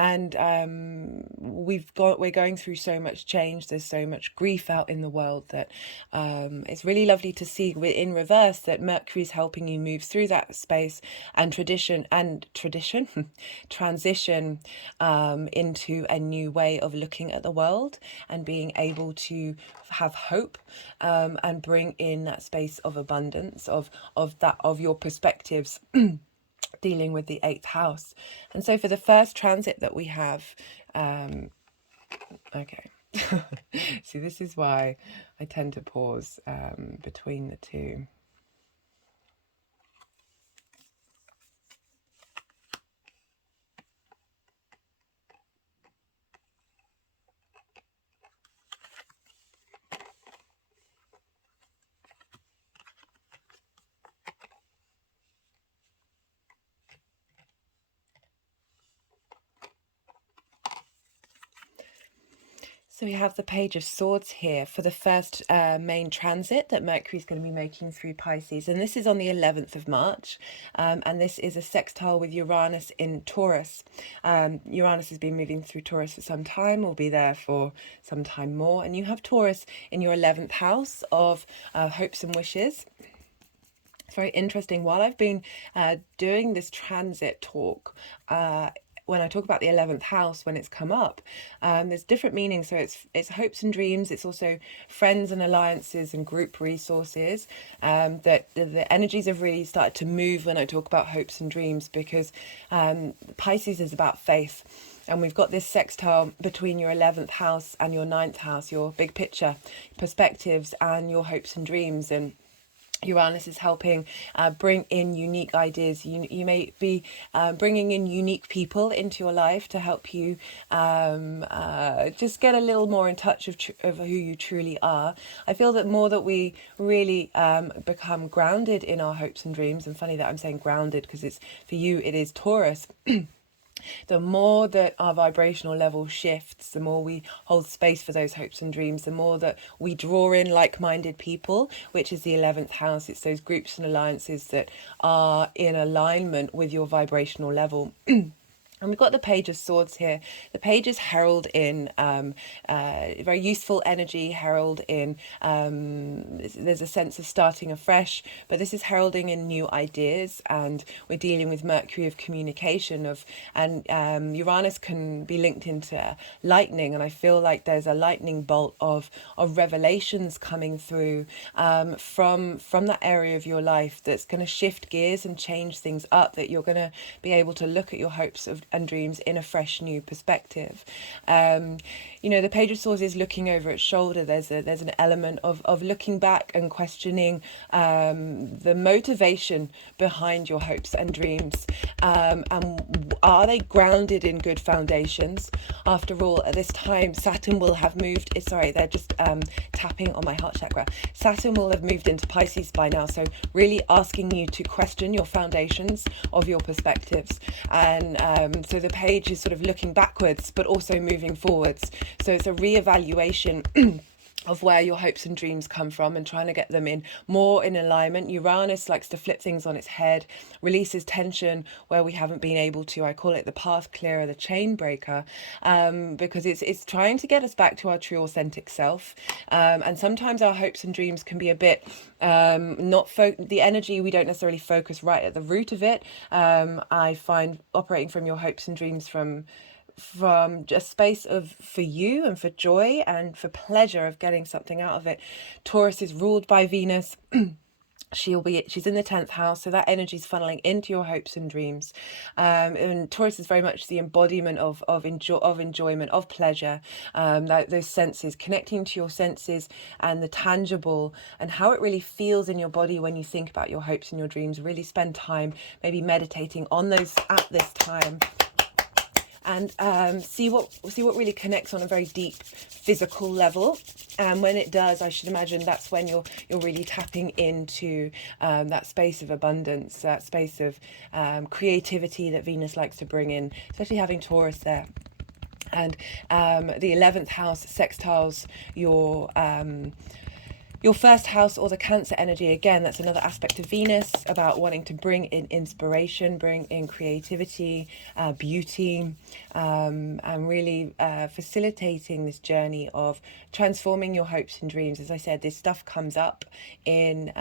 going through so much change. There's so much grief out in the world that it's really lovely to see in reverse that Mercury's helping you move through that space and transition into a new way of looking at the world, and being able to have hope, and bring in that space of abundance, of your perspectives, dealing with the 8th house. And so for the first transit that we have, okay. See, this is why I tend to pause between the two. So we have the Page of Swords here for the first main transit that Mercury is going to be making through Pisces. And this is on the 11th of March. And this is a sextile with Uranus in Taurus. Uranus has been moving through Taurus for some time, will be there for some time more. And you have Taurus in your 11th house of hopes and wishes. It's very interesting. While I've been doing this transit talk, when I talk about the 11th house, when it's come up, there's different meanings. So it's hopes and dreams. It's also friends and alliances and group resources. That the energies have really started to move when I talk about hopes and dreams, because Pisces is about faith. And we've got this sextile between your 11th house and your 9th house, your big picture perspectives and your hopes and dreams. And Uranus is helping bring in unique ideas. You may be bringing in unique people into your life to help you just get a little more in touch of who you truly are. I feel that more that we really become grounded in our hopes and dreams, and funny that I'm saying grounded because it's for you, it is Taurus. The more that our vibrational level shifts, the more we hold space for those hopes and dreams, the more that we draw in like-minded people, which is the 11th house. It's those groups and alliances that are in alignment with your vibrational level. And we've got the Page of Swords here. The Page is herald in very useful energy, herald in, there's a sense of starting afresh, but this is heralding in new ideas, and we're dealing with Mercury of communication, and Uranus can be linked into lightning, and I feel like there's a lightning bolt of revelations coming through from that area of your life that's going to shift gears and change things up, that you're going to be able to look at your hopes and dreams in a fresh new perspective. You know, the Page of Swords is looking over its shoulder. There's an element of looking back and questioning the motivation behind your hopes and dreams, and are they grounded in good foundations? After all, at this time Saturn will have moved, sorry, they're just tapping on my heart chakra. Saturn will have moved into Pisces by now, so really asking you to question your foundations of your perspectives. And so the Page is sort of looking backwards but also moving forwards, so it's a reevaluation of where your hopes and dreams come from and trying to get them in more in alignment. Uranus likes to flip things on its head, releases tension where we haven't been able to. I call it the path clearer, the chain breaker, because it's trying to get us back to our true authentic self. And sometimes our hopes and dreams can be a bit the energy, we don't necessarily focus right at the root of it. I find operating from your hopes and dreams from just space of for you and for joy and for pleasure of getting something out of it. Taurus is ruled by Venus. She's in the 10th house, so that energy is funneling into your hopes and dreams, and Taurus is very much the embodiment of enjoyment, of pleasure, those senses, connecting to your senses and the tangible and how it really feels in your body when you think about your hopes and your dreams. Really spend time maybe meditating on those at this time, and see what really connects on a very deep physical level. And when it does, I should imagine that's when you're really tapping into that space of abundance, that space of creativity that Venus likes to bring in, especially having Taurus there. And the 11th house sextiles your first house, or the Cancer energy. Again, that's another aspect of Venus, about wanting to bring in inspiration, bring in creativity, beauty, and really facilitating this journey of transforming your hopes and dreams. As I said, this stuff comes up in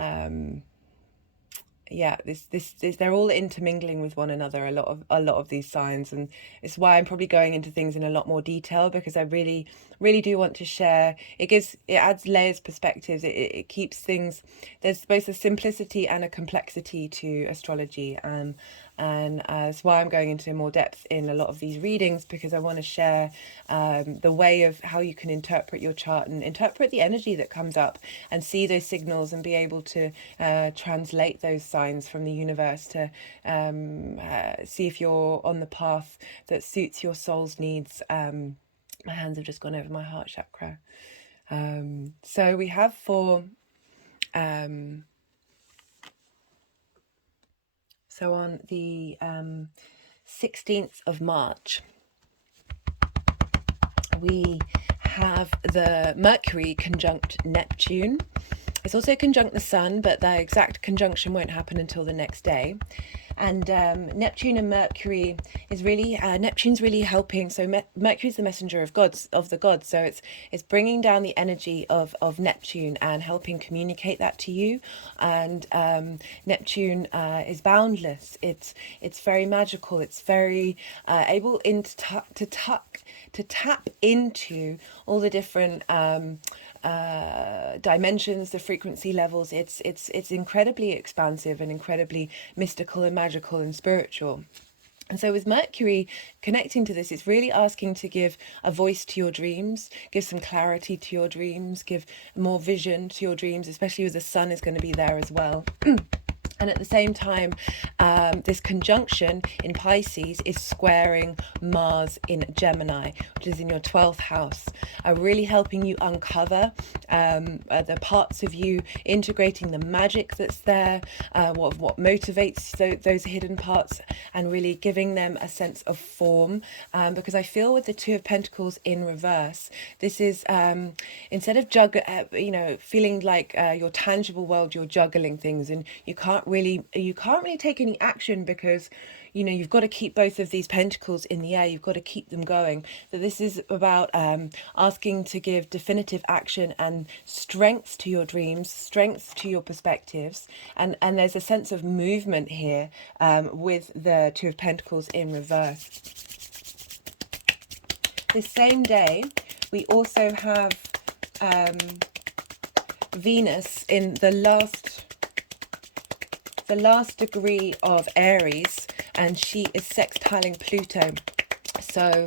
this they're all intermingling with one another, a lot of these signs, and it's why I'm probably going into things in a lot more detail, because I really do want to share. It adds layers, perspectives, it keeps things, there's both a simplicity and a complexity to astrology, and that's why I'm going into more depth in a lot of these readings, because I want to share the way of how you can interpret your chart and interpret the energy that comes up and see those signals and be able to translate those signs from the universe to see if you're on the path that suits your soul's needs. My hands have just gone over my heart chakra. So we have so on the 16th of March, we have the Mercury conjunct Neptune. It's also conjunct the Sun, but the exact conjunction won't happen until the next day. And Neptune and Mercury is really, Neptune's really helping. So Mercury is the messenger of the gods. So it's bringing down the energy of Neptune and helping communicate that to you. And Neptune is boundless. It's very magical. It's very able to tap into all the different dimensions, the frequency levels. It's incredibly expansive and incredibly mystical and magical and spiritual. And so with Mercury connecting to this, it's really asking to give a voice to your dreams, give some clarity to your dreams, give more vision to your dreams, especially as the Sun is going to be there as well. And at the same time, this conjunction in Pisces is squaring Mars in Gemini, which is in your 12th house, really helping you uncover the parts of you, integrating the magic that's there, what motivates those hidden parts, and really giving them a sense of form. Because I feel with the Two of Pentacles in reverse, this is instead of feeling like your tangible world, you're juggling things, and you can't really take any action because you've got to keep both of these pentacles in the air. You've got to keep them going. So this is about asking to give definitive action and strength to your dreams, strength to your perspectives, and there's a sense of movement here with the Two of Pentacles in reverse. This same day, we also have Venus in the last degree of Aries, and she is sextiling Pluto. So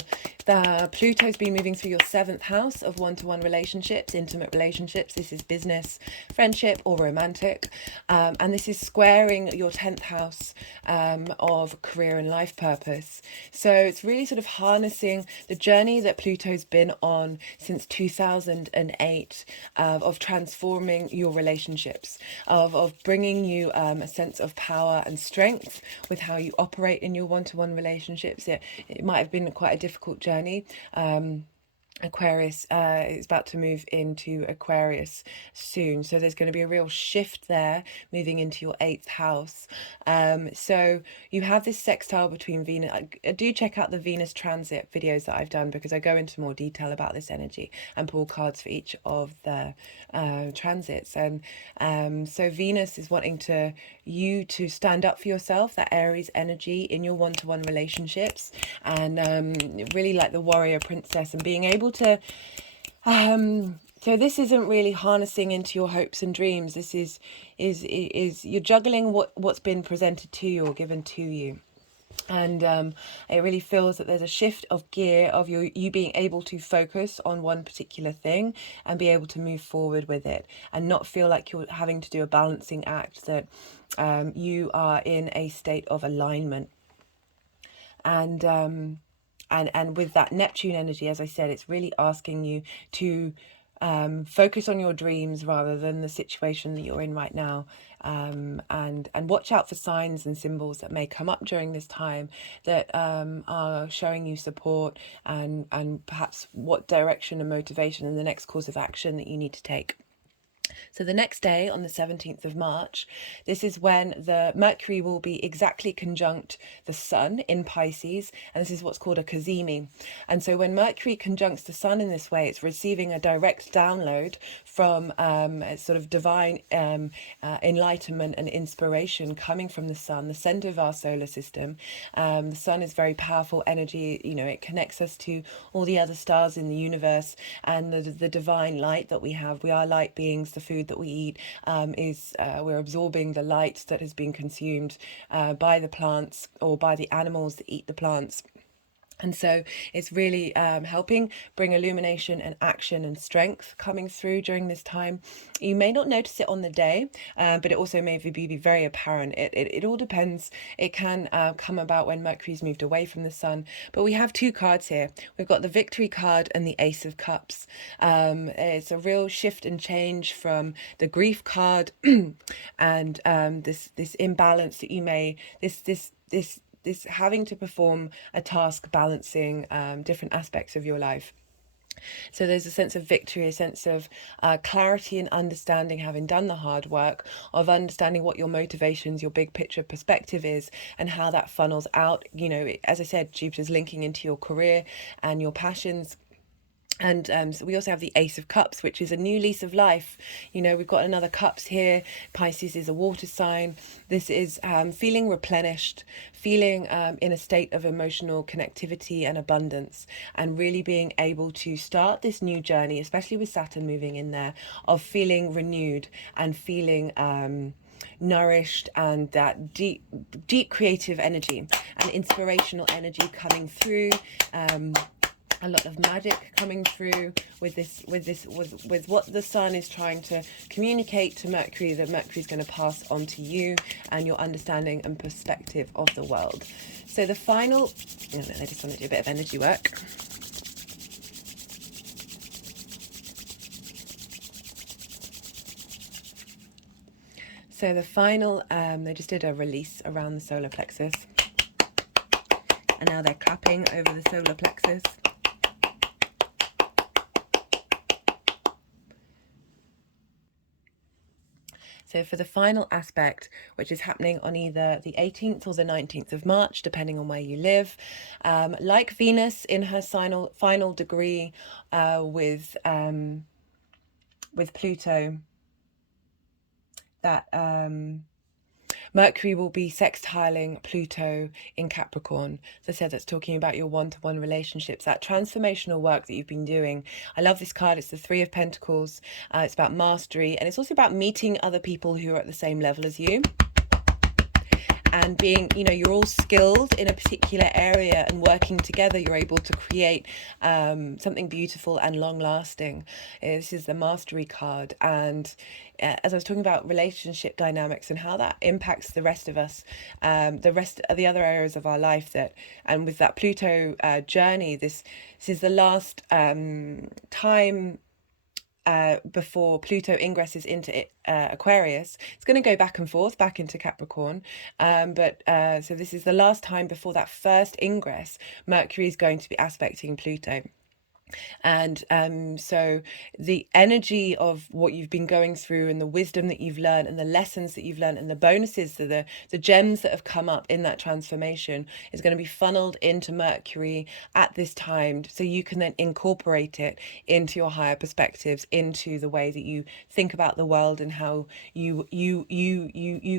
Pluto's been moving through your 7th house of one-to-one relationships, intimate relationships. This is business, friendship, or romantic. And this is squaring your 10th house of career and life purpose. So it's really sort of harnessing the journey that Pluto's been on since 2008 of transforming your relationships, of bringing you a sense of power and strength with how you operate in your one-to-one relationships. It might have been quite a difficult journey. Aquarius is about to move into Aquarius soon, so there's going to be a real shift there moving into your 8th house. So you have this sextile between Venus. Do check out the Venus transit videos that I've done, because I go into more detail about this energy and pull cards for each of the transits. And so Venus is wanting you to stand up for yourself, that Aries energy in your one-to-one relationships, and really like the warrior princess, and being able to so this isn't really harnessing into your hopes and dreams. This is you're juggling what's been presented to you or given to you. And it really feels that there's a shift of gear of you being able to focus on one particular thing and be able to move forward with it, and not feel like you're having to do a balancing act, that you are in a state of alignment. And with that Neptune energy, as I said, it's really asking you to focus on your dreams rather than the situation that you're in right now, and watch out for signs and symbols that may come up during this time that are showing you support, and perhaps what direction and motivation and the next course of action that you need to take. So the next day, on the 17th of March, this is when the Mercury will be exactly conjunct the Sun in Pisces, and this is what's called a Cazimi. And so when Mercury conjuncts the Sun in this way, it's receiving a direct download from a sort of divine enlightenment and inspiration coming from the Sun, the center of our solar system. The Sun is very powerful energy. It connects us to all the other stars in the universe, and the divine light that we have. We are light beings. The food that we eat we're absorbing the light that has been consumed by the plants or by the animals that eat the plants. And so it's really helping bring illumination and action and strength coming through during this time. You may not notice it on the day, but it also may be very apparent. It all depends. It can come about when Mercury's moved away from the Sun. But we have two cards here. We've got the Victory card and the Ace of Cups. It's a real shift and change from the Grief card and this imbalance that you may, this having to perform a task balancing different aspects of your life. So there's a sense of victory, a sense of clarity and understanding, having done the hard work of understanding what your motivations, your big picture perspective is, and how that funnels out. As I said, Jupiter's linking into your career and your passions. And so we also have the Ace of Cups, which is a new lease of life. We've got another Cups here. Pisces is a water sign. This is feeling replenished, feeling in a state of emotional connectivity and abundance, and really being able to start this new journey, especially with Saturn moving in there, of feeling renewed and feeling nourished, and that deep creative energy and inspirational energy coming through. a lot of magic coming through with what the sun is trying to communicate to Mercury, that Mercury is going to pass on to you and your understanding and perspective of the world. So the final, I just want to do a bit of energy work. So the final, they just did a release around the solar plexus, and now they're clapping over the solar plexus. So for the final aspect, which is happening on either the 18th or the 19th of March, depending on where you live, like Venus in her final degree with Pluto, that Mercury will be sextiling Pluto in Capricorn. As I said, that's talking about your one-to-one relationships, that transformational work that you've been doing. I love this card. It's the Three of Pentacles. It's about mastery, and it's also about meeting other people who are at the same level as you. And being, you're all skilled in a particular area, and working together, you're able to create something beautiful and long-lasting. This is the Mastery card. And as I was talking about relationship dynamics and how that impacts the rest of us, the rest of the other areas of our life, and with that Pluto journey, this is the last time before Pluto ingresses into Aquarius. It's going to go back and forth, back into Capricorn. So this is the last time before that first ingress. Mercury is going to be aspecting Pluto. And so the energy of what you've been going through, and the wisdom that you've learned, and the lessons that you've learned, and the bonuses, the gems that have come up in that transformation, is going to be funneled into Mercury at this time, so you can then incorporate it into your higher perspectives, into the way that you think about the world and how you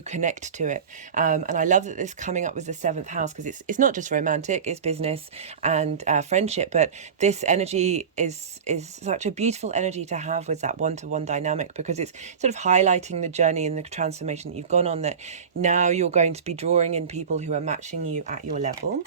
connect to it. And I love that this coming up with the 7th house, because it's not just romantic, it's business and friendship, but this energy is such a beautiful energy to have with that one-to-one dynamic, because it's sort of highlighting the journey and the transformation that you've gone on, that now you're going to be drawing in people who are matching you at your level.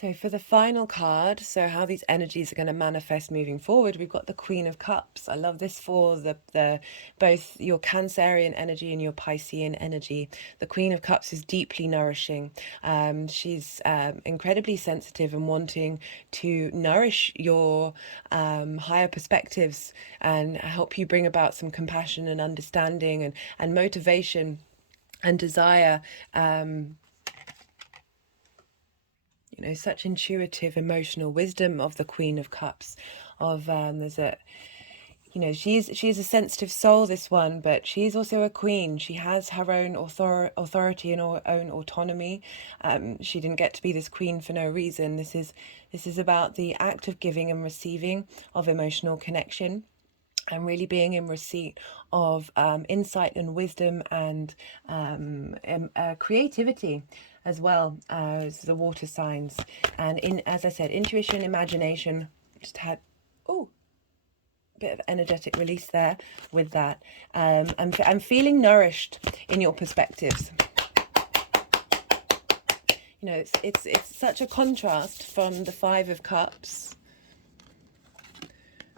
So for the final card, so how these energies are going to manifest moving forward, we've got the Queen of Cups. I love this for the both your Cancerian energy and your Piscean energy. The Queen of Cups is deeply nourishing. She's incredibly sensitive and wanting to nourish your higher perspectives and help you bring about some compassion and understanding and motivation and desire. Such intuitive, emotional wisdom of the Queen of Cups. She's a sensitive soul, this one, but she's also a queen. She has her own authority and her own autonomy. She didn't get to be this queen for no reason. This is about the act of giving and receiving of emotional connection, and really being in receipt of insight and wisdom and creativity as well as the water signs. And as I said, intuition, imagination. Just had a bit of energetic release there with that. I'm feeling nourished in your perspectives. It's such a contrast from the Five of Cups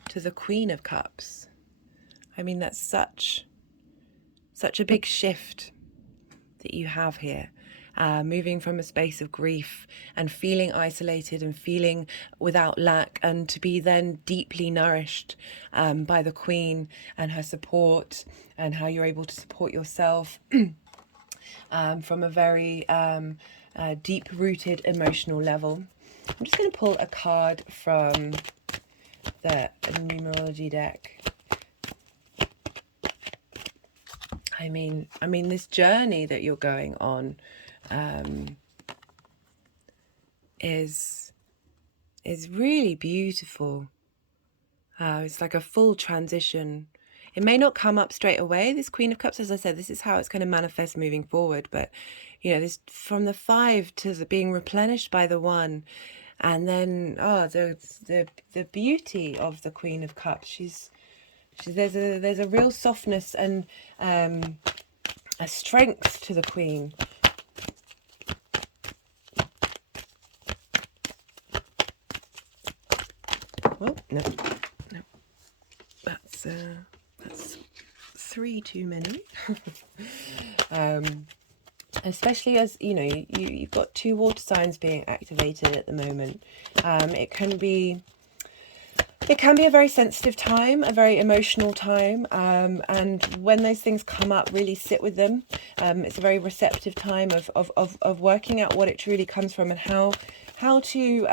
to the Queen of Cups. I mean, that's such a big shift that you have here. Moving from a space of grief and feeling isolated and feeling without lack, and to be then deeply nourished by the Queen and her support, and how you're able to support yourself from a very deep-rooted emotional level. I'm just going to pull a card from the numerology deck. I mean, this journey that you're going on is really beautiful. It's like a full transition. It may not come up straight away, this Queen of Cups. As I said, this is how it's going to manifest moving forward. But, this from the 5 to being replenished by the 1, And then, oh, the beauty of the Queen of Cups. There's a real softness and a strength to the Queen. Oh, no, that's 3 too many. Especially as you know, you've got 2 water signs being activated at the moment. It can be a very sensitive time, a very emotional time, and when those things come up, really sit with them. It's a very receptive time of working out what it truly comes from and how to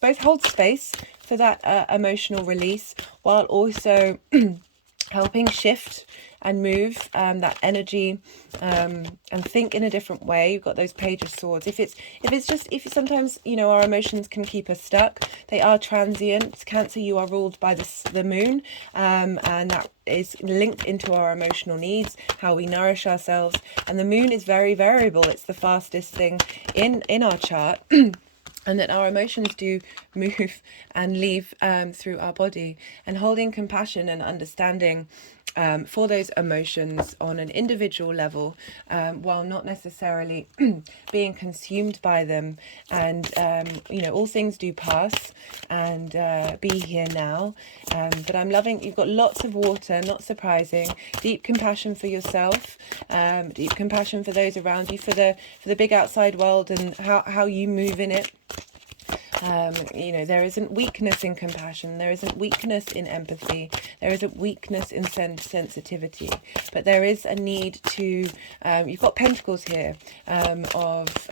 both hold space for that emotional release, while also helping shift and move that energy and think in a different way. You've got those Page of Swords. If sometimes, you know, our emotions can keep us stuck. They are transient. Cancer, you are ruled by the moon, and that is linked into our emotional needs, how we nourish ourselves. And the moon is very variable. It's the fastest thing in our chart. And that our emotions do move and leave through our body, and holding compassion and understanding for those emotions on an individual level, while not necessarily being consumed by them. And you know, all things do pass, and be here now. But I'm loving, you've got lots of water, not surprising. Deep compassion for yourself, deep compassion for those around you, for the big outside world and how you move in it. You know, there isn't weakness in compassion, there isn't weakness in empathy, there isn't weakness in sensitivity, but there is a need to, you've got Pentacles here, of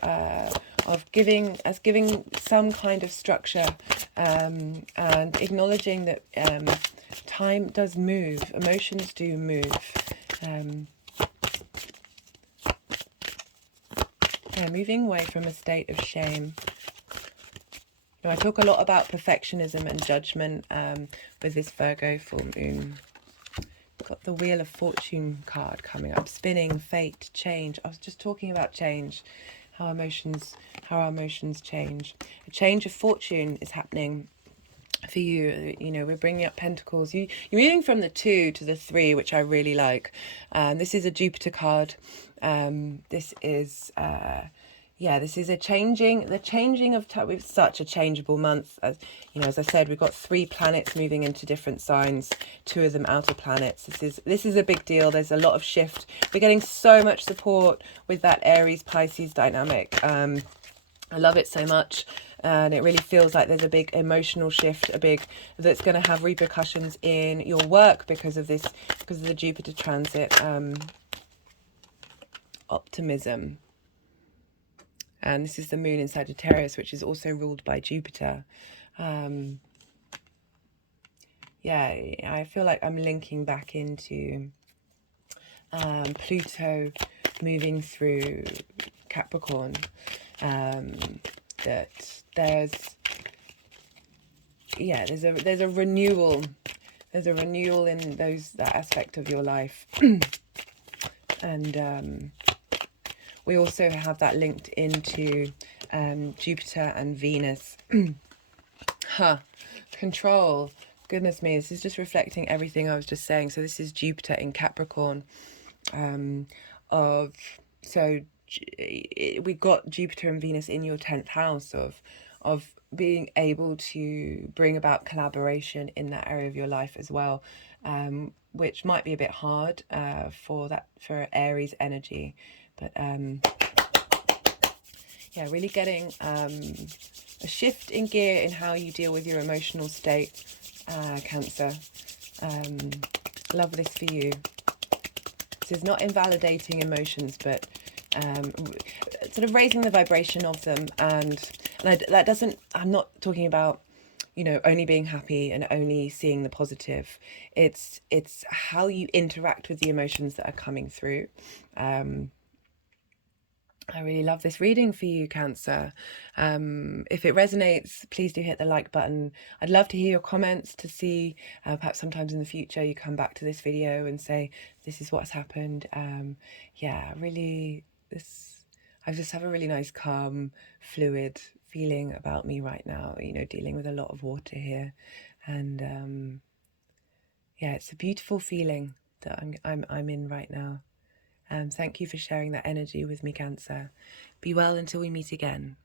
giving some kind of structure, and acknowledging that time does move, emotions do move. Yeah, moving away from a state of shame. I talk a lot about perfectionism and judgment with this Virgo full moon. Got the Wheel of Fortune card coming up, spinning, fate, change. I was just talking about change, how our emotions change. A change of fortune is happening for you. You know, we're bringing up Pentacles. You're moving from the 2 to the 3, which I really like. This is a Jupiter card. This is this is the changing of time. It's such a changeable month. As you know, as I said, we've got 3 planets moving into different signs, 2 of them outer planets. This is a big deal. There's a lot of shift. We're getting so much support with that Aries Pisces dynamic. I love it so much. And it really feels like there's a big emotional shift, that's going to have repercussions in your work because of this, because of the Jupiter transit. Optimism. And this is the moon in Sagittarius, which is also ruled by Jupiter. Yeah, I feel like I'm linking back into Pluto moving through Capricorn. That there's a renewal. There's a renewal in that aspect of your life. And we also have that linked into Jupiter and Venus. Control. Goodness me, this is just reflecting everything I was just saying. So this is Jupiter in Capricorn. We got Jupiter and Venus in your 10th house of being able to bring about collaboration in that area of your life as well, which might be a bit hard for Aries energy. But yeah, really getting a shift in gear in how you deal with your emotional state, Cancer. Love this for you. This is not invalidating emotions, but sort of raising the vibration of them. And that doesn't, I'm not talking about, you know, only being happy and only seeing the positive. It's how you interact with the emotions that are coming through. I really love this reading for you, Cancer. If it resonates, please do hit the like button. I'd love to hear your comments, to see perhaps sometimes in the future you come back to this video and say, this is what's happened. Yeah, really, I just have a really nice, calm, fluid feeling about me right now, you know, dealing with a lot of water here. And yeah, it's a beautiful feeling that I'm in right now. Thank you for sharing that energy with me, Cancer. Be well until we meet again.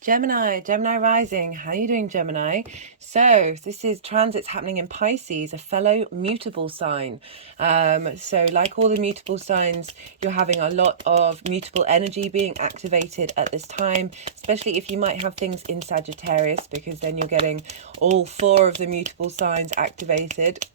Gemini rising. How are you doing, Gemini? So this is transits happening in Pisces, a fellow mutable sign. So like all the mutable signs, you're having a lot of mutable energy being activated at this time, especially if you might have things in Sagittarius, because then you're getting all 4 of the mutable signs activated.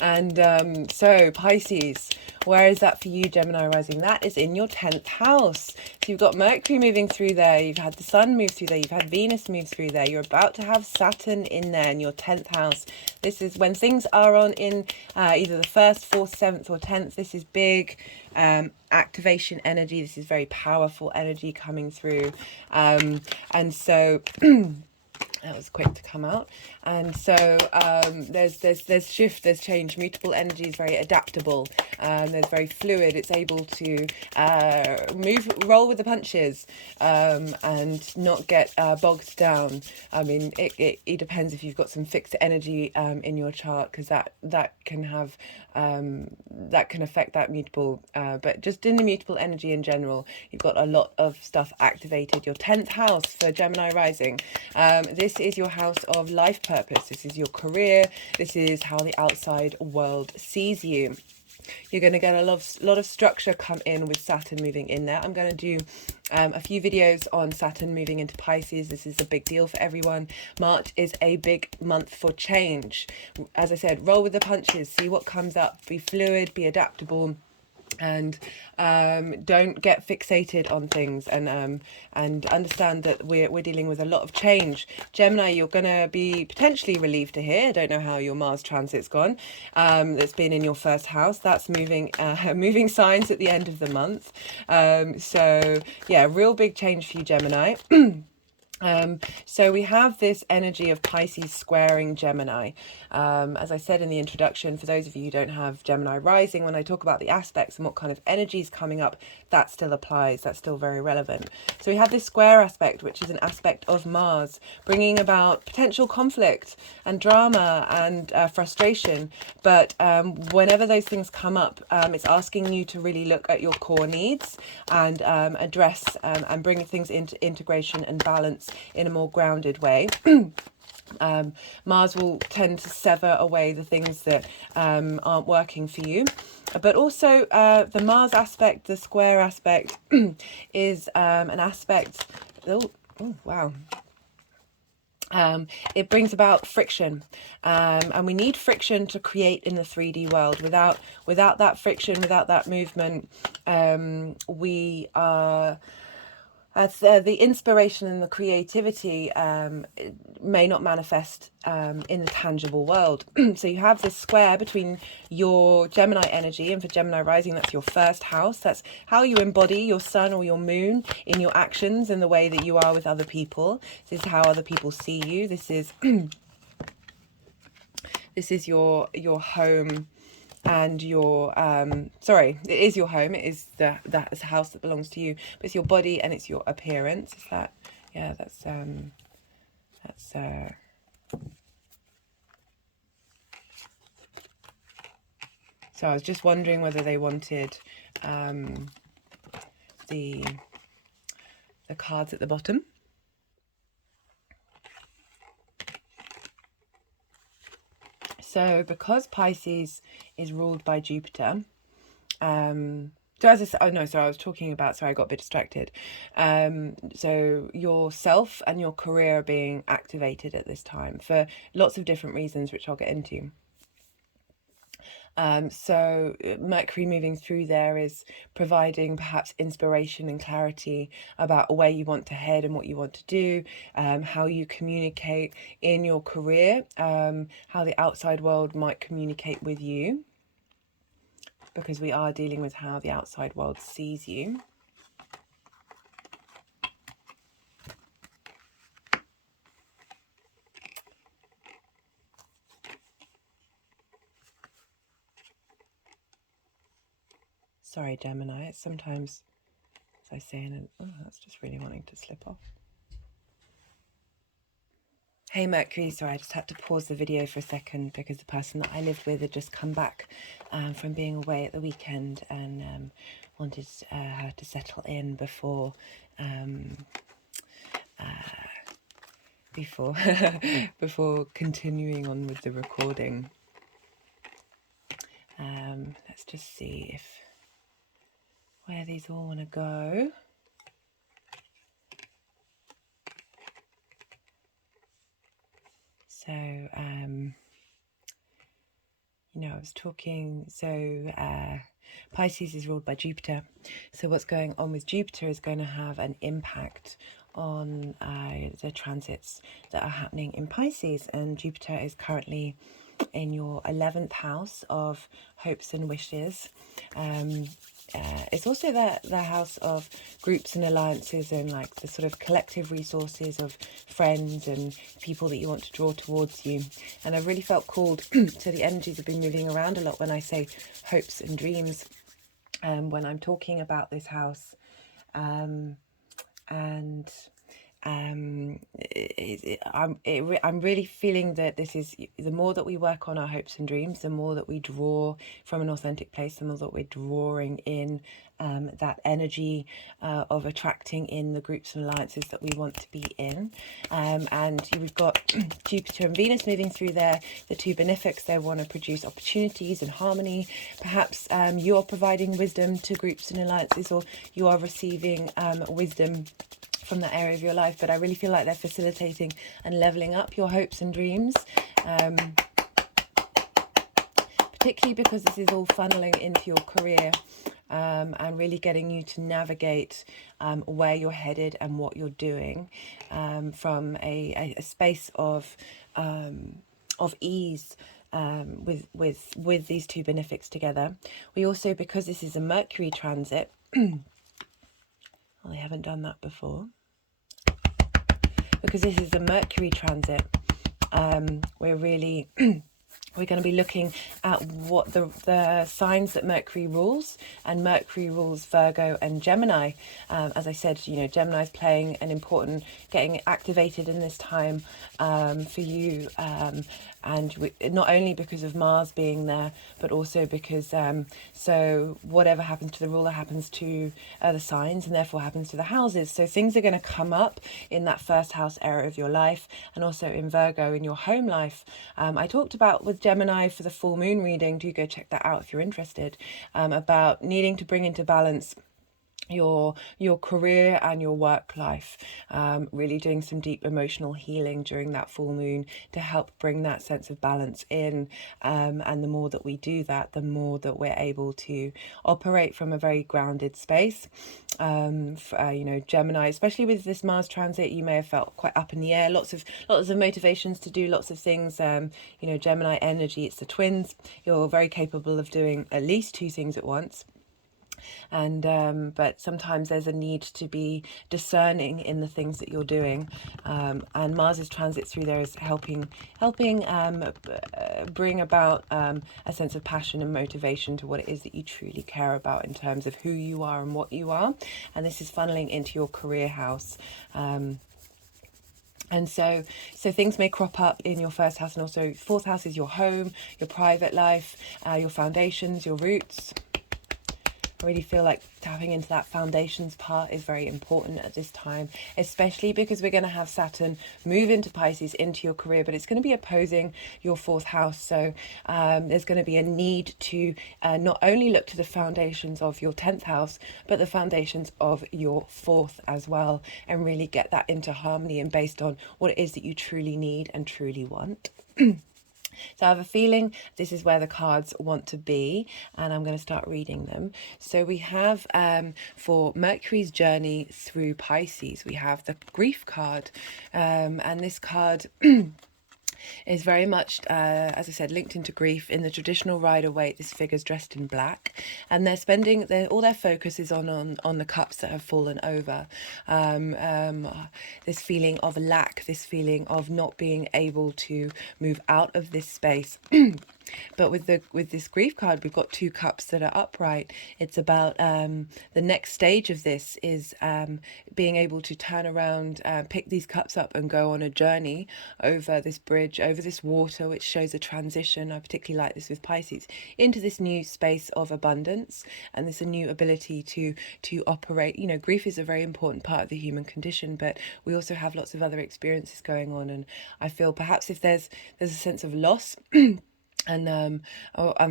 And so Pisces, where is that for you, Gemini rising? That is in your 10th house. So you've got Mercury moving through there, you've had the Sun move through there, you've had Venus move through there, you're about to have Saturn in there in your 10th house. This is when things are on in either the 1st, 4th, 7th or 10th. This is big activation energy. This is very powerful energy coming through. And so that was quick to come out. And so there's shift, there's change. Mutable energy is very adaptable. There's very fluid. It's able to roll with the punches, and not get bogged down. I mean, it depends if you've got some fixed energy in your chart, because that can have that can affect that mutable. But just in the mutable energy in general, you've got a lot of stuff activated. Your 10th house for Gemini rising. This is your house of life purpose. This is your career. This is how the outside world sees you. You're going to get a lot of structure come in with Saturn moving in there. I'm going to do a few videos on Saturn moving into Pisces. This is a big deal for everyone. March is a big month for change. As I said, roll with the punches, see what comes up, be fluid, be adaptable, and don't get fixated on things, and understand that we're dealing with a lot of change. Gemini, you're going to be potentially relieved to hear, I don't know how your Mars transit's gone, that's been in your 1st house. That's moving moving signs at the end of the month. So yeah, real big change for you, Gemini. So we have this energy of Pisces squaring Gemini. As I said in the introduction, for those of you who don't have Gemini rising, when I talk about the aspects and what kind of energy is coming up, that still applies. That's still very relevant. So we have this square aspect, which is an aspect of Mars, bringing about potential conflict and drama and frustration. But whenever those things come up, it's asking you to really look at your core needs and address and bring things into integration and balance in a more grounded way. Mars will tend to sever away the things that aren't working for you. But also the Mars aspect, the square aspect, is an aspect... Oh, wow. It brings about friction, and we need friction to create in the 3D world. Without that friction, without that movement, we are... the inspiration and the creativity may not manifest in the tangible world. So you have this square between your Gemini energy, and for Gemini rising, that's your 1st house. That's how you embody your sun or your moon in your actions and the way that you are with other people. This is how other people see you. This is this is your home and your sorry, it is your home, it is that house that belongs to you, but it's your body and it's your appearance. Is that... yeah, that's so I was just wondering whether they wanted the cards at the bottom. So because Pisces is ruled by Jupiter, so as I said, oh no, sorry, I was talking about, sorry, I got a bit distracted. So yourself and your career are being activated at this time for lots of different reasons, which I'll get into. So Mercury moving through there is providing perhaps inspiration and clarity about where you want to head and what you want to do, how you communicate in your career, how the outside world might communicate with you, because we are dealing with how the outside world sees you. Sorry, Gemini, it's sometimes, as I say, oh, that's just really wanting to slip off. Hey Mercury, sorry, I just had to pause the video for a second because the person that I lived with had just come back from being away at the weekend and wanted her to settle in before before continuing on with the recording. Let's just see where these all want to go. So, I was talking, Pisces is ruled by Jupiter. So what's going on with Jupiter is going to have an impact on the transits that are happening in Pisces. And Jupiter is currently in your 11th house of hopes and wishes. It's also the house of groups and alliances and like the sort of collective resources of friends and people that you want to draw towards you. And I've really felt called to the energies have been moving around a lot when I say hopes and dreams when I'm talking about this house. I'm really feeling that this is, the more that we work on our hopes and dreams, the more that we draw from an authentic place, the more that we're drawing in that energy of attracting in the groups and alliances that we want to be in. And we've got Jupiter and Venus moving through there, the two benefics. They want to produce opportunities and harmony. Perhaps you're providing wisdom to groups and alliances, or you are receiving wisdom from that area of your life, but I really feel like they're facilitating and leveling up your hopes and dreams, particularly because this is all funneling into your career and really getting you to navigate where you're headed and what you're doing from a space of ease. With these two benefics together. We also, because this is a Mercury transit, well, they haven't done that before. Because this is a Mercury transit, we're going to be looking at what the signs that Mercury rules, and Mercury rules Virgo and Gemini. As I said, Gemini is playing an important, getting activated in this time for you, and not only because of Mars being there, but also because so whatever happens to the ruler happens to the signs, and therefore happens to the houses. So things are going to come up in that first house area of your life, and also in Virgo in your home life. I talked about with Gemini for the full moon reading, do go check that out if you're interested, about needing to bring into balance your career and your work life, really doing some deep emotional healing during that full moon to help bring that sense of balance in, and the more that we do that, the more that we're able to operate from a very grounded space. Gemini, especially with this Mars transit, you may have felt quite up in the air, lots of motivations to do lots of things. Gemini energy, it's the twins. You're very capable of doing at least two things at once. And but sometimes there's a need to be discerning in the things that you're doing, and Mars's transit through there is helping bring about a sense of passion and motivation to what it is that you truly care about in terms of who you are and what you are. And this is funneling into your career house. And so things may crop up in your first house, and also fourth house is your home, your private life, your foundations, your roots. I really feel like tapping into that foundations part is very important at this time, especially because we're going to have Saturn move into Pisces, into your career, but it's going to be opposing your fourth house. So there's going to be a need to not only look to the foundations of your 10th house, but the foundations of your fourth as well, and really get that into harmony and based on what it is that you truly need and truly want. So I have a feeling this is where the cards want to be, and I'm going to start reading them. So we have for Mercury's journey through Pisces, we have the grief card, and this card is very much, as I said, linked into grief. In the traditional Rider-Waite, this figure's dressed in black, and they're spending all their focus is on the cups that have fallen over. This feeling of lack, this feeling of not being able to move out of this space. But with this grief card, we've got 2 cups that are upright. It's about the next stage of this is being able to turn around, pick these cups up and go on a journey over this bridge, over this water, which shows a transition. I particularly like this with Pisces, into this new space of abundance and this a new ability to operate. You know, grief is a very important part of the human condition, but we also have lots of other experiences going on, and I feel perhaps if there's a sense of loss and I'm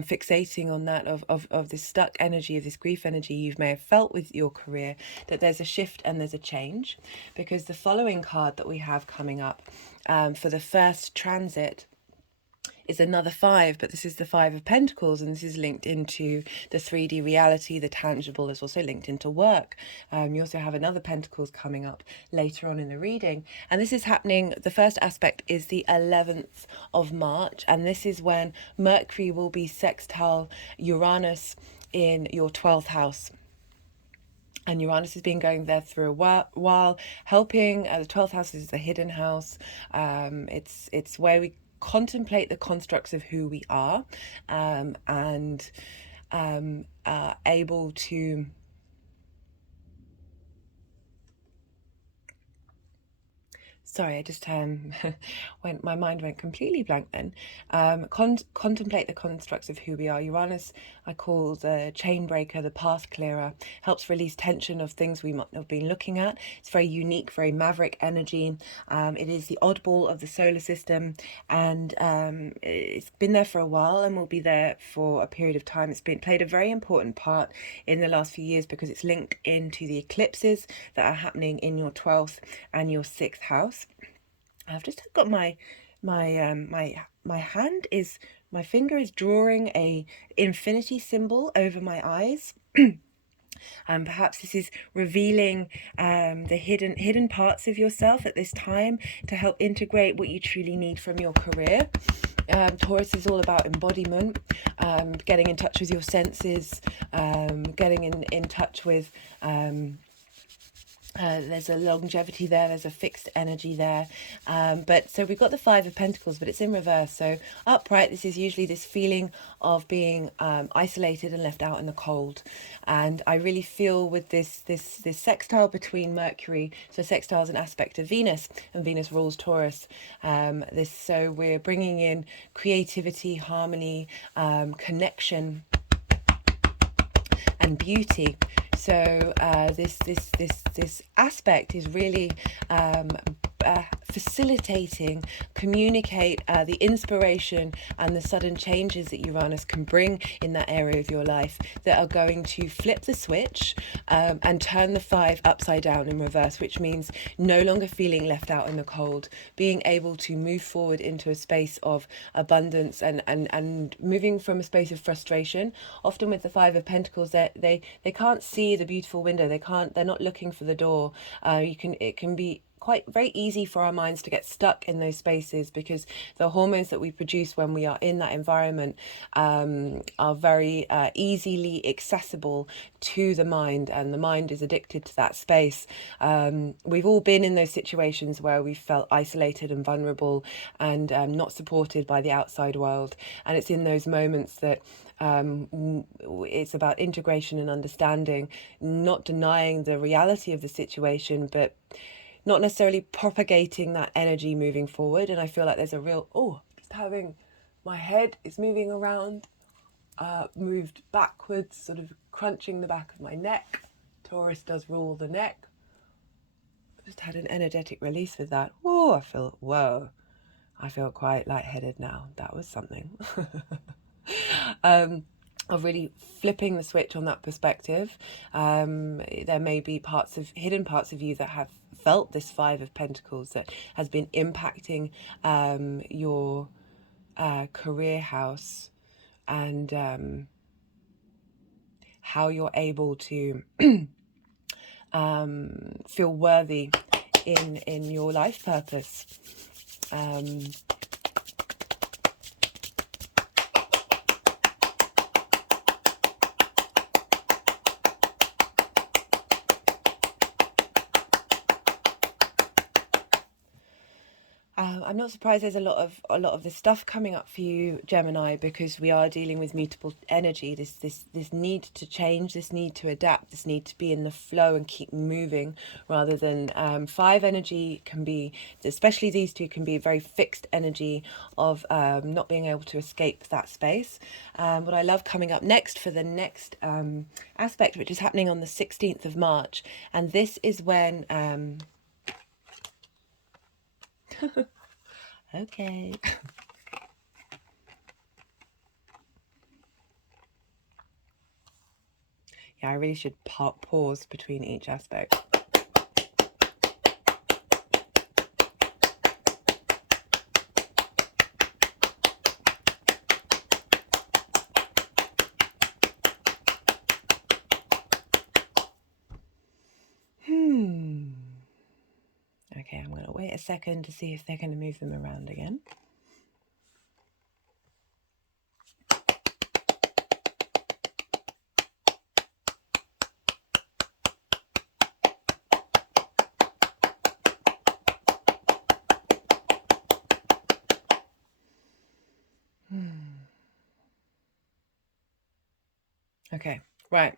fixating on that of this stuck energy, of this grief energy you may have felt with your career, that there's a shift and there's a change, because the following card that we have coming up for the first transit is another 5, but this is the 5 of Pentacles, and this is linked into the 3D reality, the tangible. Is also linked into work. You also have another Pentacles coming up later on in the reading, and this is happening. The first aspect is the 11th of March, and this is when Mercury will be sextile Uranus in your 12th house. And Uranus has been going there through a while, helping. The 12th house is the hidden house. It's where we contemplate the constructs of who we are, and are able to sorry, I just my mind went completely blank then. Contemplate the constructs of who we are. Uranus, I call the chain breaker, the path clearer, helps release tension of things we might have been looking at. It's very unique, very maverick energy. It is the oddball of the solar system, and it's been there for a while and will be there for a period of time. It's played a very important part in the last few years because it's linked into the eclipses that are happening in your 12th and your 6th house. I've just got my hand is, my finger is drawing a infinity symbol over my eyes. And perhaps this is revealing the hidden parts of yourself at this time to help integrate what you truly need from your career. Taurus is all about embodiment, getting in touch with your senses, getting in touch with there's a longevity there, there's a fixed energy there, but so we've got the 5 of Pentacles, but it's in reverse. So upright, this is usually this feeling of being isolated and left out in the cold. And I really feel with this sextile between Mercury, so sextile is an aspect of Venus, and Venus rules Taurus. So we're bringing in creativity, harmony, connection, and beauty. So this aspect is really facilitating, communicate the inspiration and the sudden changes that Uranus can bring in that area of your life that are going to flip the switch and turn the 5 upside down in reverse, which means no longer feeling left out in the cold, being able to move forward into a space of abundance and moving from a space of frustration. Often with the 5 of Pentacles, they can't see the beautiful window. They're not looking for the door. It can be very easy for our minds to get stuck in those spaces because the hormones that we produce when we are in that environment are very easily accessible to the mind, and the mind is addicted to that space. We've all been in those situations where we felt isolated and vulnerable and not supported by the outside world, and it's in those moments that it's about integration and understanding, not denying the reality of the situation, but not necessarily propagating that energy moving forward. And I feel like there's a real, just having my head is moving around, moved backwards, sort of crunching the back of my neck. Taurus does rule the neck. Just had an energetic release with that. I feel quite lightheaded now. That was something. Of really flipping the switch on that perspective. There may be hidden parts of you that have felt this 5 of Pentacles that has been impacting your career house, and how you're able to feel worthy in your life purpose. I'm not surprised there's a lot of this stuff coming up for you, Gemini, because we are dealing with mutable energy. This need to change, this need to adapt, this need to be in the flow and keep moving, rather than five energy can be, especially these two, can be a very fixed energy of not being able to escape that space. What I love coming up next for the next aspect, which is happening on the 16th of March, and this is when okay. Yeah, I really should pause between each aspect. Okay, I'm going to wait a second to see if they're going to move them around again. Okay, right.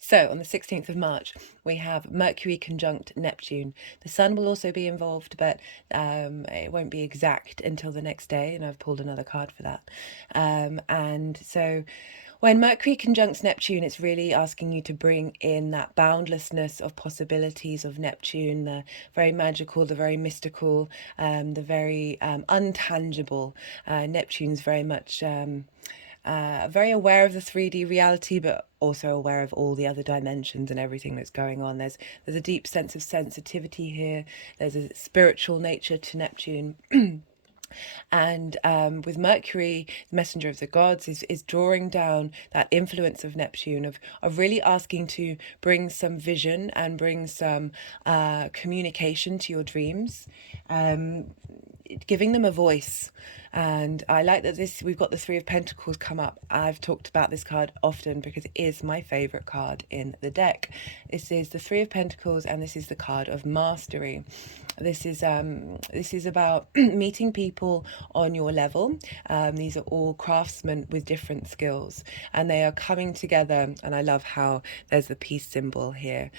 So on the 16th of March, we have Mercury conjunct Neptune. The Sun will also be involved, but it won't be exact until the next day, and I've pulled another card for that. And so when Mercury conjuncts Neptune, it's really asking you to bring in that boundlessness of possibilities of Neptune, the very magical, the very mystical, the very untangible. Neptune's very much very aware of the 3D reality, but also aware of all the other dimensions and everything that's going on. There's a deep sense of sensitivity here. There's a spiritual nature to Neptune. And with Mercury, the messenger of the gods, is drawing down that influence of Neptune, of really asking to bring some vision and bring some communication to your dreams, giving them a voice. And I like that we've got the Three of Pentacles come up. I've talked about this card often because it is my favorite card in the deck. This is the Three of Pentacles, and this is the card of mastery. This is about meeting people on your level. These are all craftsmen with different skills, and they are coming together. And I love how there's the peace symbol here.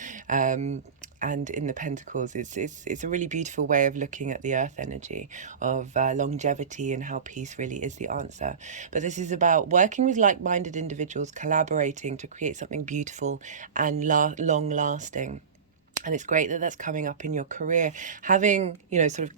And in the Pentacles, it's a really beautiful way of looking at the earth energy of longevity and how peace really is the answer. But this is about working with like-minded individuals, collaborating to create something beautiful and long-lasting. And it's great that that's coming up in your career, having, sort of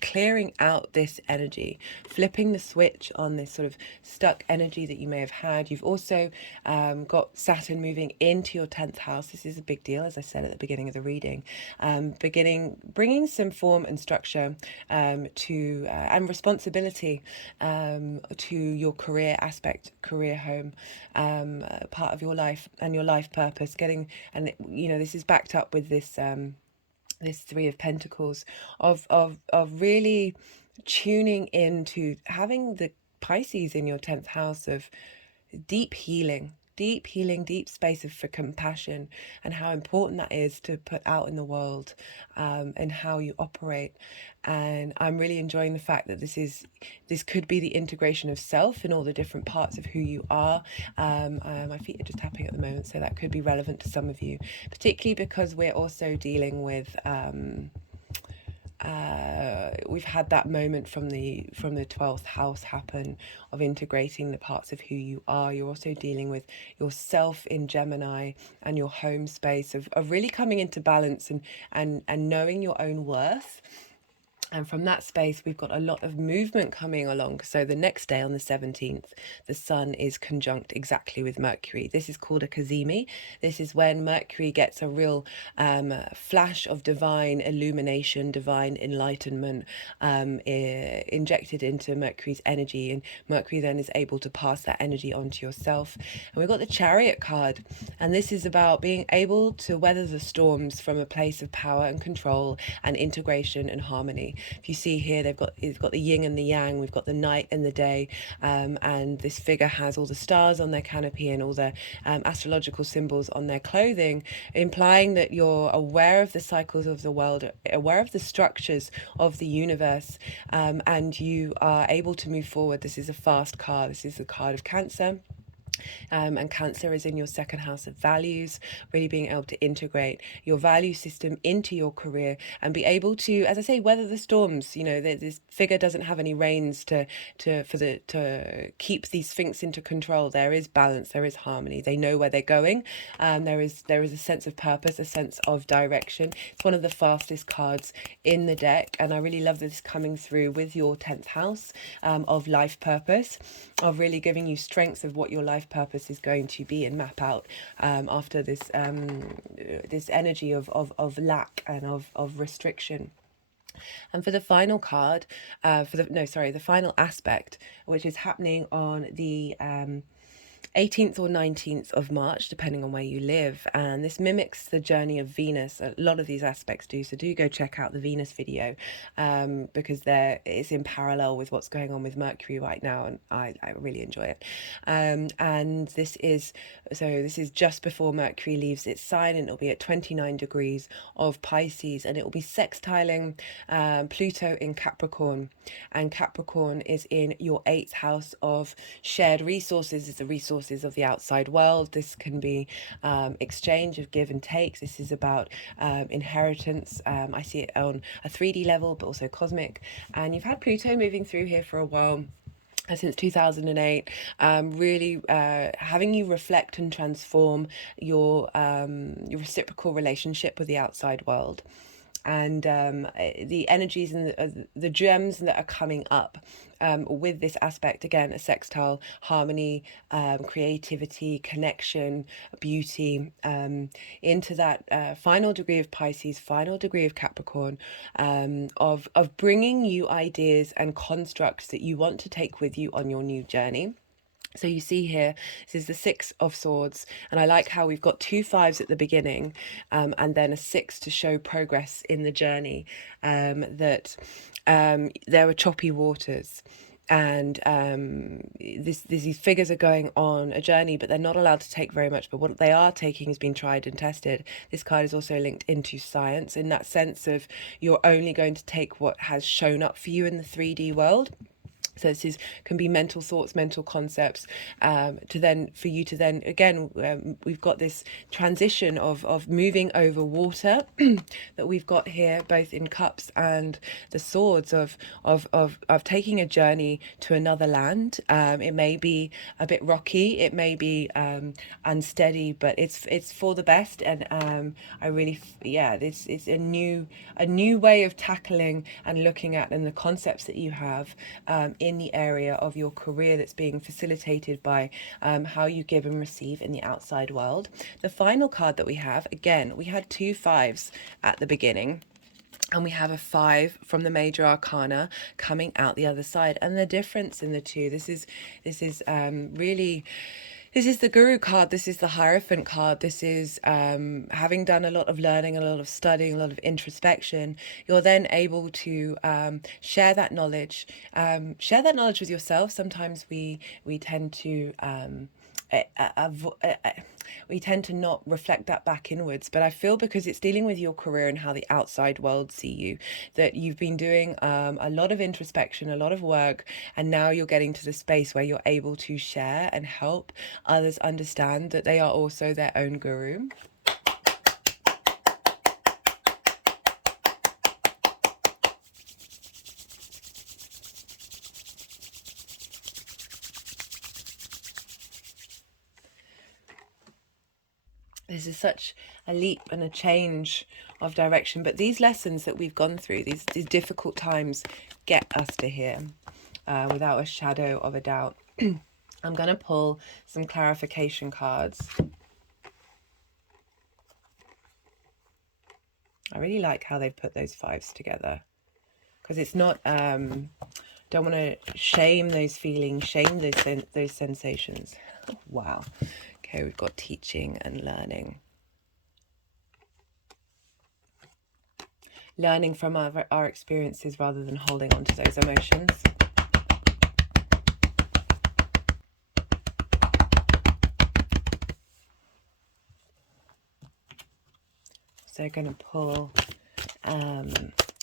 clearing out this energy, flipping the switch on this sort of stuck energy that you may have had. You've also got Saturn moving into your 10th house. This is a big deal, as I said at the beginning of the reading. Bringing some form and structure and responsibility to your career aspect, career home, part of your life and your life purpose. This is backed up with this Three of Pentacles of really tuning into having the Pisces in your 10th house of deep healing, deep space for compassion, and how important that is to put out in the world, and how you operate. And I'm really enjoying the fact that this could be the integration of self in all the different parts of who you are. My feet are just tapping at the moment, so that could be relevant to some of you, particularly because we're also dealing with we've had that moment from the 12th house happen of integrating the parts of who you are. You're also dealing with yourself in Gemini and your home space of really coming into balance and knowing your own worth. And from that space, we've got a lot of movement coming along. So the next day on the 17th, the Sun is conjunct exactly with Mercury. This is called a Cazimi. This is when Mercury gets a real flash of divine illumination, divine enlightenment injected into Mercury's energy. And Mercury then is able to pass that energy onto yourself. And we've got the Chariot card. And this is about being able to weather the storms from a place of power and control and integration and harmony. If you see here, it's got the yin and the yang, we've got the night and the day, and this figure has all the stars on their canopy and all the astrological symbols on their clothing, implying that you're aware of the cycles of the world, aware of the structures of the universe, and you are able to move forward. This is a fast card. This is the card of Cancer. And Cancer is in your second house of values, really being able to integrate your value system into your career and be able to, as I say, weather the storms. You know, this figure doesn't have any reins to keep these Sphinx into control. There is balance, there is harmony. They know where they're going. There is a sense of purpose, a sense of direction. It's one of the fastest cards in the deck, and I really love this coming through with your 10th house of life purpose, of really giving you strength of what your life purpose is going to be and map out after this this energy of lack and of restriction. And for the final card, the final aspect, which is happening on the 18th or 19th of March, depending on where you live, and this mimics the journey of Venus. A lot of these aspects do, so do go check out the Venus video, because it's in parallel with what's going on with Mercury right now, and I really enjoy it. And this is just before Mercury leaves its sign, and it'll be at 29 degrees of Pisces, and it will be sextiling Pluto in Capricorn, and Capricorn is in your 8th house of shared resources. It's the resources of the outside world. This can be exchange of give and takes. This is about inheritance. I see it on a 3D level, but also cosmic. And you've had Pluto moving through here for a while, since 2008, really having you reflect and transform your reciprocal relationship with the outside world. And the energies and the gems that are coming up with this aspect, again, a sextile, harmony, creativity, connection, beauty, into that final degree of Pisces, final degree of Capricorn, of bringing you ideas and constructs that you want to take with you on your new journey. So you see here, this is the 6 of Swords, and I like how we've got 2 5s at the beginning, and then a 6 to show progress in the journey, that there are choppy waters. And these figures are going on a journey, but they're not allowed to take very much. But what they are taking has been tried and tested. This card is also linked into science, in that sense of you're only going to take what has shown up for you in the 3D world. So this can be mental thoughts, mental concepts, for you to then, again, we've got this transition of moving over water that we've got here, both in cups and the swords, of taking a journey to another land. It may be a bit rocky, it may be unsteady, but it's for the best. And I really, it's a new way of tackling and looking at, and the concepts that you have in the area of your career that's being facilitated by how you give and receive in the outside world. The final card that we have, again, we had 2 5s at the beginning, and we have a 5 from the major arcana coming out the other side. And the difference in the two, this is really, this is the Guru card, this is the Hierophant card, this is having done a lot of learning, a lot of studying, a lot of introspection, you're then able to share that knowledge with yourself. Sometimes we tend to we tend to not reflect that back inwards, but I feel because it's dealing with your career and how the outside world see you, that you've been doing a lot of introspection, a lot of work, and now you're getting to the space where you're able to share and help others understand that they are also their own guru. This is such a leap and a change of direction, but these lessons that we've gone through, these difficult times, get us to here without a shadow of a doubt. I'm going to pull some clarification cards. I really like how they've put those 5s together, because it's not, don't want to shame those feelings, shame those sensations. Wow. Okay, we've got teaching and learning. learning from our experiences rather than holding on to those emotions. So going to pull a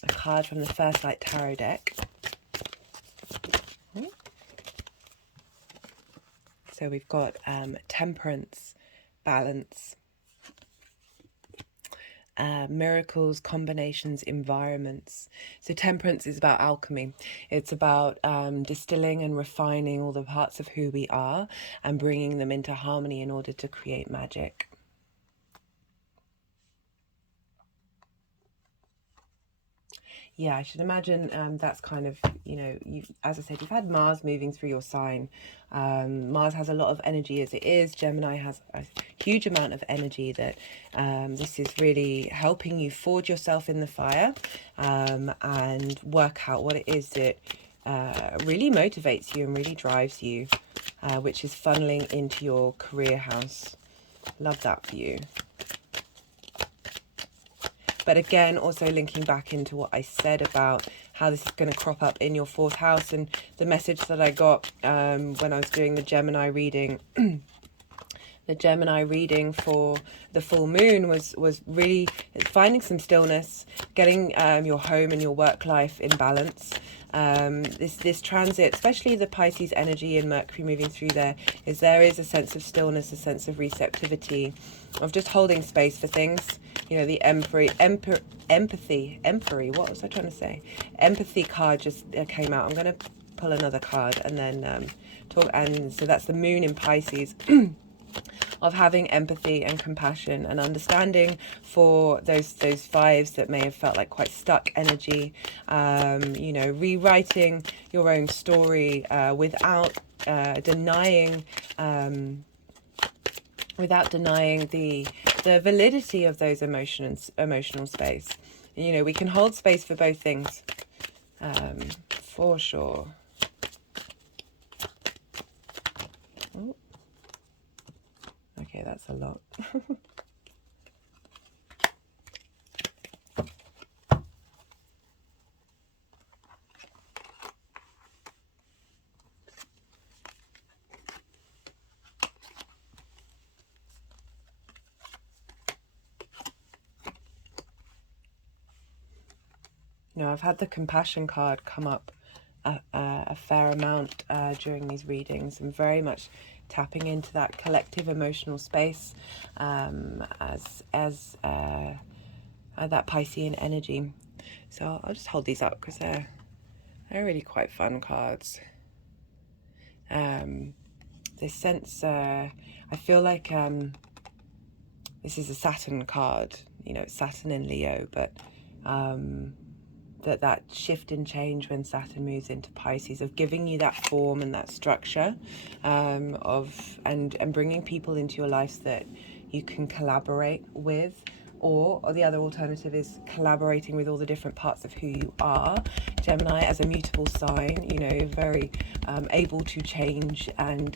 card from the First Light Tarot deck. So we've got Temperance, Balance, miracles, combinations, environments. So temperance is about alchemy. It's about distilling and refining all the parts of who we are and bringing them into harmony in order to create magic. Yeah, I should imagine that's kind of, you know, as I said, you've had Mars moving through your sign. Mars has a lot of energy as it is. Gemini has a huge amount of energy that this is really helping you forge yourself in the fire and work out what it is that really motivates you and really drives you, which is funneling into your career house. Love that for you. But again, also linking back into what I said about how this is going to crop up in your 4th house, and the message that I got when I was doing the Gemini reading. The Gemini reading for the full moon was really finding some stillness, getting your home and your work life in balance. This transit, especially the Pisces energy and Mercury moving through there is a sense of stillness, a sense of receptivity, of just holding space for things. You know, the empathy, what was I trying to say? Empathy card just came out. I'm going to pull another card and then talk. And so that's the moon in Pisces. Of having empathy and compassion and understanding for those 5s that may have felt like quite stuck energy, you know, rewriting your own story without denying the validity of those emotional space. You know, we can hold space for both things, for sure. Ooh. Okay, that's a lot. You know, I've had the compassion card come up a fair amount during these readings, and very much tapping into that collective emotional space as that Piscean energy. So I'll just hold these up because they're really quite fun cards. This sense, I feel like this is a Saturn card. You know, it's Saturn in Leo, but that shift and change when Saturn moves into Pisces, of giving you that form and that structure, and bringing people into your lives that you can collaborate with, or the other alternative is collaborating with all the different parts of who you are. Gemini, as a mutable sign, you know, very able to change and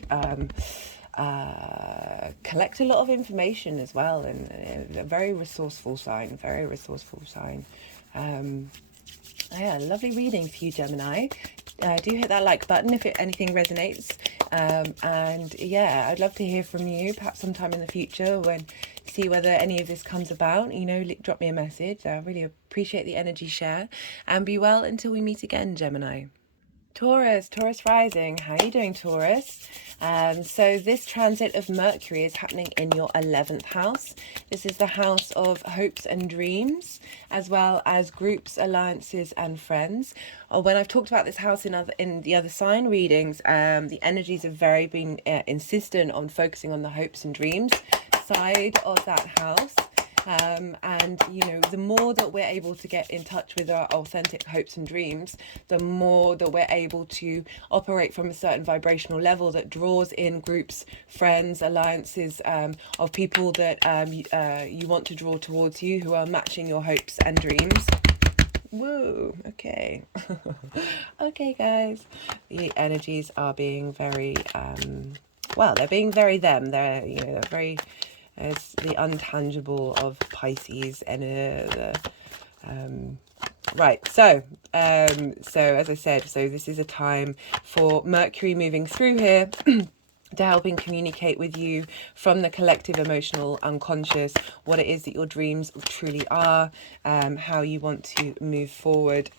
collect a lot of information as well, and a very resourceful sign, Yeah, lovely reading for you, Gemini. Do hit that like button if anything resonates. And yeah, I'd love to hear from you, perhaps sometime in the future, when see whether any of this comes about. You know, drop me a message. I really appreciate the energy share. And be well until we meet again, Gemini. Taurus rising. How are you doing, Taurus? So this transit of Mercury is happening in your 11th house. This is the house of hopes and dreams, as well as groups, alliances, and friends. When I've talked about this house in the other sign readings, the energies have very been insistent on focusing on the hopes and dreams side of that house. And, you know, the more that we're able to get in touch with our authentic hopes and dreams, the more that we're able to operate from a certain vibrational level that draws in groups, friends, alliances of people that you want to draw towards you, who are matching your hopes and dreams. Whoa, okay. Okay, guys. The energies are being very, well, they're being very them. They're, you know, they're very... It's the untangible of Pisces and Right, so as I said, so this is a time for Mercury moving through here to helping communicate with you from the collective emotional unconscious what it is that your dreams truly are, how you want to move forward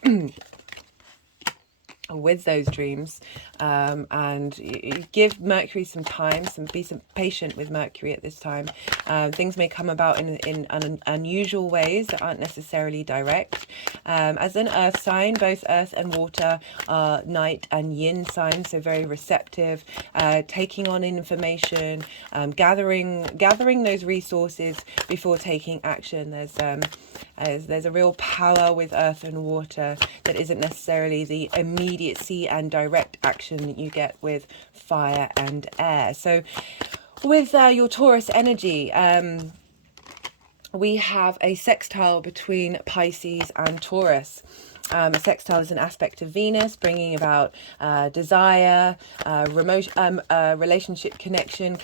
with those dreams, and you give Mercury some time, be some patient with Mercury at this time. Things may come about in unusual ways that aren't necessarily direct. As an earth sign, both earth and water are night and yin signs, so very receptive, taking on information, gathering those resources before taking action. There's a real power with earth and water that isn't necessarily the immediacy and direct action that you get with fire and air. So with your Taurus energy, we have a sextile between Pisces and Taurus. A sextile is an aspect of Venus, bringing about desire, relationship connection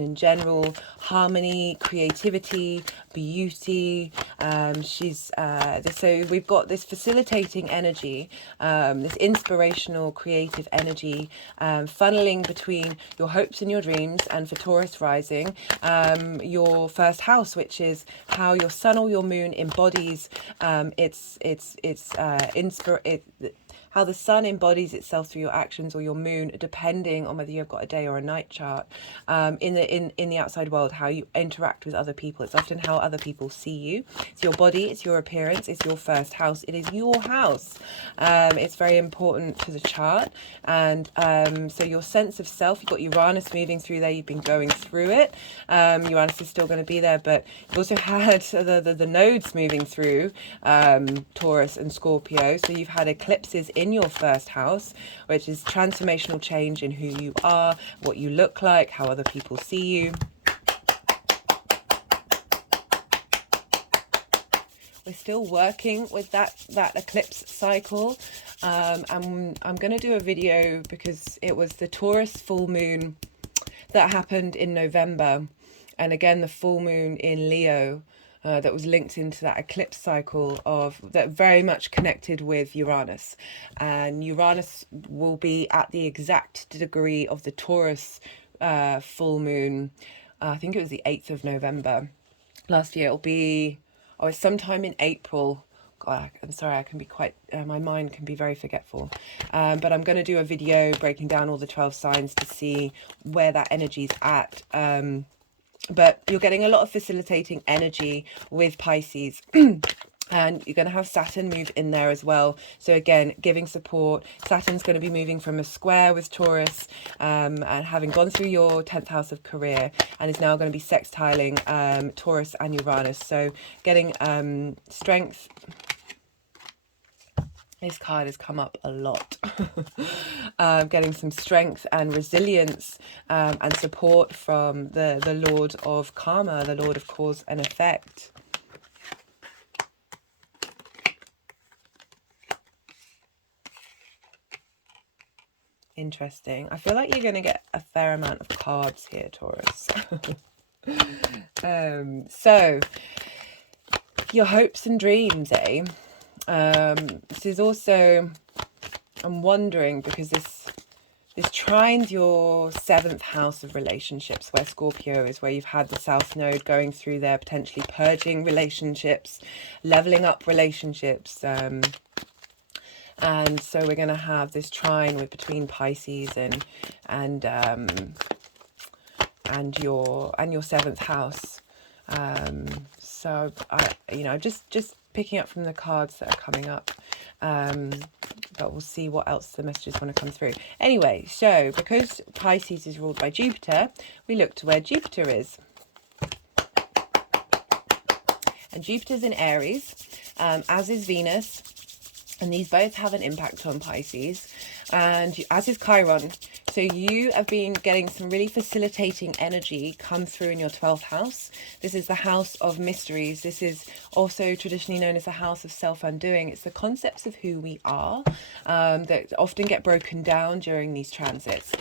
in general, harmony, creativity, beauty. So we've got this facilitating energy, this inspirational, creative energy, funneling between your hopes and your dreams, and for Taurus rising, your first house, which is how your sun or your moon embodies how the sun embodies itself through your actions, or your moon, depending on whether you've got a day or a night chart, in the outside world, how you interact with other people. It's often how other people see you. It's your body, it's your appearance, it's your first house, it is your house. It's very important to the chart. And so your sense of self, you've got Uranus moving through there, you've been going through it. Uranus is still going to be there, but you've also had the nodes moving through Taurus and Scorpio. So you've had eclipses in your first house, which is transformational change in who you are, what you look like, how other people see you. We're still working with that eclipse cycle. I'm going to do a video because it was the Taurus full moon that happened in November, and again the full moon in Leo that was linked into that eclipse cycle that very much connected with Uranus. And Uranus will be at the exact degree of the Taurus full moon. I think it was the 8th of November last year. It'll be, it's sometime in April. God, I'm sorry, I can be quite, my mind can be very forgetful. But I'm going to do a video breaking down all the 12 signs to see where that energy's at. But you're getting a lot of facilitating energy with Pisces. And you're going to have Saturn move in there as well. So again, giving support. Saturn's going to be moving from a square with Taurus, and having gone through your 10th house of career, and is now going to be sextiling Taurus and Uranus. So getting strength. This card has come up a lot. Getting some strength and resilience and support from the Lord of Karma, the Lord of Cause and Effect. Interesting. I feel like you're going to get a fair amount of cards here, Taurus. So, your hopes and dreams, eh? This is also, I'm wondering, because this trines your 7th house of relationships, where Scorpio is, where you've had the South Node going through there, potentially purging relationships, leveling up relationships. And so we're going to have this trine between Pisces and your 7th house. So just picking up from the cards that are coming up, but we'll see what else the messages want to come through. Anyway, so because Pisces is ruled by Jupiter, we look to where Jupiter is. And Jupiter's in Aries, as is Venus. And these both have an impact on Pisces. and as is Chiron. So you have been getting some really facilitating energy come through in your 12th house. This is the house of mysteries. This is also traditionally known as the house of self-undoing. It's the concepts of who we are that often get broken down during these transits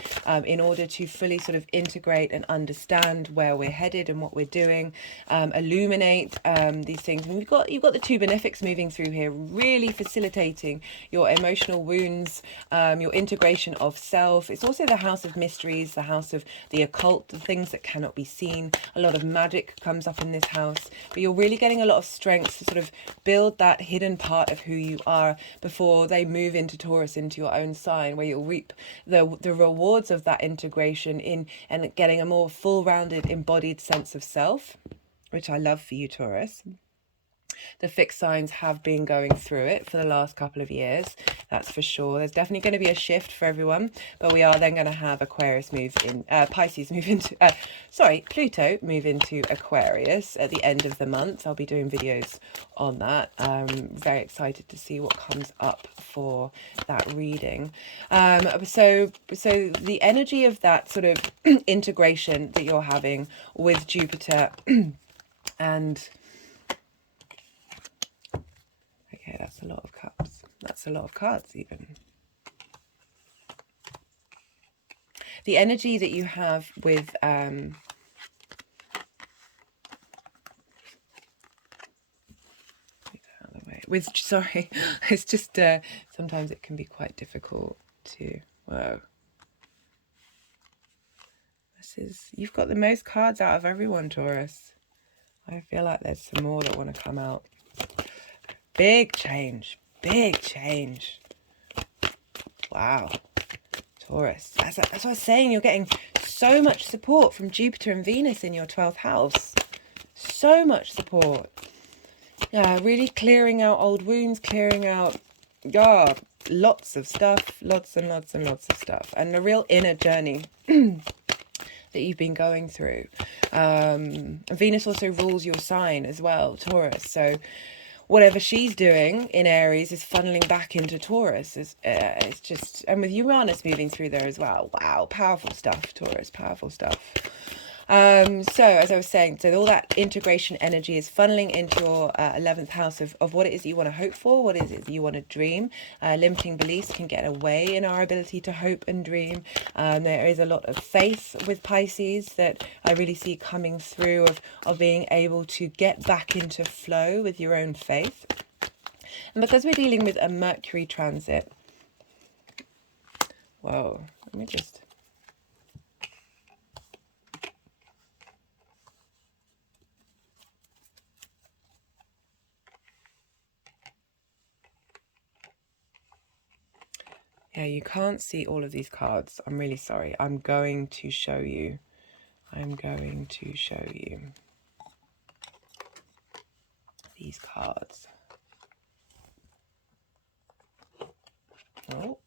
in order to fully sort of integrate and understand where we're headed and what we're doing, illuminate these things. And you've got the two benefics moving through here, really facilitating your emotional wounds, your integration of self. It's also the house of mysteries, the house of the occult, the things that cannot be seen. A lot of magic comes up in this house, but you're really getting a lot of strength to sort of build that hidden part of who you are before they move into Taurus, into your own sign, where you'll reap the rewards of that integration in and getting a more full-rounded, embodied sense of self, which I love for you, Taurus. The fixed signs have been going through it for the last couple of years, that's for sure. There's definitely going to be a shift for everyone, but we are then going to have Aquarius move in, Pisces move into, Pluto move into Aquarius at the end of the month. I'll be doing videos on that. I'm very excited to see what comes up for that reading. So the energy of that sort of integration that you're having with Jupiter and okay, that's a lot of cups. That's a lot of cards even. The energy that you have with sorry, it's just sometimes it can be quite difficult to, whoa. You've got the most cards out of everyone, Taurus. I feel like there's some more that want to come out. Big change. Big change. Wow. Taurus. That's what I was saying. You're getting so much support from Jupiter and Venus in your 12th house. So much support. Yeah, really clearing out old wounds, clearing out, lots of stuff. Lots and lots and lots of stuff. And a real inner journey that you've been going through. Venus also rules your sign as well, Taurus. So whatever she's doing in Aries is funneling back into Taurus. It's just, and with Uranus moving through there as well. Wow, powerful stuff, Taurus, powerful stuff. So as I was saying, so all that integration energy is funneling into your 11th house of what it is that you want to hope for, what is it that you want to dream. Limiting beliefs can get away in our ability to hope and dream. There is a lot of faith with Pisces that I really see coming through of being able to get back into flow with your own faith. And because we're dealing with a Mercury transit, whoa, let me just... Yeah, you can't see all of these cards. I'm really sorry. I'm going to show you. I'm going to show you these cards. Oh.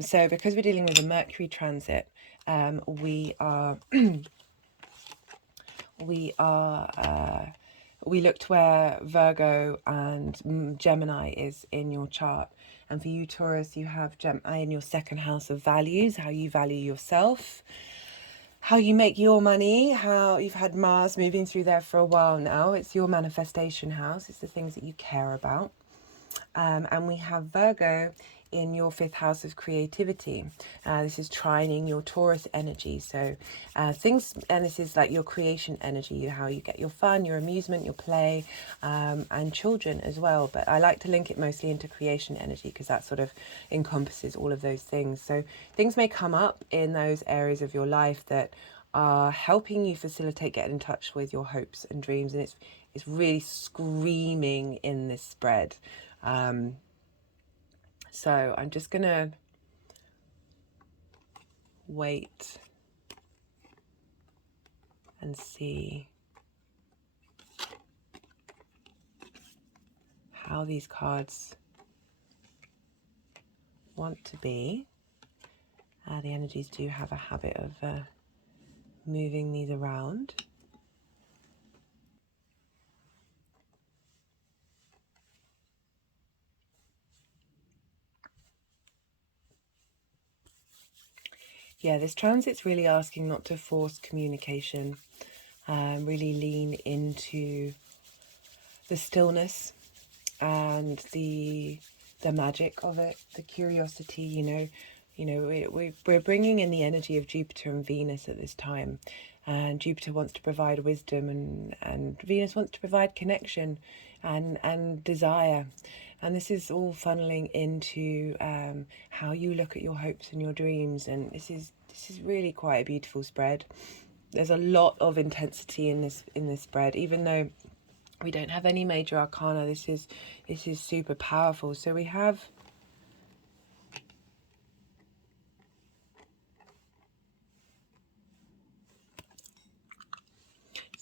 So because we're dealing with a Mercury transit, we looked where Virgo and Gemini is in your chart. And for you, Taurus, you have Gemini in your second house of values, how you value yourself, how you make your money, how you've had Mars moving through there for a while now. It's your manifestation house. It's the things that you care about. And we have Virgo in your 5th house of creativity. This is trining your Taurus energy. So things, and this is like your creation energy, how you get your fun, your amusement, your play, and children as well. But I like to link it mostly into creation energy because that sort of encompasses all of those things. So things may come up in those areas of your life that are helping you facilitate getting in touch with your hopes and dreams. And it's really screaming in this spread. So I'm just gonna wait and see how these cards want to be. The energies do have a habit of moving these around. Yeah, this transit's really asking not to force communication, really lean into the stillness and the magic of it, the curiosity. We're bringing in the energy of Jupiter and Venus at this time, and Jupiter wants to provide wisdom, and Venus wants to provide connection and desire. And this is all funneling into how you look at your hopes and your dreams. And this is really quite a beautiful spread. There's a lot of intensity in this spread, even though we don't have any major arcana. This is super powerful. So we have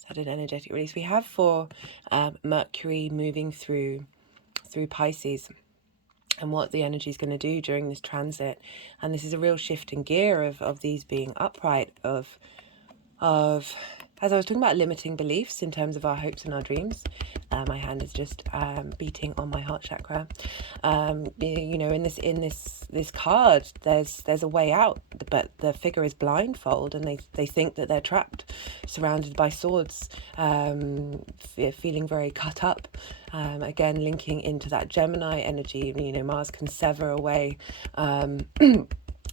Saturn energetic release. We have for Mercury moving through Pisces, and what the energy is going to do during this transit. And this is a real shift in gear of these being upright, of as I was talking about limiting beliefs in terms of our hopes and our dreams. My hand is just beating on my heart chakra. In this card, there's a way out, but the figure is blindfold, and they think that they're trapped, surrounded by swords, feeling very cut up. Again, linking into that Gemini energy. Mars can sever away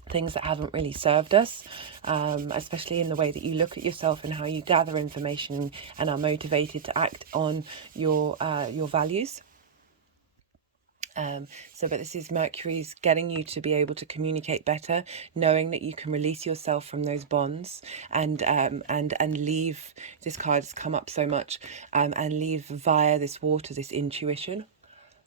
things that haven't really served us, especially in the way that you look at yourself and how you gather information and are motivated to act on your values. But this is Mercury's getting you to be able to communicate better, knowing that you can release yourself from those bonds and leave. This card has come up so much, and leave via this water, this intuition.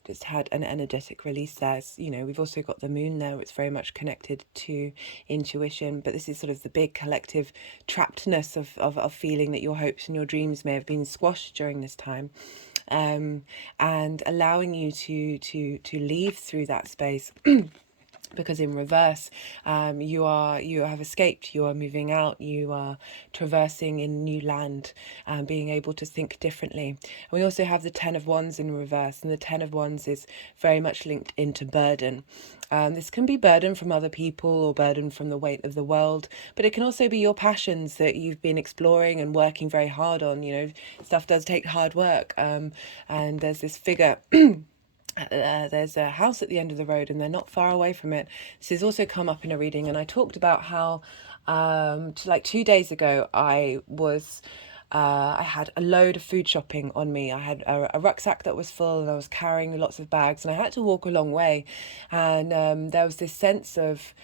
Just had an energetic release there. We've also got the moon there. It's very much connected to intuition, but this is sort of the big collective trappedness of feeling that your hopes and your dreams may have been squashed during this time, and allowing you to leave through that space. Because in reverse, you have escaped, you are moving out, you are traversing in new land, being able to think differently. And we also have the Ten of Wands in reverse, and the Ten of Wands is very much linked into burden. This can be burden from other people or burden from the weight of the world, but it can also be your passions that you've been exploring and working very hard on. Stuff does take hard work, and there's this figure. There's a house at the end of the road, and they're not far away from it. This has also come up in a reading, and I talked about how like 2 days ago I had a load of food shopping on me. I had a rucksack that was full, and I was carrying lots of bags, and I had to walk a long way. And there was this sense of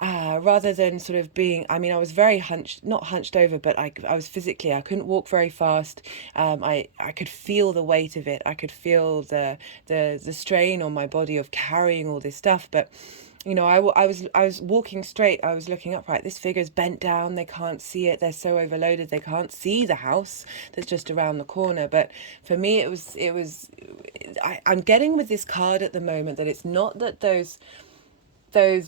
rather than sort of being, I was very not hunched over, but I was physically, I couldn't walk very fast. I could feel the weight of it. I could feel the strain on my body of carrying all this stuff. But I was walking straight. I was looking upright. This figure's bent down. They can't see it. They're so overloaded. They can't see the house that's just around the corner. But for me, I'm getting with this card at the moment that it's not that those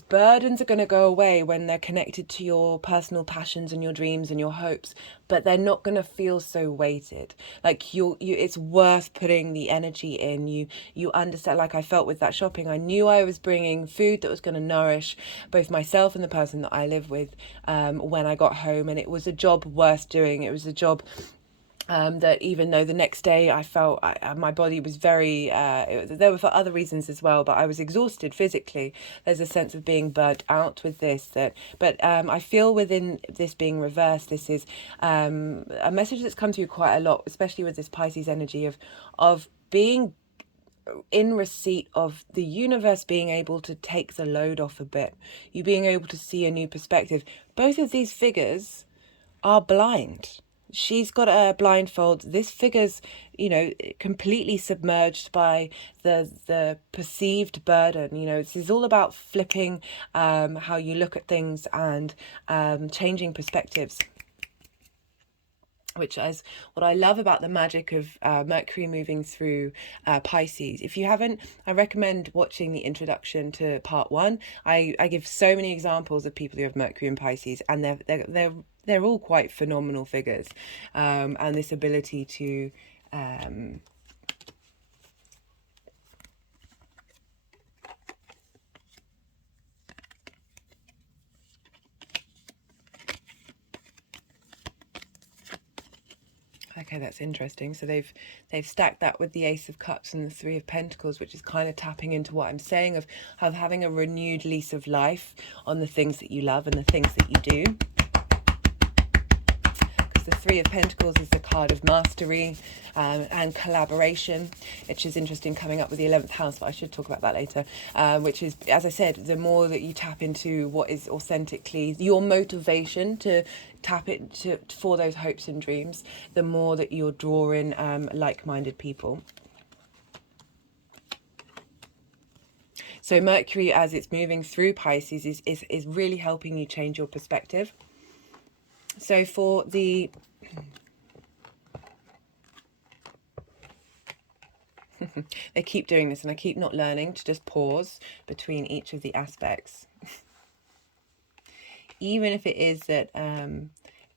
burdens are going to go away when they're connected to your personal passions and your dreams and your hopes, but they're not going to feel so weighted. Like it's worth putting the energy in. You understand, like I felt with that shopping, I knew I was bringing food that was going to nourish both myself and the person that I live with when I got home, and it was a job worth doing. It was a job that even though the next day I felt my body was very, there were for other reasons as well, but I was exhausted physically. There's a sense of being burnt out with this. But I feel within this being reversed, this is a message that's come through quite a lot, especially with this Pisces energy of being in receipt of the universe being able to take the load off a bit, you being able to see a new perspective. Both of these figures are blind. She's got a blindfold. This figure's, completely submerged by the perceived burden. This is all about flipping how you look at things and changing perspectives. Which is what I love about the magic of Mercury moving through Pisces. If you haven't, I recommend watching the introduction to part 1. I give so many examples of people who have Mercury in Pisces, and they're they're all quite phenomenal figures, and this ability to okay, that's interesting. So they've stacked that with the Ace of Cups and the Three of Pentacles, which is kind of tapping into what I'm saying of having a renewed lease of life on the things that you love and the things that you do. The Three of Pentacles is the card of mastery and collaboration, which is interesting, coming up with the 11th house, but I should talk about that later, which is, as I said, the more that you tap into what is authentically your motivation to tap it for those hopes and dreams, the more that you're drawing like-minded people. So Mercury, as it's moving through Pisces, is really helping you change your perspective. So for the they keep doing this, and I keep not learning to just pause between each of the aspects. Even if it is that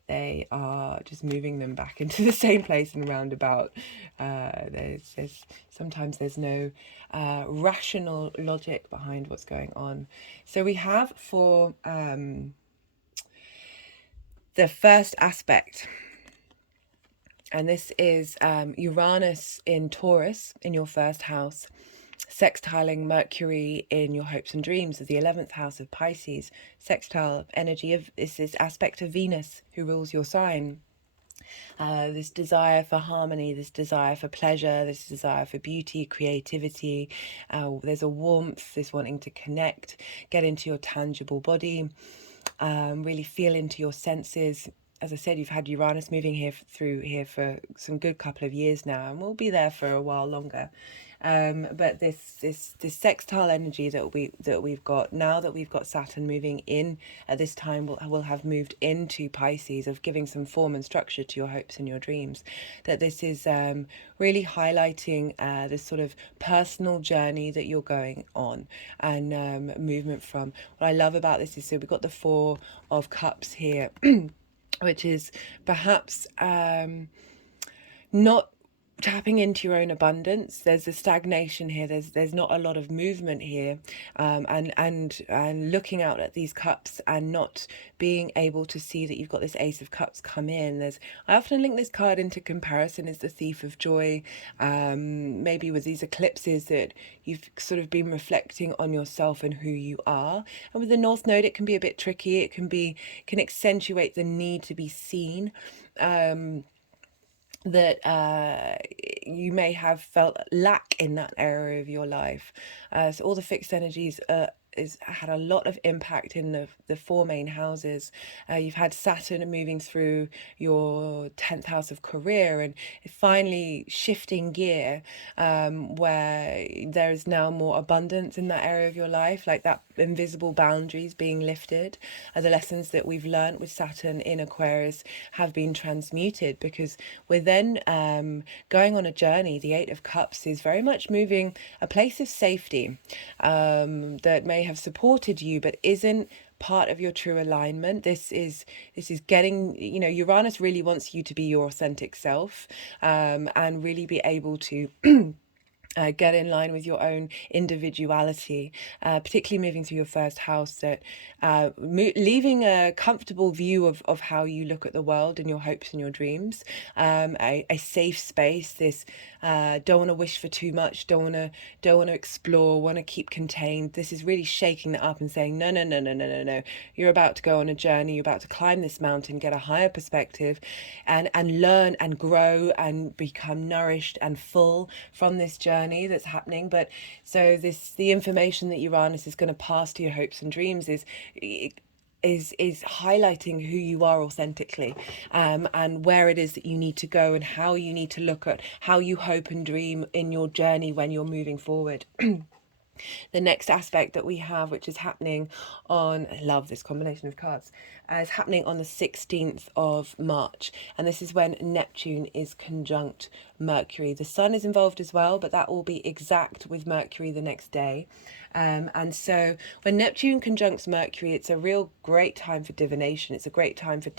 they are just moving them back into the same place and roundabout. Sometimes there's no rational logic behind what's going on. So we have for the first aspect, and this is Uranus in Taurus in your first house, sextiling Mercury in your hopes and dreams of the 11th house of Pisces. Sextile energy of this aspect of Venus, who rules your sign. This desire for harmony, this desire for pleasure, this desire for beauty, creativity. There's a warmth, this wanting to connect, get into your tangible body, really feel into your senses. As I said, you've had Uranus moving through here for some good couple of years now, and we'll be there for a while longer. But this sextile energy that we've got now, that we've got Saturn moving in at this time, will have moved into Pisces, of giving some form and structure to your hopes and your dreams. That this is really highlighting this sort of personal journey that you're going on, and movement from. What I love about this is, so we've got the Four of Cups here, which is perhaps not tapping into your own abundance. There's a stagnation here. There's not a lot of movement here, and looking out at these cups and not being able to see that you've got this Ace of Cups come in. I often link this card into comparison as the Thief of Joy, maybe with these eclipses that you've sort of been reflecting on yourself and who you are. And with the North Node, it can be a bit tricky. It can accentuate the need to be seen. That you may have felt lack in that area of your life. So all the fixed energies had a lot of impact in the four main houses. You've had Saturn moving through your 10th house of career, and finally shifting gear, where there is now more abundance in that area of your life, like that invisible boundaries being lifted. The lessons that we've learned with Saturn in Aquarius have been transmuted, because we're then going on a journey. The Eight of Cups is very much moving a place of safety, that may have supported you but isn't part of your true alignment. This is getting, Uranus really wants you to be your authentic self, and really be able to get in line with your own individuality, particularly moving through your first house, that leaving a comfortable view of how you look at the world and your hopes and your dreams, a safe space. This don't want to wish for too much, don't want to explore, want to keep contained. This is really shaking that up and saying, no, you're about to go on a journey, you're about to climb this mountain, get a higher perspective, and learn and grow and become nourished and full from this journey that's happening. But so the information that Uranus is going to pass to your hopes and dreams is highlighting who you are authentically, and where it is that you need to go, and how you need to look at how you hope and dream in your journey when you're moving forward. The next aspect that we have, which is happening on, I love this combination of cards, is happening on the 16th of March. And this is when Neptune is conjunct Mercury. The sun is involved as well, but that will be exact with Mercury the next day. And so when Neptune conjuncts Mercury, it's a real great time for divination. It's a great time for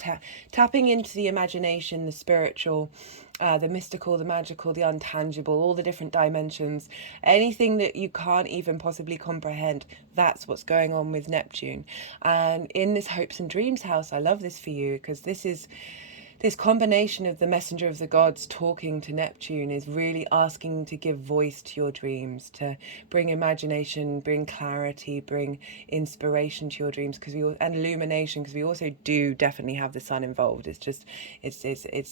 tapping into the imagination, the spiritual, the mystical, the magical, the untangible, all the different dimensions, anything that you can't even possibly comprehend. That's what's going on with Neptune. And in this hopes and dreams house, I love this for you, because this combination of the messenger of the gods talking to Neptune is really asking to give voice to your dreams, to bring imagination, bring clarity, bring inspiration to your dreams, and illumination, because we also do definitely have the sun involved. It's just, it's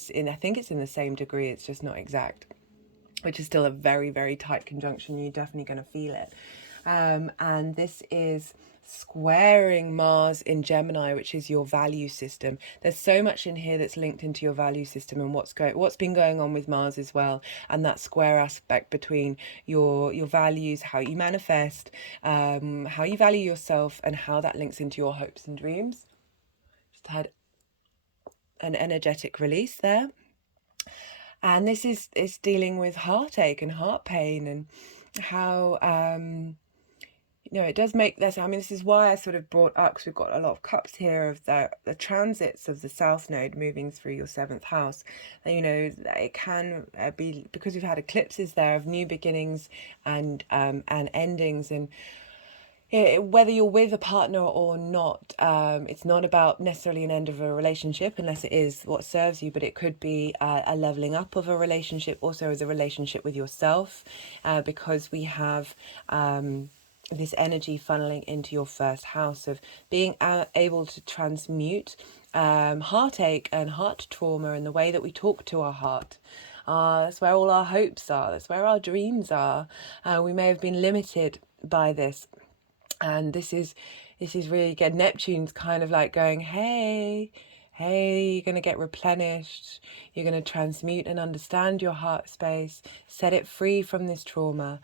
in, I think it's in the same degree, it's just not exact, which is still a very, very tight conjunction. You're definitely going to feel it. And this is squaring Mars in Gemini, which is your value system. There's so much in here that's linked into your value system and what's been going on with Mars as well, and that square aspect between your values, how you manifest, how you value yourself, and how that links into your hopes and dreams. Just had an energetic release there. And this is dealing with heartache and heart pain, and how it does make this. I mean, this is why I sort of brought up, because we've got a lot of cups here of the transits of the South Node moving through your 7th house. It can be, because we've had eclipses there, of new beginnings and endings, and whether you're with a partner or not, it's not about necessarily an end of a relationship, unless it is what serves you, but it could be a leveling up of a relationship, also as a relationship with yourself, because we have this energy funneling into your 1st house of being able to transmute heartache and heart trauma, and the way that we talk to our heart. That's where all our hopes are. That's where our dreams are. We may have been limited by this. And this is really, again, Neptune's kind of like going, hey, you're going to get replenished. You're going to transmute and understand your heart space, set it free from this trauma,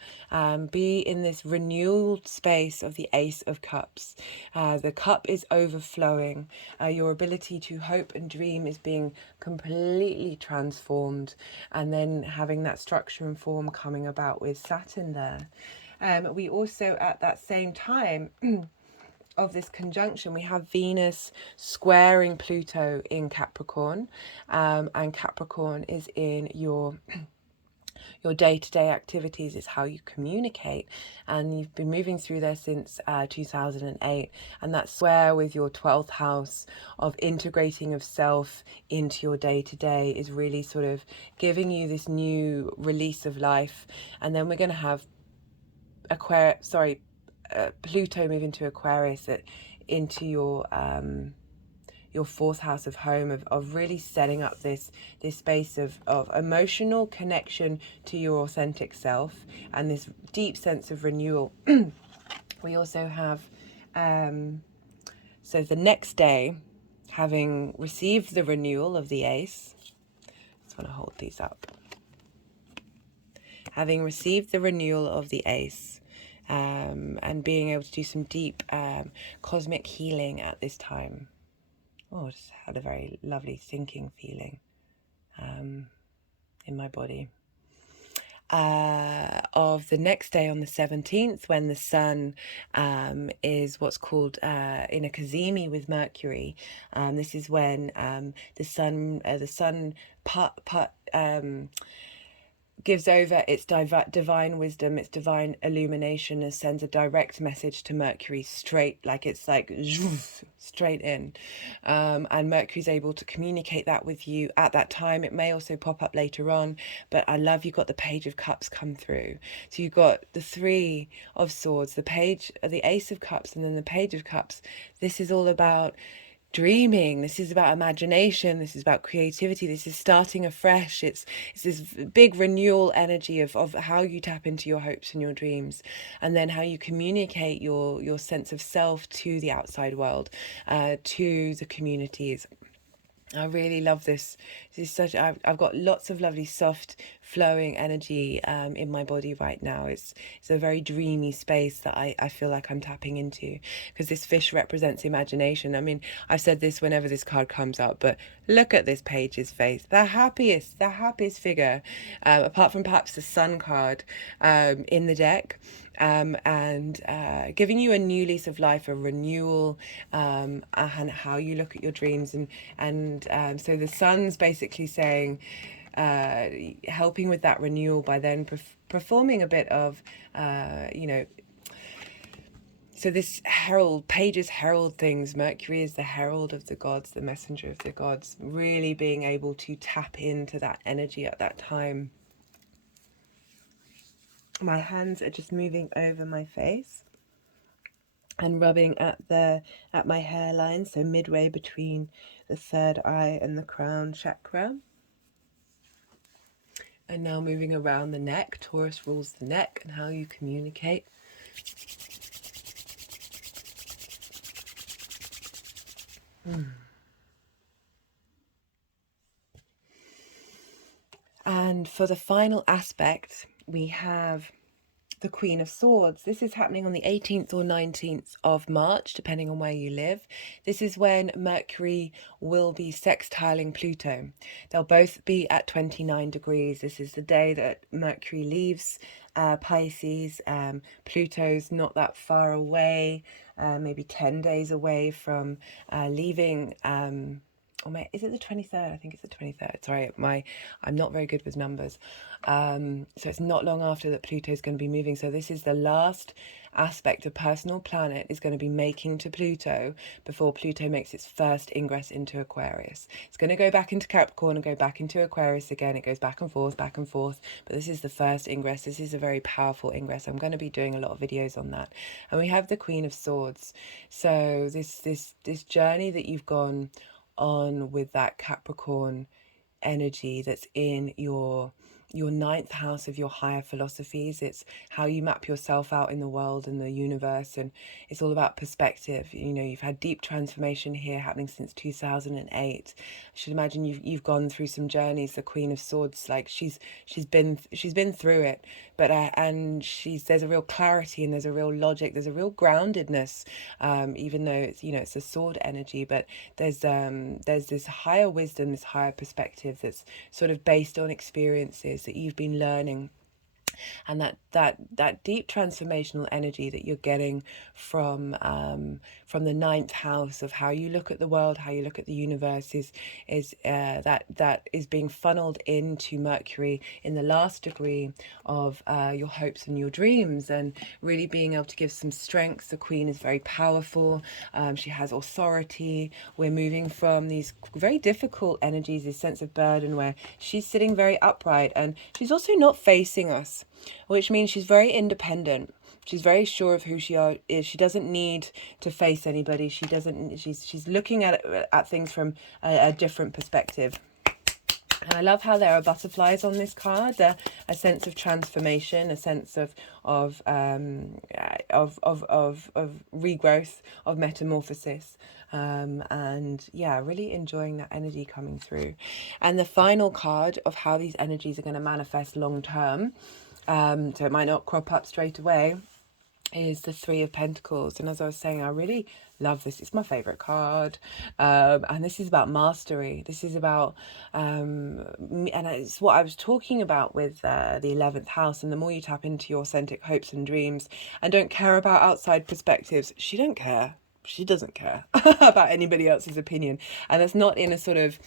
be in this renewed space of the Ace of Cups. The cup is overflowing. Your ability to hope and dream is being completely transformed. And then having that structure and form coming about with Saturn there. We also, at that same time of this conjunction, we have Venus squaring Pluto in Capricorn, and Capricorn is in your day-to-day activities. It's how you communicate, and you've been moving through there since 2008, and that square with your 12th house of integrating of self into your day-to-day is really sort of giving you this new release of life. And then we're going to have Pluto move into Aquarius, into your 4th house of home, of really setting up this space of emotional connection to your authentic self, and this deep sense of renewal. We also have so the next day, having received the renewal of the Ace, I just want to hold these up. Having received the renewal of the Ace, and being able to do some deep cosmic healing at this time. I just had a very lovely sinking feeling in my body. Of the next day, on the 17th, when the sun is what's called in a Cazimi with Mercury. This is when the sun gives over its divine wisdom, its divine illumination, and sends a direct message to Mercury straight, straight in. And Mercury's able to communicate that with you at that time. It may also pop up later on, but I love you got the Page of Cups come through. So you've got the 3 of Swords, the Ace of Cups, and then the Page of Cups. This is all about dreaming. This is about imagination. This is about creativity. This is starting afresh. It's this big renewal energy of how you tap into your hopes and your dreams, and then how you communicate your sense of self to the outside world, to the communities. I really love this. This is such. I've got lots of lovely, soft, flowing energy in my body right now. It's a very dreamy space that I feel like I'm tapping into, because this fish represents imagination. I mean, I've said this whenever this card comes up, but look at this page's face. The happiest figure, apart from perhaps the sun card in the deck. And giving you a new lease of life, a renewal, and how you look at your dreams, and so the sun's basically saying, helping with that renewal by then performing a bit of, you know. So this pages herald things. Mercury is the herald of the gods, the messenger of the gods. Really being able to tap into that energy at that time. My hands are just moving over my face and rubbing at my hairline, so midway between the third eye and the crown chakra. And now moving around the neck. Taurus rules the neck and how you communicate. And for the final aspect, we have the Queen of Swords. This is happening on the 18th or 19th of March, depending on where you live. This is when Mercury will be sextiling Pluto. They'll both be at 29 degrees. This is the day that Mercury leaves Pisces. Pluto's not that far away, maybe 10 days away from leaving. Is it the 23rd? I think it's the 23rd. Sorry, I'm not very good with numbers. So it's not long after that Pluto's going to be moving. So this is the last aspect a personal planet is going to be making to Pluto before Pluto makes its first ingress into Aquarius. It's going to go back into Capricorn and go back into Aquarius again. It goes back and forth, but this is the first ingress. This is a very powerful ingress. I'm going to be doing a lot of videos on that. And we have the Queen of Swords. So this journey that you've gone on with that Capricorn energy that's in your ninth house of your higher philosophies. It's how you map yourself out in the world and the universe, and it's all about perspective. You know, you've had deep transformation here happening since 2008. I should imagine you've gone through some journeys. The Queen of Swords, like she's been through it, but and there's a real clarity and there's a real logic, there's a real groundedness, even though it's, you know, it's a sword energy, but there's this higher wisdom, this higher perspective that's sort of based on experiences that you've been learning, and that deep transformational energy that you're getting from the ninth house of how you look at the world, how you look at the universe is that is being funneled into Mercury in the last degree of your hopes and your dreams, and really being able to give some strength. The Queen is very powerful. She has authority. We're moving from these very difficult energies, this sense of burden, where she's sitting very upright and she's also not facing us, which means she's very independent. She's very sure of who she is. She doesn't need to face anybody. She's looking at things from a different perspective. And I love how there are butterflies on this card. A sense of transformation, a sense of regrowth, of metamorphosis. And yeah, really enjoying that energy coming through. And the final card of how these energies are going to manifest long term, so it might not crop up straight away, is the Three of Pentacles. And as I was saying, I really love this. It's my favorite card, and this is about mastery. This is about and it's what I was talking about with the 11th house. And the more you tap into your authentic hopes and dreams and don't care about outside perspectives, she doesn't care about anybody else's opinion. And that's not in a sort of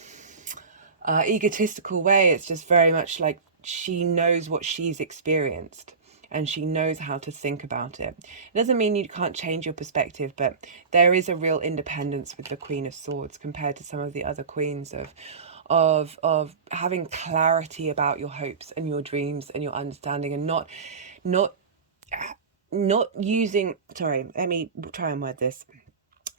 egotistical way. It's just very much like she knows what she's experienced and she knows how to think about it. It doesn't mean you can't change your perspective, but there is a real independence with the Queen of Swords compared to some of the other queens of having clarity about your hopes and your dreams and your understanding, and not using, sorry, let me try and word this.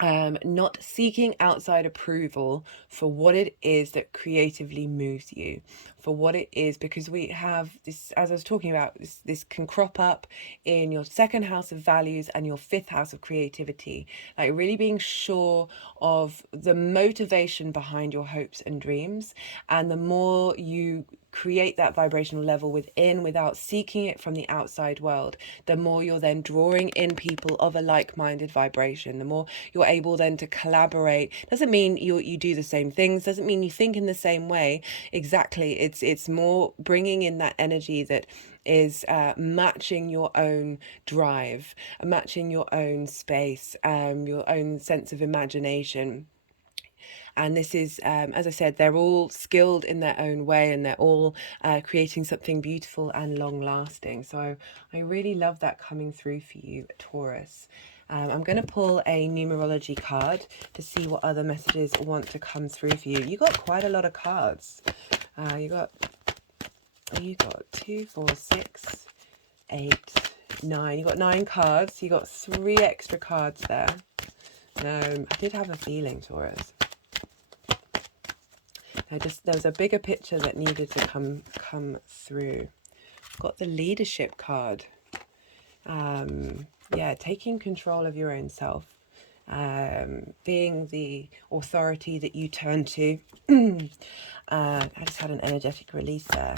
Not seeking outside approval for what it is that creatively moves you, for what it is, because we have this, as I was talking about, this can crop up in your second house of values and your fifth house of creativity. Like really being sure of the motivation behind your hopes and dreams, and the more you create that vibrational level within without seeking it from the outside world, the more you're then drawing in people of a like-minded vibration, the more you're able then to collaborate. Doesn't mean you do the same things, doesn't mean you think in the same way exactly. It's more bringing in that energy that is matching your own drive, matching your own space, your own sense of imagination. And this is, as I said, they're all skilled in their own way, and they're all creating something beautiful and long lasting. So I really love that coming through for you, Taurus. I'm going to pull a numerology card to see what other messages want to come through for you. You got quite a lot of cards. You got 2, 4, 6, 8, 9. You got 9 cards. You got 3 extra cards there. I did have a feeling, Taurus. There was a bigger picture that needed to come through. Got the leadership card. Yeah, taking control of your own self, being the authority that you turn to. I just had an energetic release there.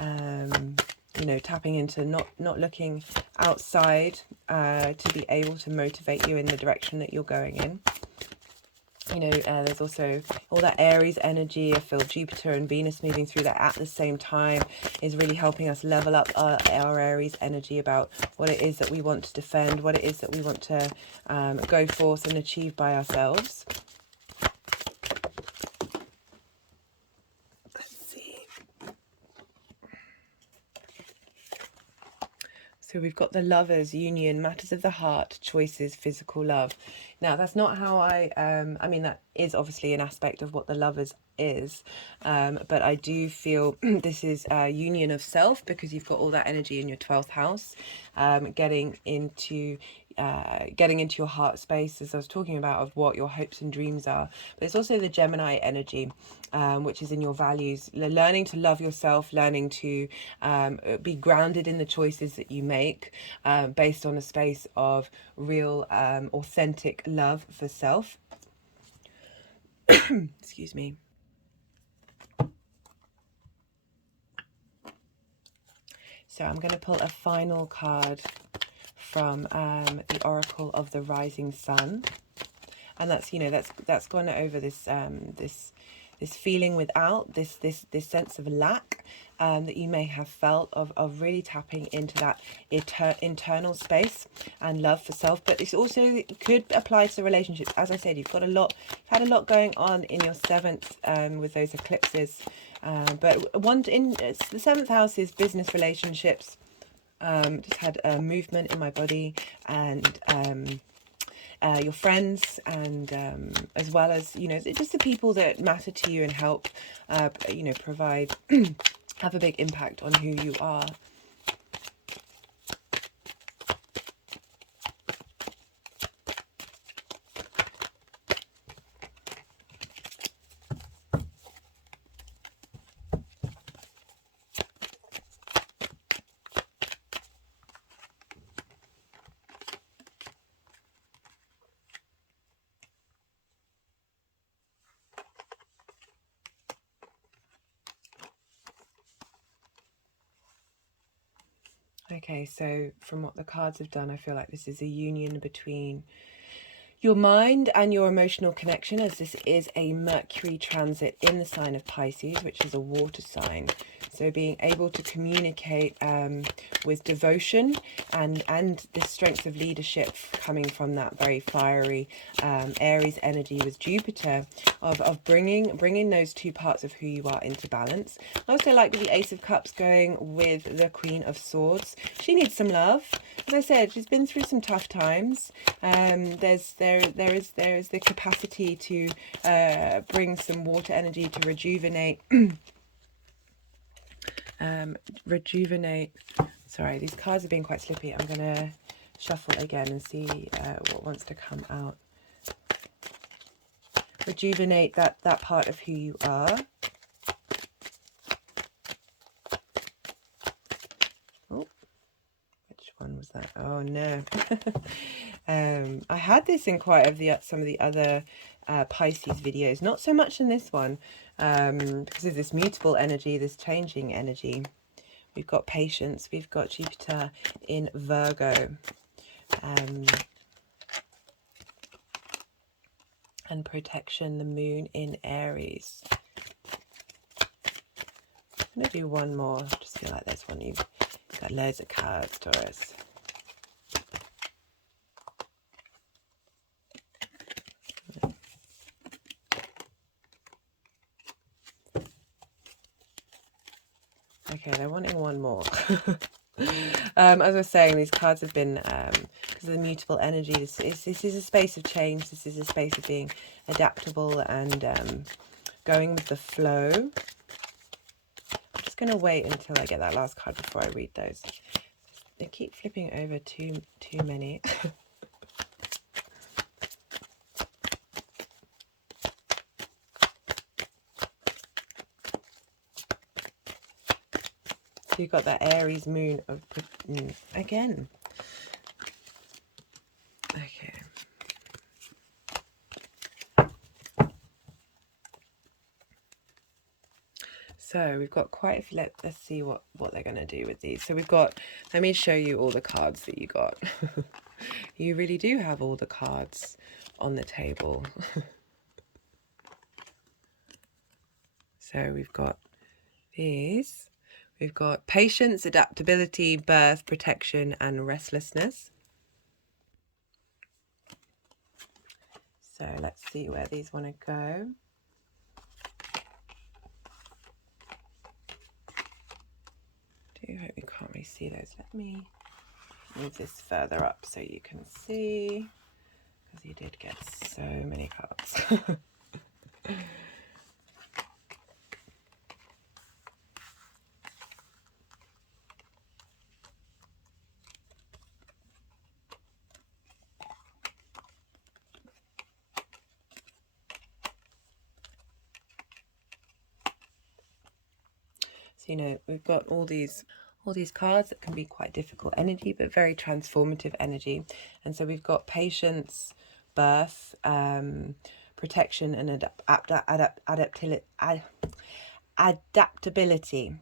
You know, tapping into not looking outside to be able to motivate you in the direction that you're going in. You know, there's also all that Aries energy. I feel Jupiter and Venus moving through that at the same time is really helping us level up our Aries energy about what it is that we want to defend, what it is that we want to go forth and achieve by ourselves. Let's see. So we've got the Lovers, union, matters of the heart, choices, physical love. Now, that's not how I mean, that is obviously an aspect of what the Lovers is, but I do feel this is a union of self, because you've got all that energy in your 12th house, getting into your heart space, as I was talking about, of what your hopes and dreams are. But it's also the Gemini energy, which is in your values, learning to love yourself, learning to be grounded in the choices that you make, based on a space of real authentic love for self. Excuse me. So I'm going to pull a final card from the Oracle of the Rising Sun, and that's, you know, that's gone over this this feeling without, this sense of lack that you may have felt of really tapping into that internal space and love for self. But it's also, it could apply to relationships. As I said, you've had a lot going on in your 7th with those eclipses. But the 7th house is business relationships. Just had a movement in my body, and your friends, and as well as, you know, just the people that matter to you and help, you know, provide, have a big impact on who you are. Okay, so from what the cards have done, I feel like this is a union between your mind and your emotional connection, as this is a Mercury transit in the sign of Pisces, which is a water sign. So being able to communicate with devotion and the strength of leadership coming from that very fiery Aries energy with Jupiter, of bringing those two parts of who you are into balance. I also like the Ace of Cups going with the Queen of Swords. She needs some love. As I said, she's been through some tough times. There is the capacity to bring some water energy to rejuvenate. Sorry, these cards are being quite slippy. I'm gonna shuffle again and see what wants to come out. Rejuvenate that part of who you are. that? Oh no. I had this in quite some of the other Pisces videos, not so much in this one, because of this mutable energy, this changing energy. We've got patience, we've got Jupiter in Virgo, and protection, the moon in Aries. I'm going to do one more. I just feel like there's one. You've got loads of cards, Taurus. Okay, they're wanting one more. As I was saying, these cards have been, because of the mutable energy, this is a space of change. This is a space of being adaptable and going with the flow. I'm just going to wait until I get that last card before I read those. They keep flipping over too many. So you've got that Aries moon of again. Okay. So we've got quite a few. Let's see what they're going to do with these. So we've got, let me show you all the cards that you got. You really do have all the cards on the table. So we've got these. We've got patience, adaptability, birth, protection, and restlessness. So let's see where these want to go. I hope you can't really see those. Let me move this further up so you can see, because you did get so many cards. So, you know, we've got all these cards that can be quite difficult energy, but very transformative energy. And so we've got patience, birth, protection, and adaptability,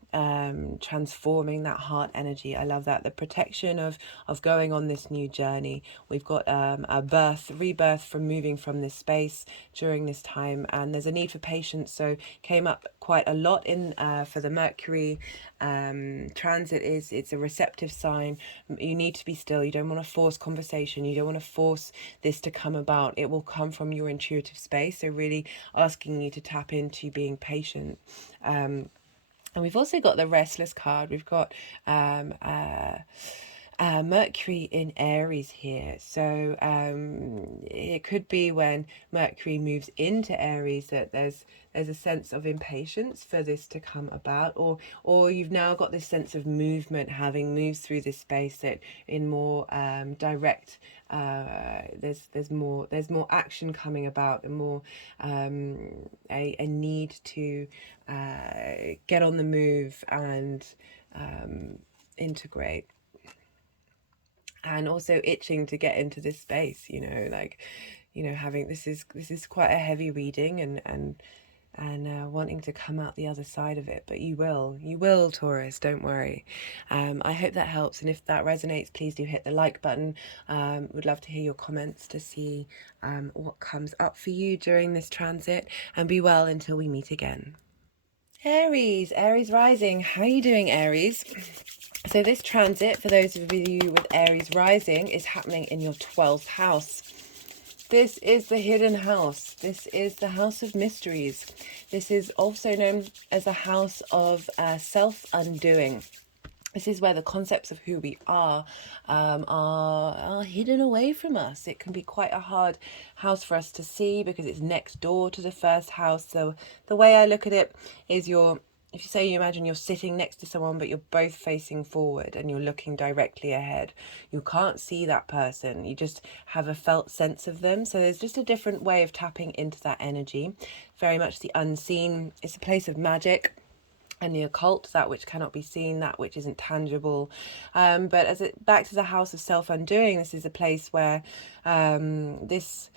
transforming that heart energy. I love that. The protection of going on this new journey. We've got a rebirth from moving from this space during this time, and there's a need for patience. So came up quite a lot in for the Mercury transit. It's a receptive sign. You need to be still. You don't want to force conversation. You don't want to force this to come about. It will come from your intuitive space. So really asking you to tap into being patient. And we've also got the restless card. We've got Mercury in Aries here. So it could be when Mercury moves into Aries that there's a sense of impatience for this to come about, or you've now got this sense of movement, having moved through this space, that in more direct, there's more action coming about, and more a need to get on the move and integrate. And also itching to get into this space, you know, like, you know, having this is quite a heavy reading, and wanting to come out the other side of it. But you will, Taurus, don't worry. I hope that helps, and if that resonates, please do hit the like button. Would love to hear your comments to see what comes up for you during this transit, and be well until we meet again. Aries rising. How are you doing, Aries? So this transit, for those of you with Aries rising, is happening in your 12th house. This is the hidden house. This is the house of mysteries. This is also known as a house of self-undoing. This is where the concepts of who we are hidden away from us. It can be quite a hard house for us to see because it's next door to the first house. So the way I look at it is if you say you imagine you're sitting next to someone, but you're both facing forward and you're looking directly ahead, you can't see that person. You just have a felt sense of them. So there's just a different way of tapping into that energy. Very much the unseen. It's a place of magic. and the occult, that which cannot be seen, that which isn't tangible. But back to the house of self-undoing, this is a place where this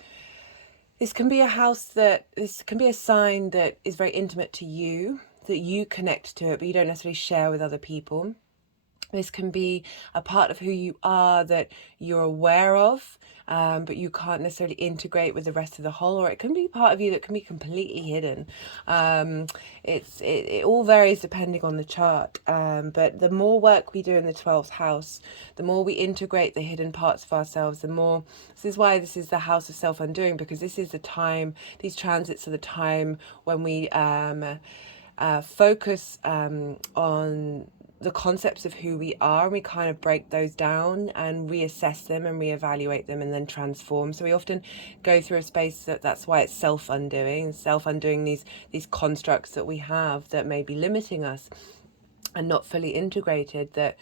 can be a house this can be a sign that is very intimate to you, that you connect to it, but you don't necessarily share with other people. This can be a part of who you are that you're aware of, but you can't necessarily integrate with the rest of the whole, or it can be part of you that can be completely hidden. It all varies depending on the chart, but the more work we do in the 12th house, the more we integrate the hidden parts of ourselves, the more. This is why this is the house of self-undoing, because this is the time, these transits are the time when we focus on the concepts of who we are, and we kind of break those down and reassess them and reevaluate them and then transform. So we often go through a space that's why it's self-undoing these constructs that we have that may be limiting us and not fully integrated, that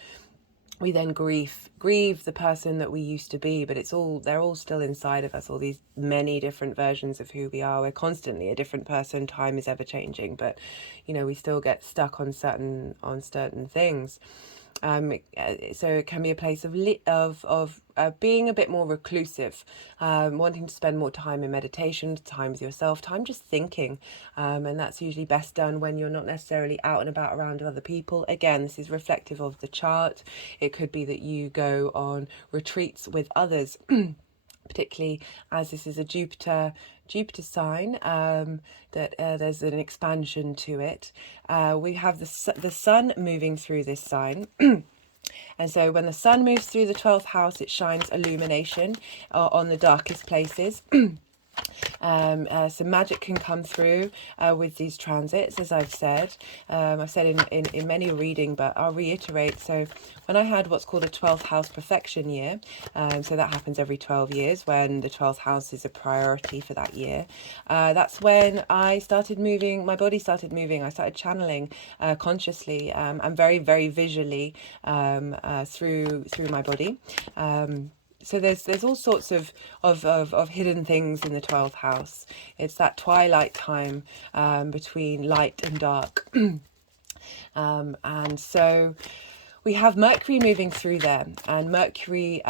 we then grieve the person that we used to be, but they're all still inside of us, all these many different versions of who we are. We're constantly a different person. Time is ever changing, but we still get stuck on certain things. So it can be a place of being a bit more reclusive, wanting to spend more time in meditation, time with yourself, time just thinking, and that's usually best done when you're not necessarily out and about around other people. Again, this is reflective of the chart. It could be that you go on retreats with others, particularly as this is a Jupiter sign, that there's an expansion to it. We have the sun moving through this sign. And so when the sun moves through the 12th house, it shines illumination on the darkest places. So magic can come through with these transits, as I've said. I've said in many a reading, but I'll reiterate. So when I had what's called a 12th house perfection year, so that happens every 12 years when the 12th house is a priority for that year, that's when I started moving, my body started moving. I started channeling consciously and very, very visually through my body. So there's all sorts of hidden things in the 12th house. It's that twilight time between light and dark. And so we have Mercury moving through there, and Mercury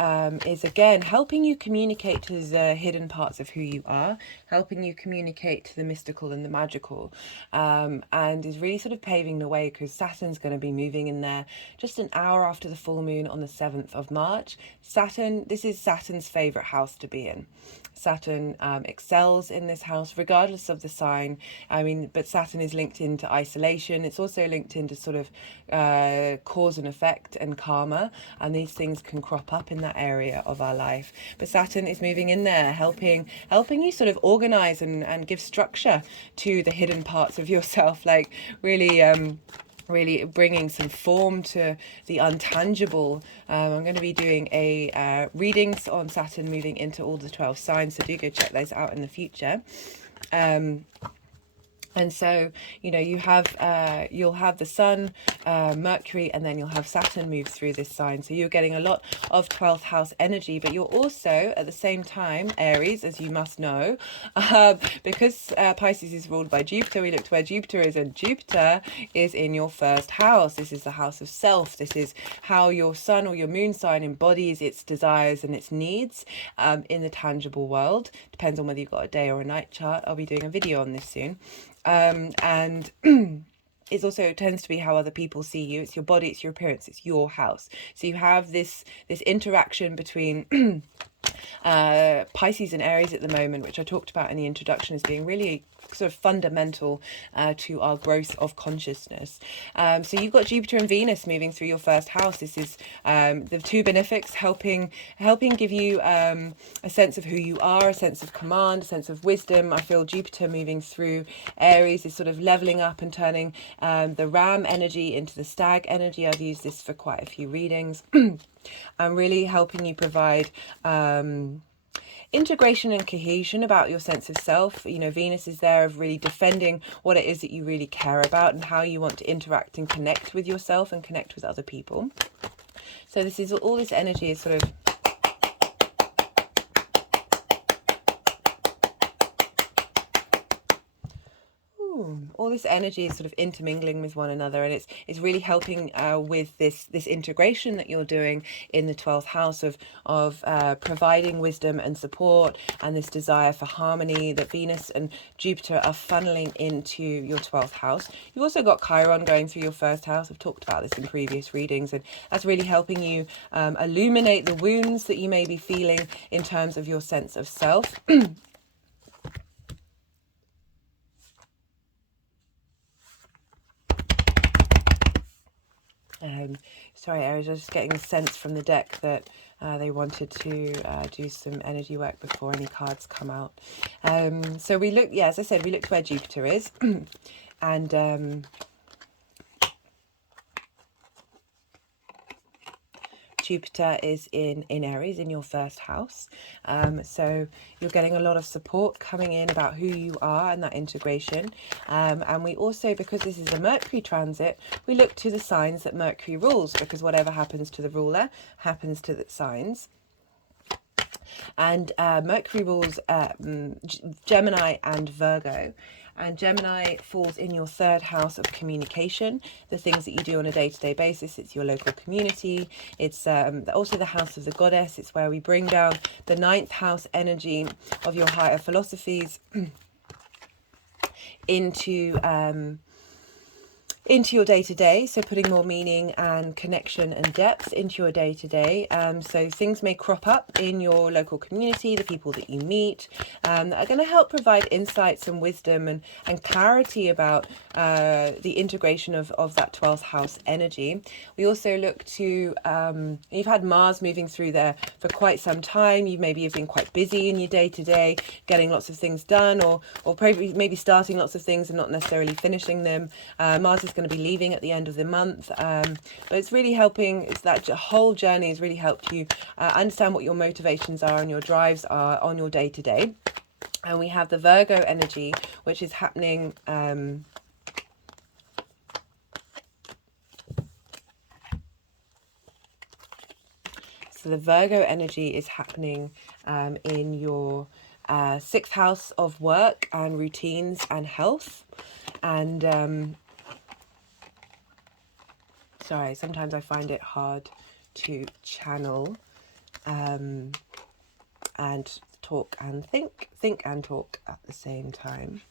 is again helping you communicate to the hidden parts of who you are, helping you communicate to the mystical and the magical, and is really sort of paving the way, because Saturn's going to be moving in there just an hour after the full moon on the 7th of March. This is Saturn's favorite house to be in. Saturn excels in this house regardless of the sign. But Saturn is linked into isolation. It's also linked into sort of cause and effect and karma, and these things can crop up in that area of our life. But Saturn is moving in there, helping you sort of organize and give structure to the hidden parts of yourself, like really bringing some form to the untangible. I'm going to be doing a readings on Saturn moving into all the 12 signs, so do go check those out in the future. And so, you'll have the sun, Mercury, and then you'll have Saturn move through this sign. So you're getting a lot of 12th house energy, but you're also, at the same time, Aries, as you must know, because Pisces is ruled by Jupiter, we look to where Jupiter is, and Jupiter is in your first house. This is the house of self. This is how your sun or your moon sign embodies its desires and its needs in the tangible world. Depends on whether you've got a day or a night chart. I'll be doing a video on this soon. And it tends to be how other people see you. It's your body, it's your appearance, it's your house. So you have this interaction between Pisces and Aries at the moment, which I talked about in the introduction as being really sort of fundamental to our growth of consciousness. So you've got Jupiter and Venus moving through your first house. This is the two benefics helping give you a sense of who you are, a sense of command, a sense of wisdom. I feel Jupiter moving through Aries is sort of leveling up and turning the ram energy into the stag energy. I've used this for quite a few readings. And really helping you provide integration and cohesion about your sense of self. Venus is there of really defending what it is that you really care about and how you want to interact and connect with yourself and connect with other people. So all this energy is sort of all this energy is sort of intermingling with one another, and it's really helping with this integration that you're doing in the 12th house of providing wisdom and support, and this desire for harmony that Venus and Jupiter are funneling into your 12th house. You've also got Chiron going through your first house. I've talked about this in previous readings, and that's really helping you illuminate the wounds that you may be feeling in terms of your sense of self. Sorry, Aries, I was just getting a sense from the deck that they wanted to do some energy work before any cards come out. So we look, yeah, as I said, we looked where Jupiter is. And Jupiter is in Aries, in your first house. So you're getting a lot of support coming in about who you are and that integration. And we also, because this is a Mercury transit, we look to the signs that Mercury rules, because whatever happens to the ruler happens to the signs. And Mercury rules Gemini and Virgo. And Gemini falls in your third house of communication, the things that you do on a day-to-day basis. It's your local community. It's also the house of the goddess. It's where we bring down the ninth house energy of your higher philosophies into your day-to-day, so putting more meaning and connection and depth into your day-to-day. So things may crop up in your local community, the people that you meet, that are going to help provide insights and wisdom and clarity about the integration of that 12th house energy. We also look to, you've had Mars moving through there for quite some time. You maybe have been quite busy in your day-to-day, getting lots of things done, or maybe starting lots of things and not necessarily finishing them. Mars is going to be leaving at the end of the month, but it's really helping. It's that whole journey has really helped you understand what your motivations are and your drives are on your day to day. And we have the Virgo energy, which is happening so the Virgo energy is happening in your sixth house of work and routines and health. And sorry, sometimes I find it hard to channel and talk and think and talk at the same time.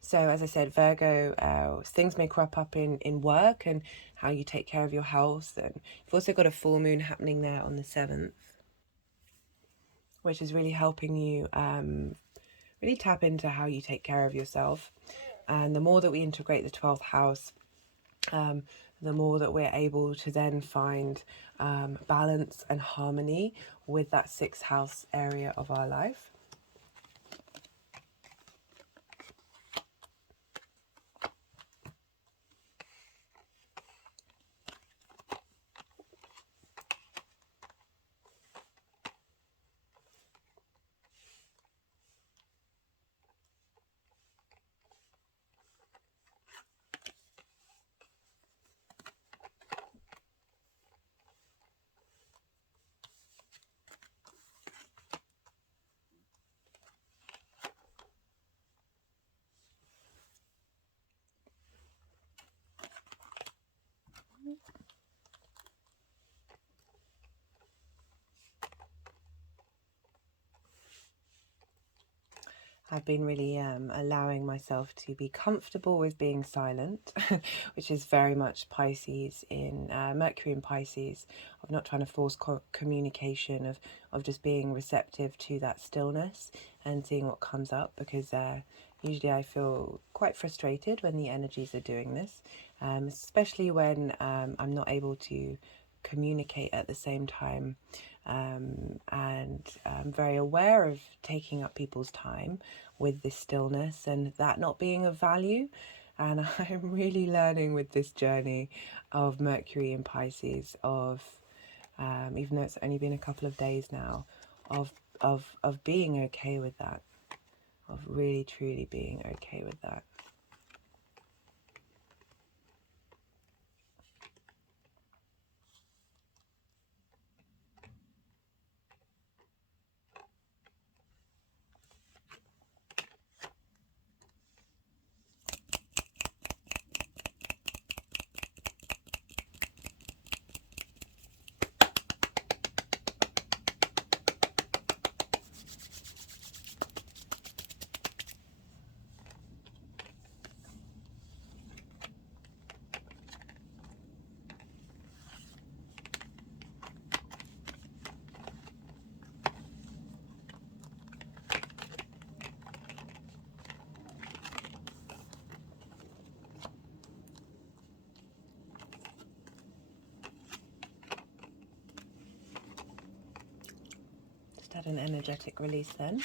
So as I said, Virgo, things may crop up in work and how you take care of your health. And you've also got a full moon happening there on the 7th, which is really helping you really tap into how you take care of yourself. And the more that we integrate the 12th house, the more that we're able to then find balance and harmony with that 6th house area of our life. I've been really allowing myself to be comfortable with being silent, which is very much Pisces in Mercury in Pisces, of not trying to force communication, of just being receptive to that stillness and seeing what comes up, because usually I feel quite frustrated when the energies are doing this, especially when I'm not able to communicate at the same time. And I'm very aware of taking up people's time with this stillness and that not being of value. And I'm really learning with this journey of Mercury in Pisces, of even though it's only been a couple of days now, of being okay with that, of really truly being okay with that. had an energetic release then.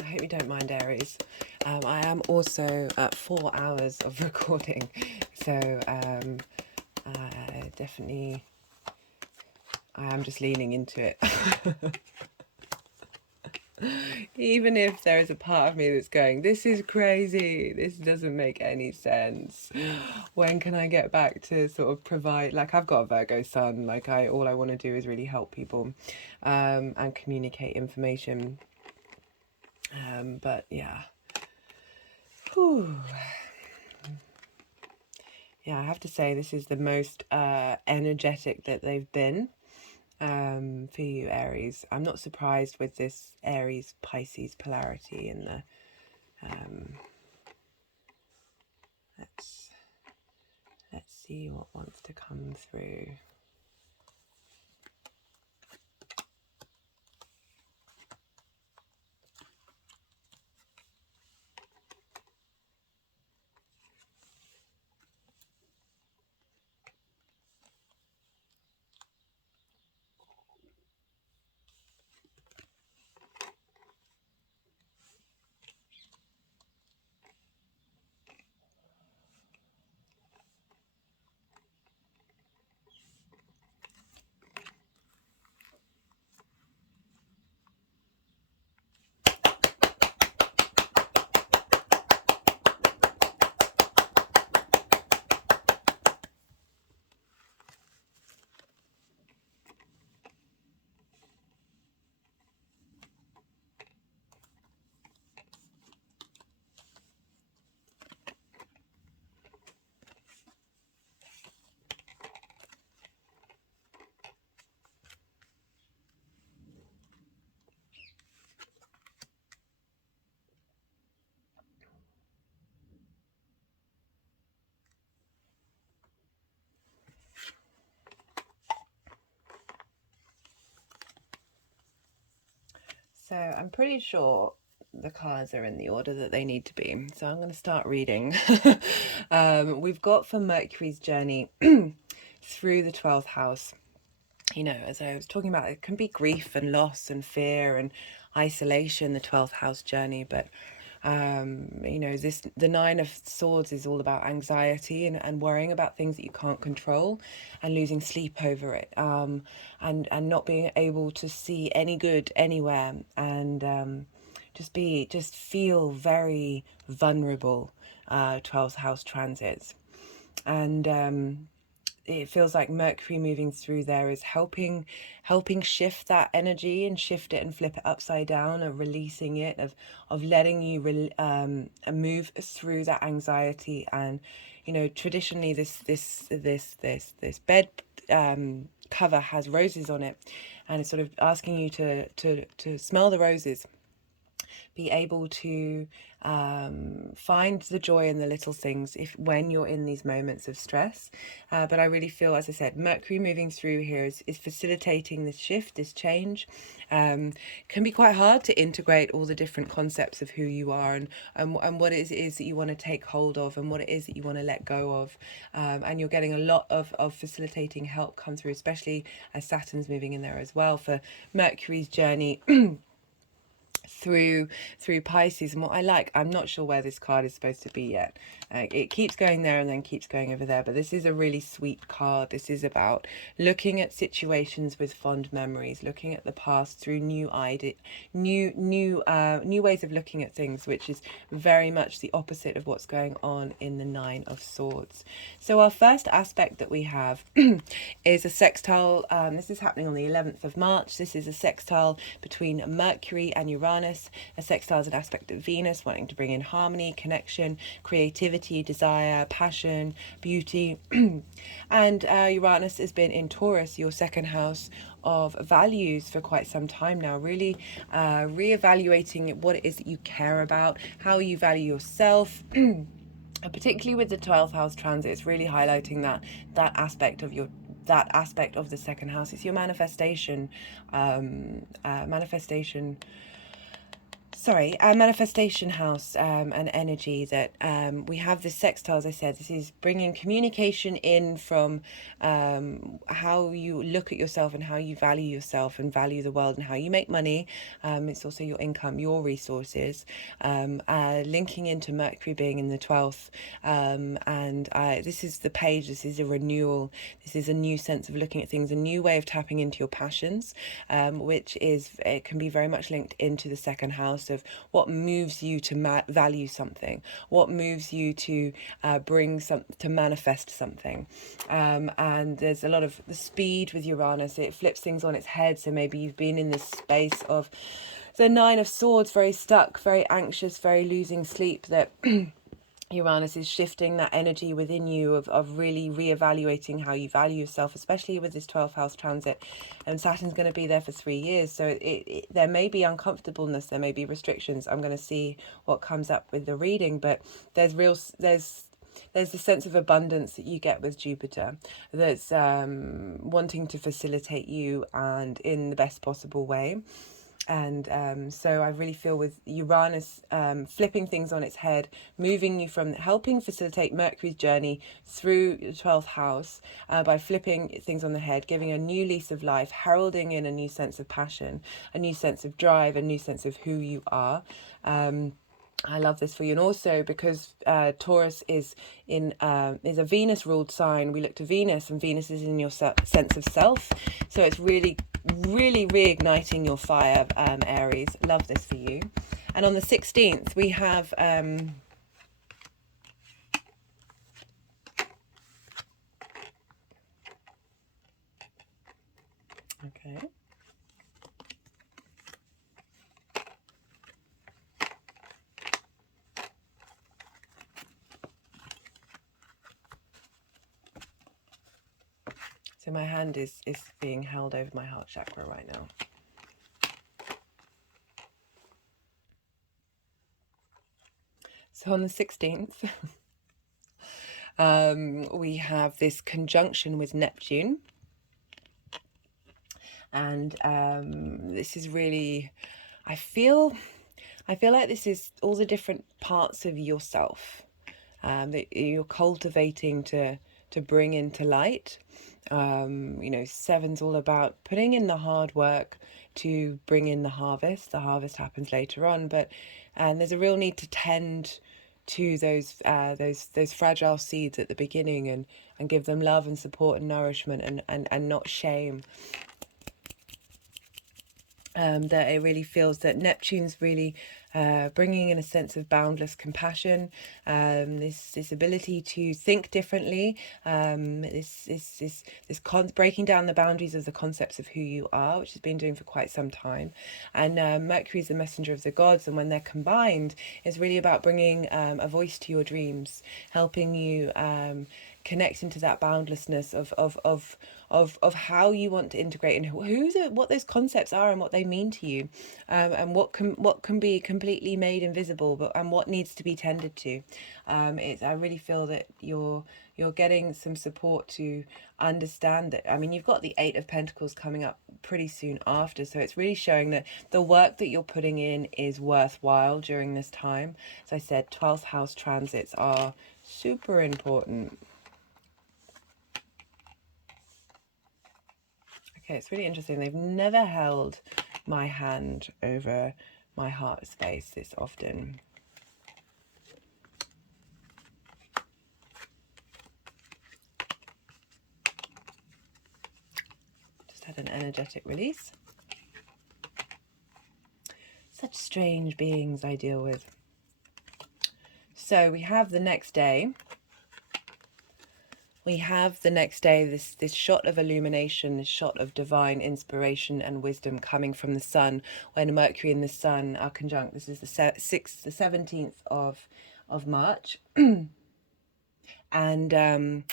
I hope you don't mind, Aries. I am also at 4 hours of recording, so definitely I am just leaning into it. Even if there is a part of me that's going, this is crazy, this doesn't make any sense. When can I get back to sort of provide, like, I've got a Virgo sun, like all I want to do is really help people and communicate information. But yeah. Whew. Yeah, I have to say this is the most energetic that they've been for you, Aries. I'm not surprised with this Aries Pisces polarity in the let's see what wants to come through. So I'm pretty sure the cards are in the order that they need to be. So I'm going to start reading. We've got for Mercury's journey through the 12th house. You know, as I was talking about, it can be grief and loss and fear and isolation, the 12th house journey. But you know, the 9 of Swords is all about anxiety and worrying about things that you can't control and losing sleep over it, and not being able to see any good anywhere, and just feel very vulnerable. 12th house transits, and it feels like Mercury moving through there is helping shift that energy and shift it and flip it upside down, of releasing it, of letting you move through that anxiety. And you know, traditionally this bed cover has roses on it, and it's sort of asking you to smell the roses, be able to find the joy in the little things when you're in these moments of stress. But I really feel, as I said, Mercury moving through here is facilitating this shift, this change. Can be quite hard to integrate all the different concepts of who you are, and what it is that you want to take hold of, and what it is that you want to let go of. And you're getting a lot of facilitating help come through, especially as Saturn's moving in there as well for Mercury's journey. through Pisces. And what I like, I'm not sure where this card is supposed to be yet. It keeps going there and then keeps going over there, but this is a really sweet card. This is about looking at situations with fond memories, looking at the past through new ways of looking at things, which is very much the opposite of what's going on in the Nine of Swords. So our first aspect that we have is a sextile. This is happening on the 11th of March. This is a sextile between Mercury and Uranus. A sextile is an aspect of Venus, wanting to bring in harmony, connection, creativity, desire, passion, beauty. And Uranus has been in Taurus, your second house of values, for quite some time now, really reevaluating what it is that you care about, how you value yourself. Particularly with the 12th house transit, it's really highlighting that aspect of the second house. It's your manifestation house, and energy that we have this sextile. As I said, this is bringing communication in from how you look at yourself and how you value yourself and value the world and how you make money. It's also your income, your resources, linking into Mercury being in the 12th. This is the page. This is a renewal. This is a new sense of looking at things, a new way of tapping into your passions, which it can be very much linked into the second house of what moves you to value something, what moves you to to manifest something. And there's a lot of the speed with Uranus. It flips things on its head. So maybe you've been in this space of the Nine of Swords, very stuck, very anxious, very losing sleep, that Uranus is shifting that energy within you of really reevaluating how you value yourself, especially with this 12th house transit. And Saturn's going to be there for 3 years. So there may be uncomfortableness, there may be restrictions. I'm going to see what comes up with the reading, but there's the sense of abundance that you get with Jupiter, that's wanting to facilitate you and in the best possible way. And so I really feel with Uranus flipping things on its head, moving you from helping facilitate Mercury's journey through the 12th house by flipping things on the head, giving a new lease of life, heralding in a new sense of passion, a new sense of drive, a new sense of who you are. I love this for you. And also because Taurus is a Venus ruled sign, we look to Venus, and Venus is in your sense of self. So it's really reigniting your fire, Aries. Love this for you. And on the 16th, we have okay. So my hand is being held over my heart chakra right now. So on the 16th, we have this conjunction with Neptune. And this is really, I feel like this is all the different parts of yourself that you're cultivating to bring into light. Seven's all about putting in the hard work to bring in the harvest. The harvest happens later on, but there's a real need to tend to those fragile seeds at the beginning and give them love and support and nourishment and not shame. That it really feels that Neptune's really bringing in a sense of boundless compassion, this ability to think differently, breaking down the boundaries of the concepts of who you are, which has been doing for quite some time. And Mercury is the messenger of the gods, and when they're combined, it's really about bringing a voice to your dreams, helping you connect into that boundlessness of how you want to integrate and what those concepts are and what they mean to you, and what can be completely made invisible, and what needs to be tended to. I really feel that you're getting some support to understand that. I mean, you've got the 8 of Pentacles coming up pretty soon after, so it's really showing that the work that you're putting in is worthwhile during this time. As I said, 12th house transits are super important. Okay, it's really interesting. They've never held my hand over my heart space this often. Just had an energetic release. Such strange beings I deal with. So we have the next day. We have the next day this shot of illumination, this shot of divine inspiration and wisdom coming from the sun, when Mercury and the sun are conjunct. This is the 17th of March. And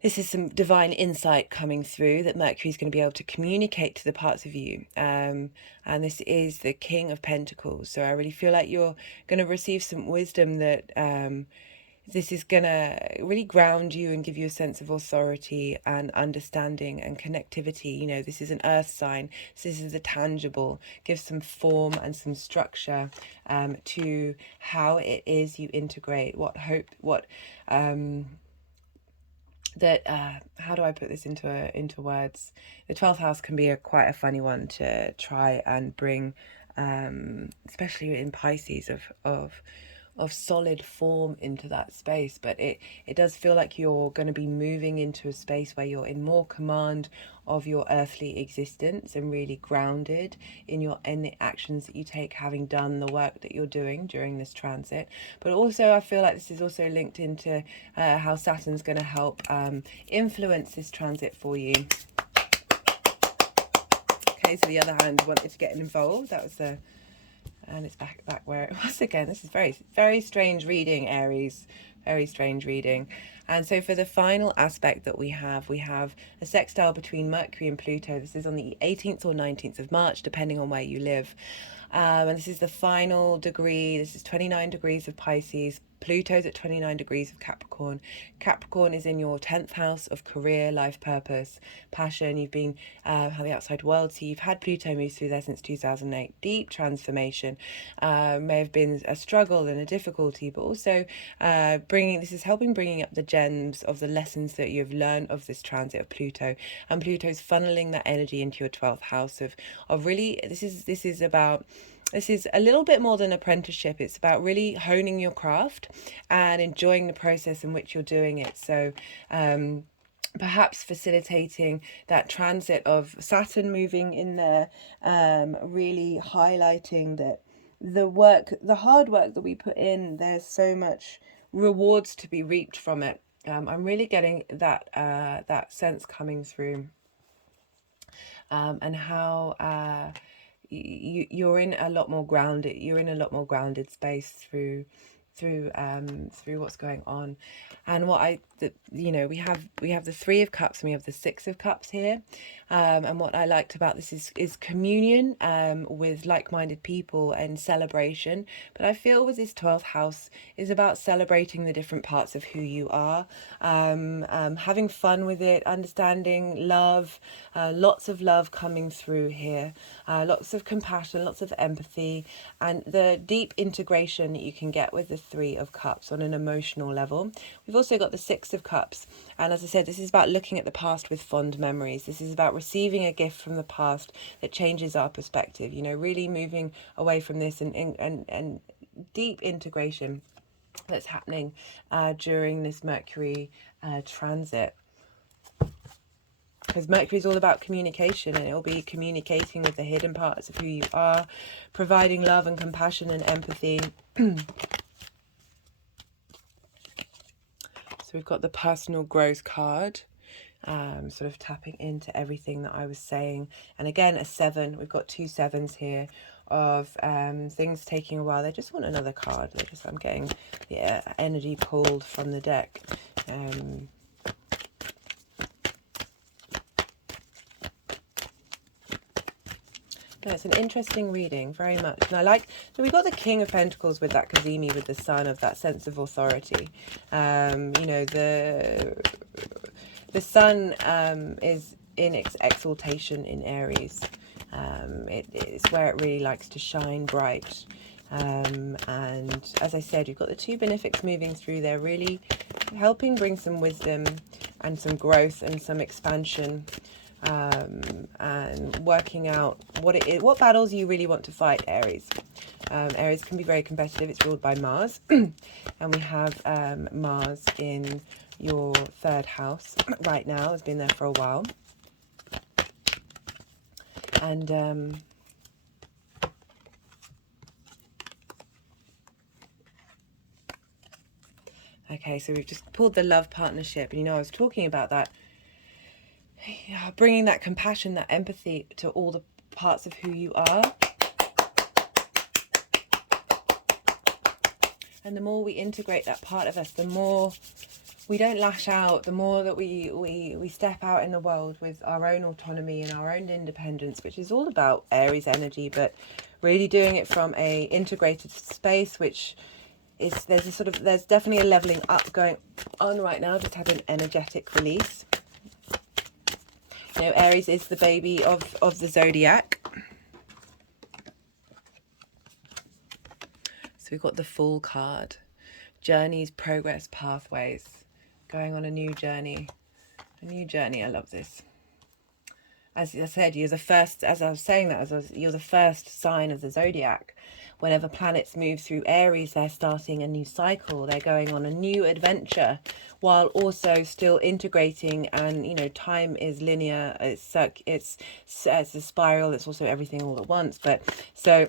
this is some divine insight coming through that Mercury is going to be able to communicate to the parts of you. And this is the King of Pentacles. So I really feel like you're going to receive some wisdom that this is going to really ground you and give you a sense of authority and understanding and connectivity. You know, this is an earth sign. So this is the tangible. Gives some form and some structure to how it is you integrate, how do I put this into words? The 12th house can be quite a funny one to try and bring, especially in Pisces, of solid form into that space. But it does feel like you're going to be moving into a space where you're in more command of your earthly existence and really grounded in the actions that you take, having done the work that you're doing during this transit. But also I feel like this is also linked into how Saturn's going to help influence this transit for you. Okay, so the other hand wanted to get involved. That was and it's back where it was again. This is very, very strange reading, Aries. Very strange reading. And so for the final aspect that we have a sextile between Mercury and Pluto. This is on the 18th or 19th of March, depending on where you live. And this is the final degree. This is 29 degrees of Pisces. Pluto's at 29 degrees of Capricorn. Capricorn is in your 10th house of career, life purpose, passion. You've been how the outside world. So you've had Pluto move through there since 2008. Deep transformation. May have been a struggle and a difficulty, but also this is helping bringing up the gems of the lessons that you've learned of this transit of Pluto. And Pluto's funneling that energy into your 12th house of really, this is a little bit more than apprenticeship. It's about really honing your craft and enjoying the process in which you're doing it. So perhaps facilitating that transit of Saturn moving in there, really highlighting that the hard work that we put in, there's so much rewards to be reaped from it. I'm really getting that sense coming through, and how you're in a lot more grounded. You're in a lot more grounded space through what's going on. And we have the 3 of Cups and we have the 6 of Cups here. And what I liked about this is communion with like-minded people and celebration. But I feel with this 12th house is about celebrating the different parts of who you are, having fun with it, understanding love, lots of love coming through here, lots of compassion, lots of empathy, and the deep integration that you can get with the 3 of Cups on an emotional level. We've also got the 6 of Cups, and as I said, this is about looking at the past with fond memories. This is about receiving a gift from the past that changes our perspective, really moving away from this and deep integration that's happening during this Mercury transit. Because Mercury is all about communication, and it'll be communicating with the hidden parts of who you are, providing love and compassion and empathy. So we've got the personal growth card, sort of tapping into everything that I was saying. And again, a 7. We've got 2 7s here of things taking a while. They just want another card. I'm getting the energy pulled from the deck. No, it's an interesting reading, very much. And I like, so we got the King of Pentacles with that Cazimi, with the sun, of that sense of authority. The sun is in its exaltation in Aries. It's where it really likes to shine bright. And as I said, you've got the 2 benefics moving through there, really helping bring some wisdom and some growth and some expansion and working out what it is, what battles you really want to fight, Aries. Aries can be very competitive. It's ruled by Mars. And we have Mars in your 3rd house right now. It's been there for a while. And okay, so we've just pulled the love partnership. And, you know, I was talking about that, bringing that compassion, that empathy to all the parts of who you are. And the more we integrate that part of us, the more we don't lash out, the more that we step out in the world with our own autonomy and our own independence, which is all about Aries energy, but really doing it from a integrated space, which is, there's definitely a leveling up going on right now. Just had an energetic release. You know, Aries is the baby of the zodiac. So we've got the Fool card. Journeys, progress, pathways. Going on a new journey. A new journey. I love this. As I said, you're the first, as I was saying that, you're the first sign of the zodiac. Whenever planets move through Aries, they're starting a new cycle. They're going on a new adventure, while also still integrating. And, you know, time is linear. It's a spiral. It's also everything all at once. But so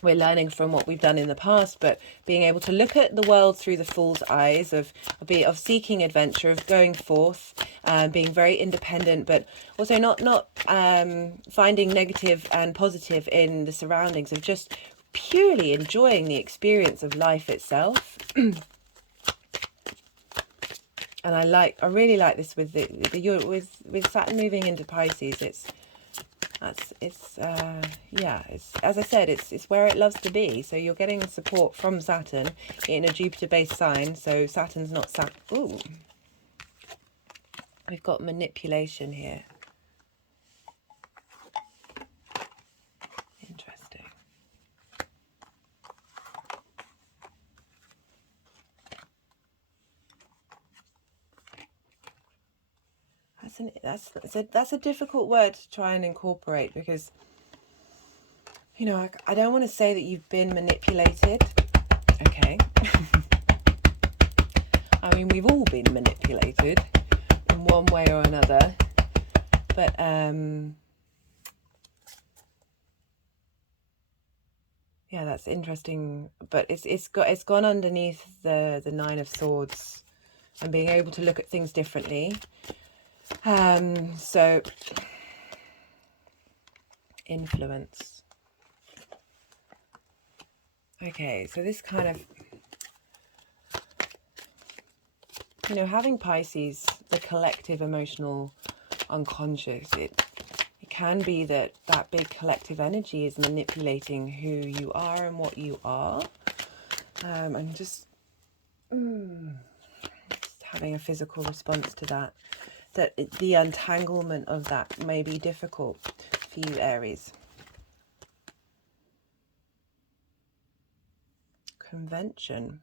we're learning from what we've done in the past, but being able to look at the world through the Fool's eyes of seeking adventure, of going forth, being very independent, but also not finding negative and positive in the surroundings, of just purely enjoying the experience of life itself. And I really like this with with Saturn moving into Pisces. It's as I said, it's where it loves to be. So you're getting support from Saturn in a Jupiter-based sign. So Saturn's not Ooh, we've got manipulation here. Interesting. That's a difficult word to try and incorporate, because, you know, I don't want to say that you've been manipulated. Okay. I mean, we've all been manipulated in one way or another. But yeah, that's interesting. But it's gone underneath the 9 of Swords, and being able to look at things differently. So influence. Okay, so this kind of, you know, having Pisces, the collective emotional unconscious, it can be that big collective energy is manipulating who you are and what you are. And just having a physical response to that. That the untanglement of that may be difficult for you, Aries. Convention.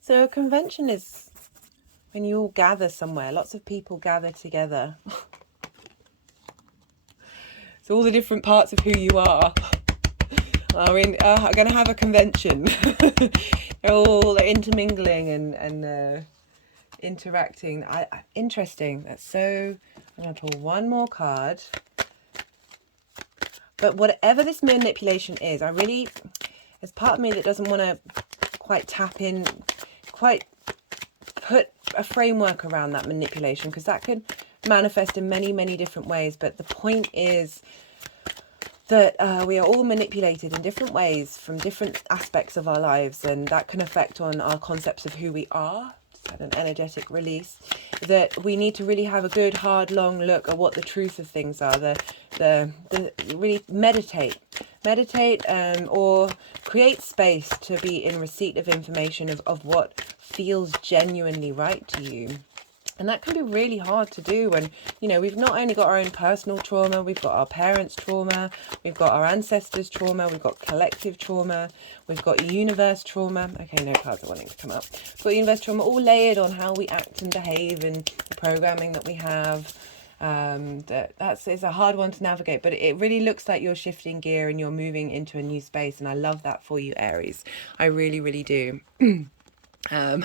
So a convention is when you all gather somewhere. Lots of people gather together. So all the different parts of who you are are going to have a convention. They're all intermingling and interacting. Interesting. That's so. I'm going to pull one more card. But whatever this manipulation is, there's part of me that doesn't want to quite tap in, quite put a framework around that manipulation, because that could manifest in many, many different ways. But the point is that we are all manipulated in different ways from different aspects of our lives, and that can affect on our concepts of who we are. Just had an energetic release. That we need to really have a good, hard, long look at what the truth of things are. The really meditate, or create space to be in receipt of information of what feels genuinely right to you. And that can be really hard to do when, you know, we've not only got our own personal trauma, we've got our parents' trauma, we've got our ancestors' trauma, we've got collective trauma, we've got universe trauma. Okay, no cards are wanting to come up. We've got universe trauma all layered on how we act and behave and the programming that we have. It's a hard one to navigate, but it really looks like you're shifting gear and you're moving into a new space. And I love that for you, Aries. I really, really do. I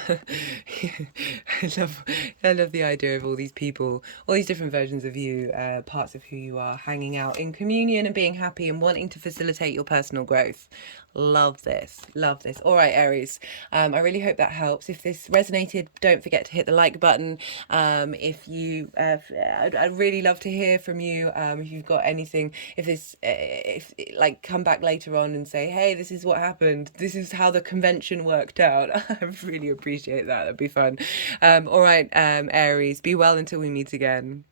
love the idea of all these people, all these different versions of you, parts of who you are, hanging out in communion and being happy and wanting to facilitate your personal growth. Love this, love this. All right, Aries, I really hope that helps. If this resonated, don't forget to hit the like button. If you I'd really love to hear from you. If you've got anything, if like come back later on and say, hey, this is what happened, this is how the convention worked out. I really appreciate that. That'd be fun. All right, Aries, be well until we meet again.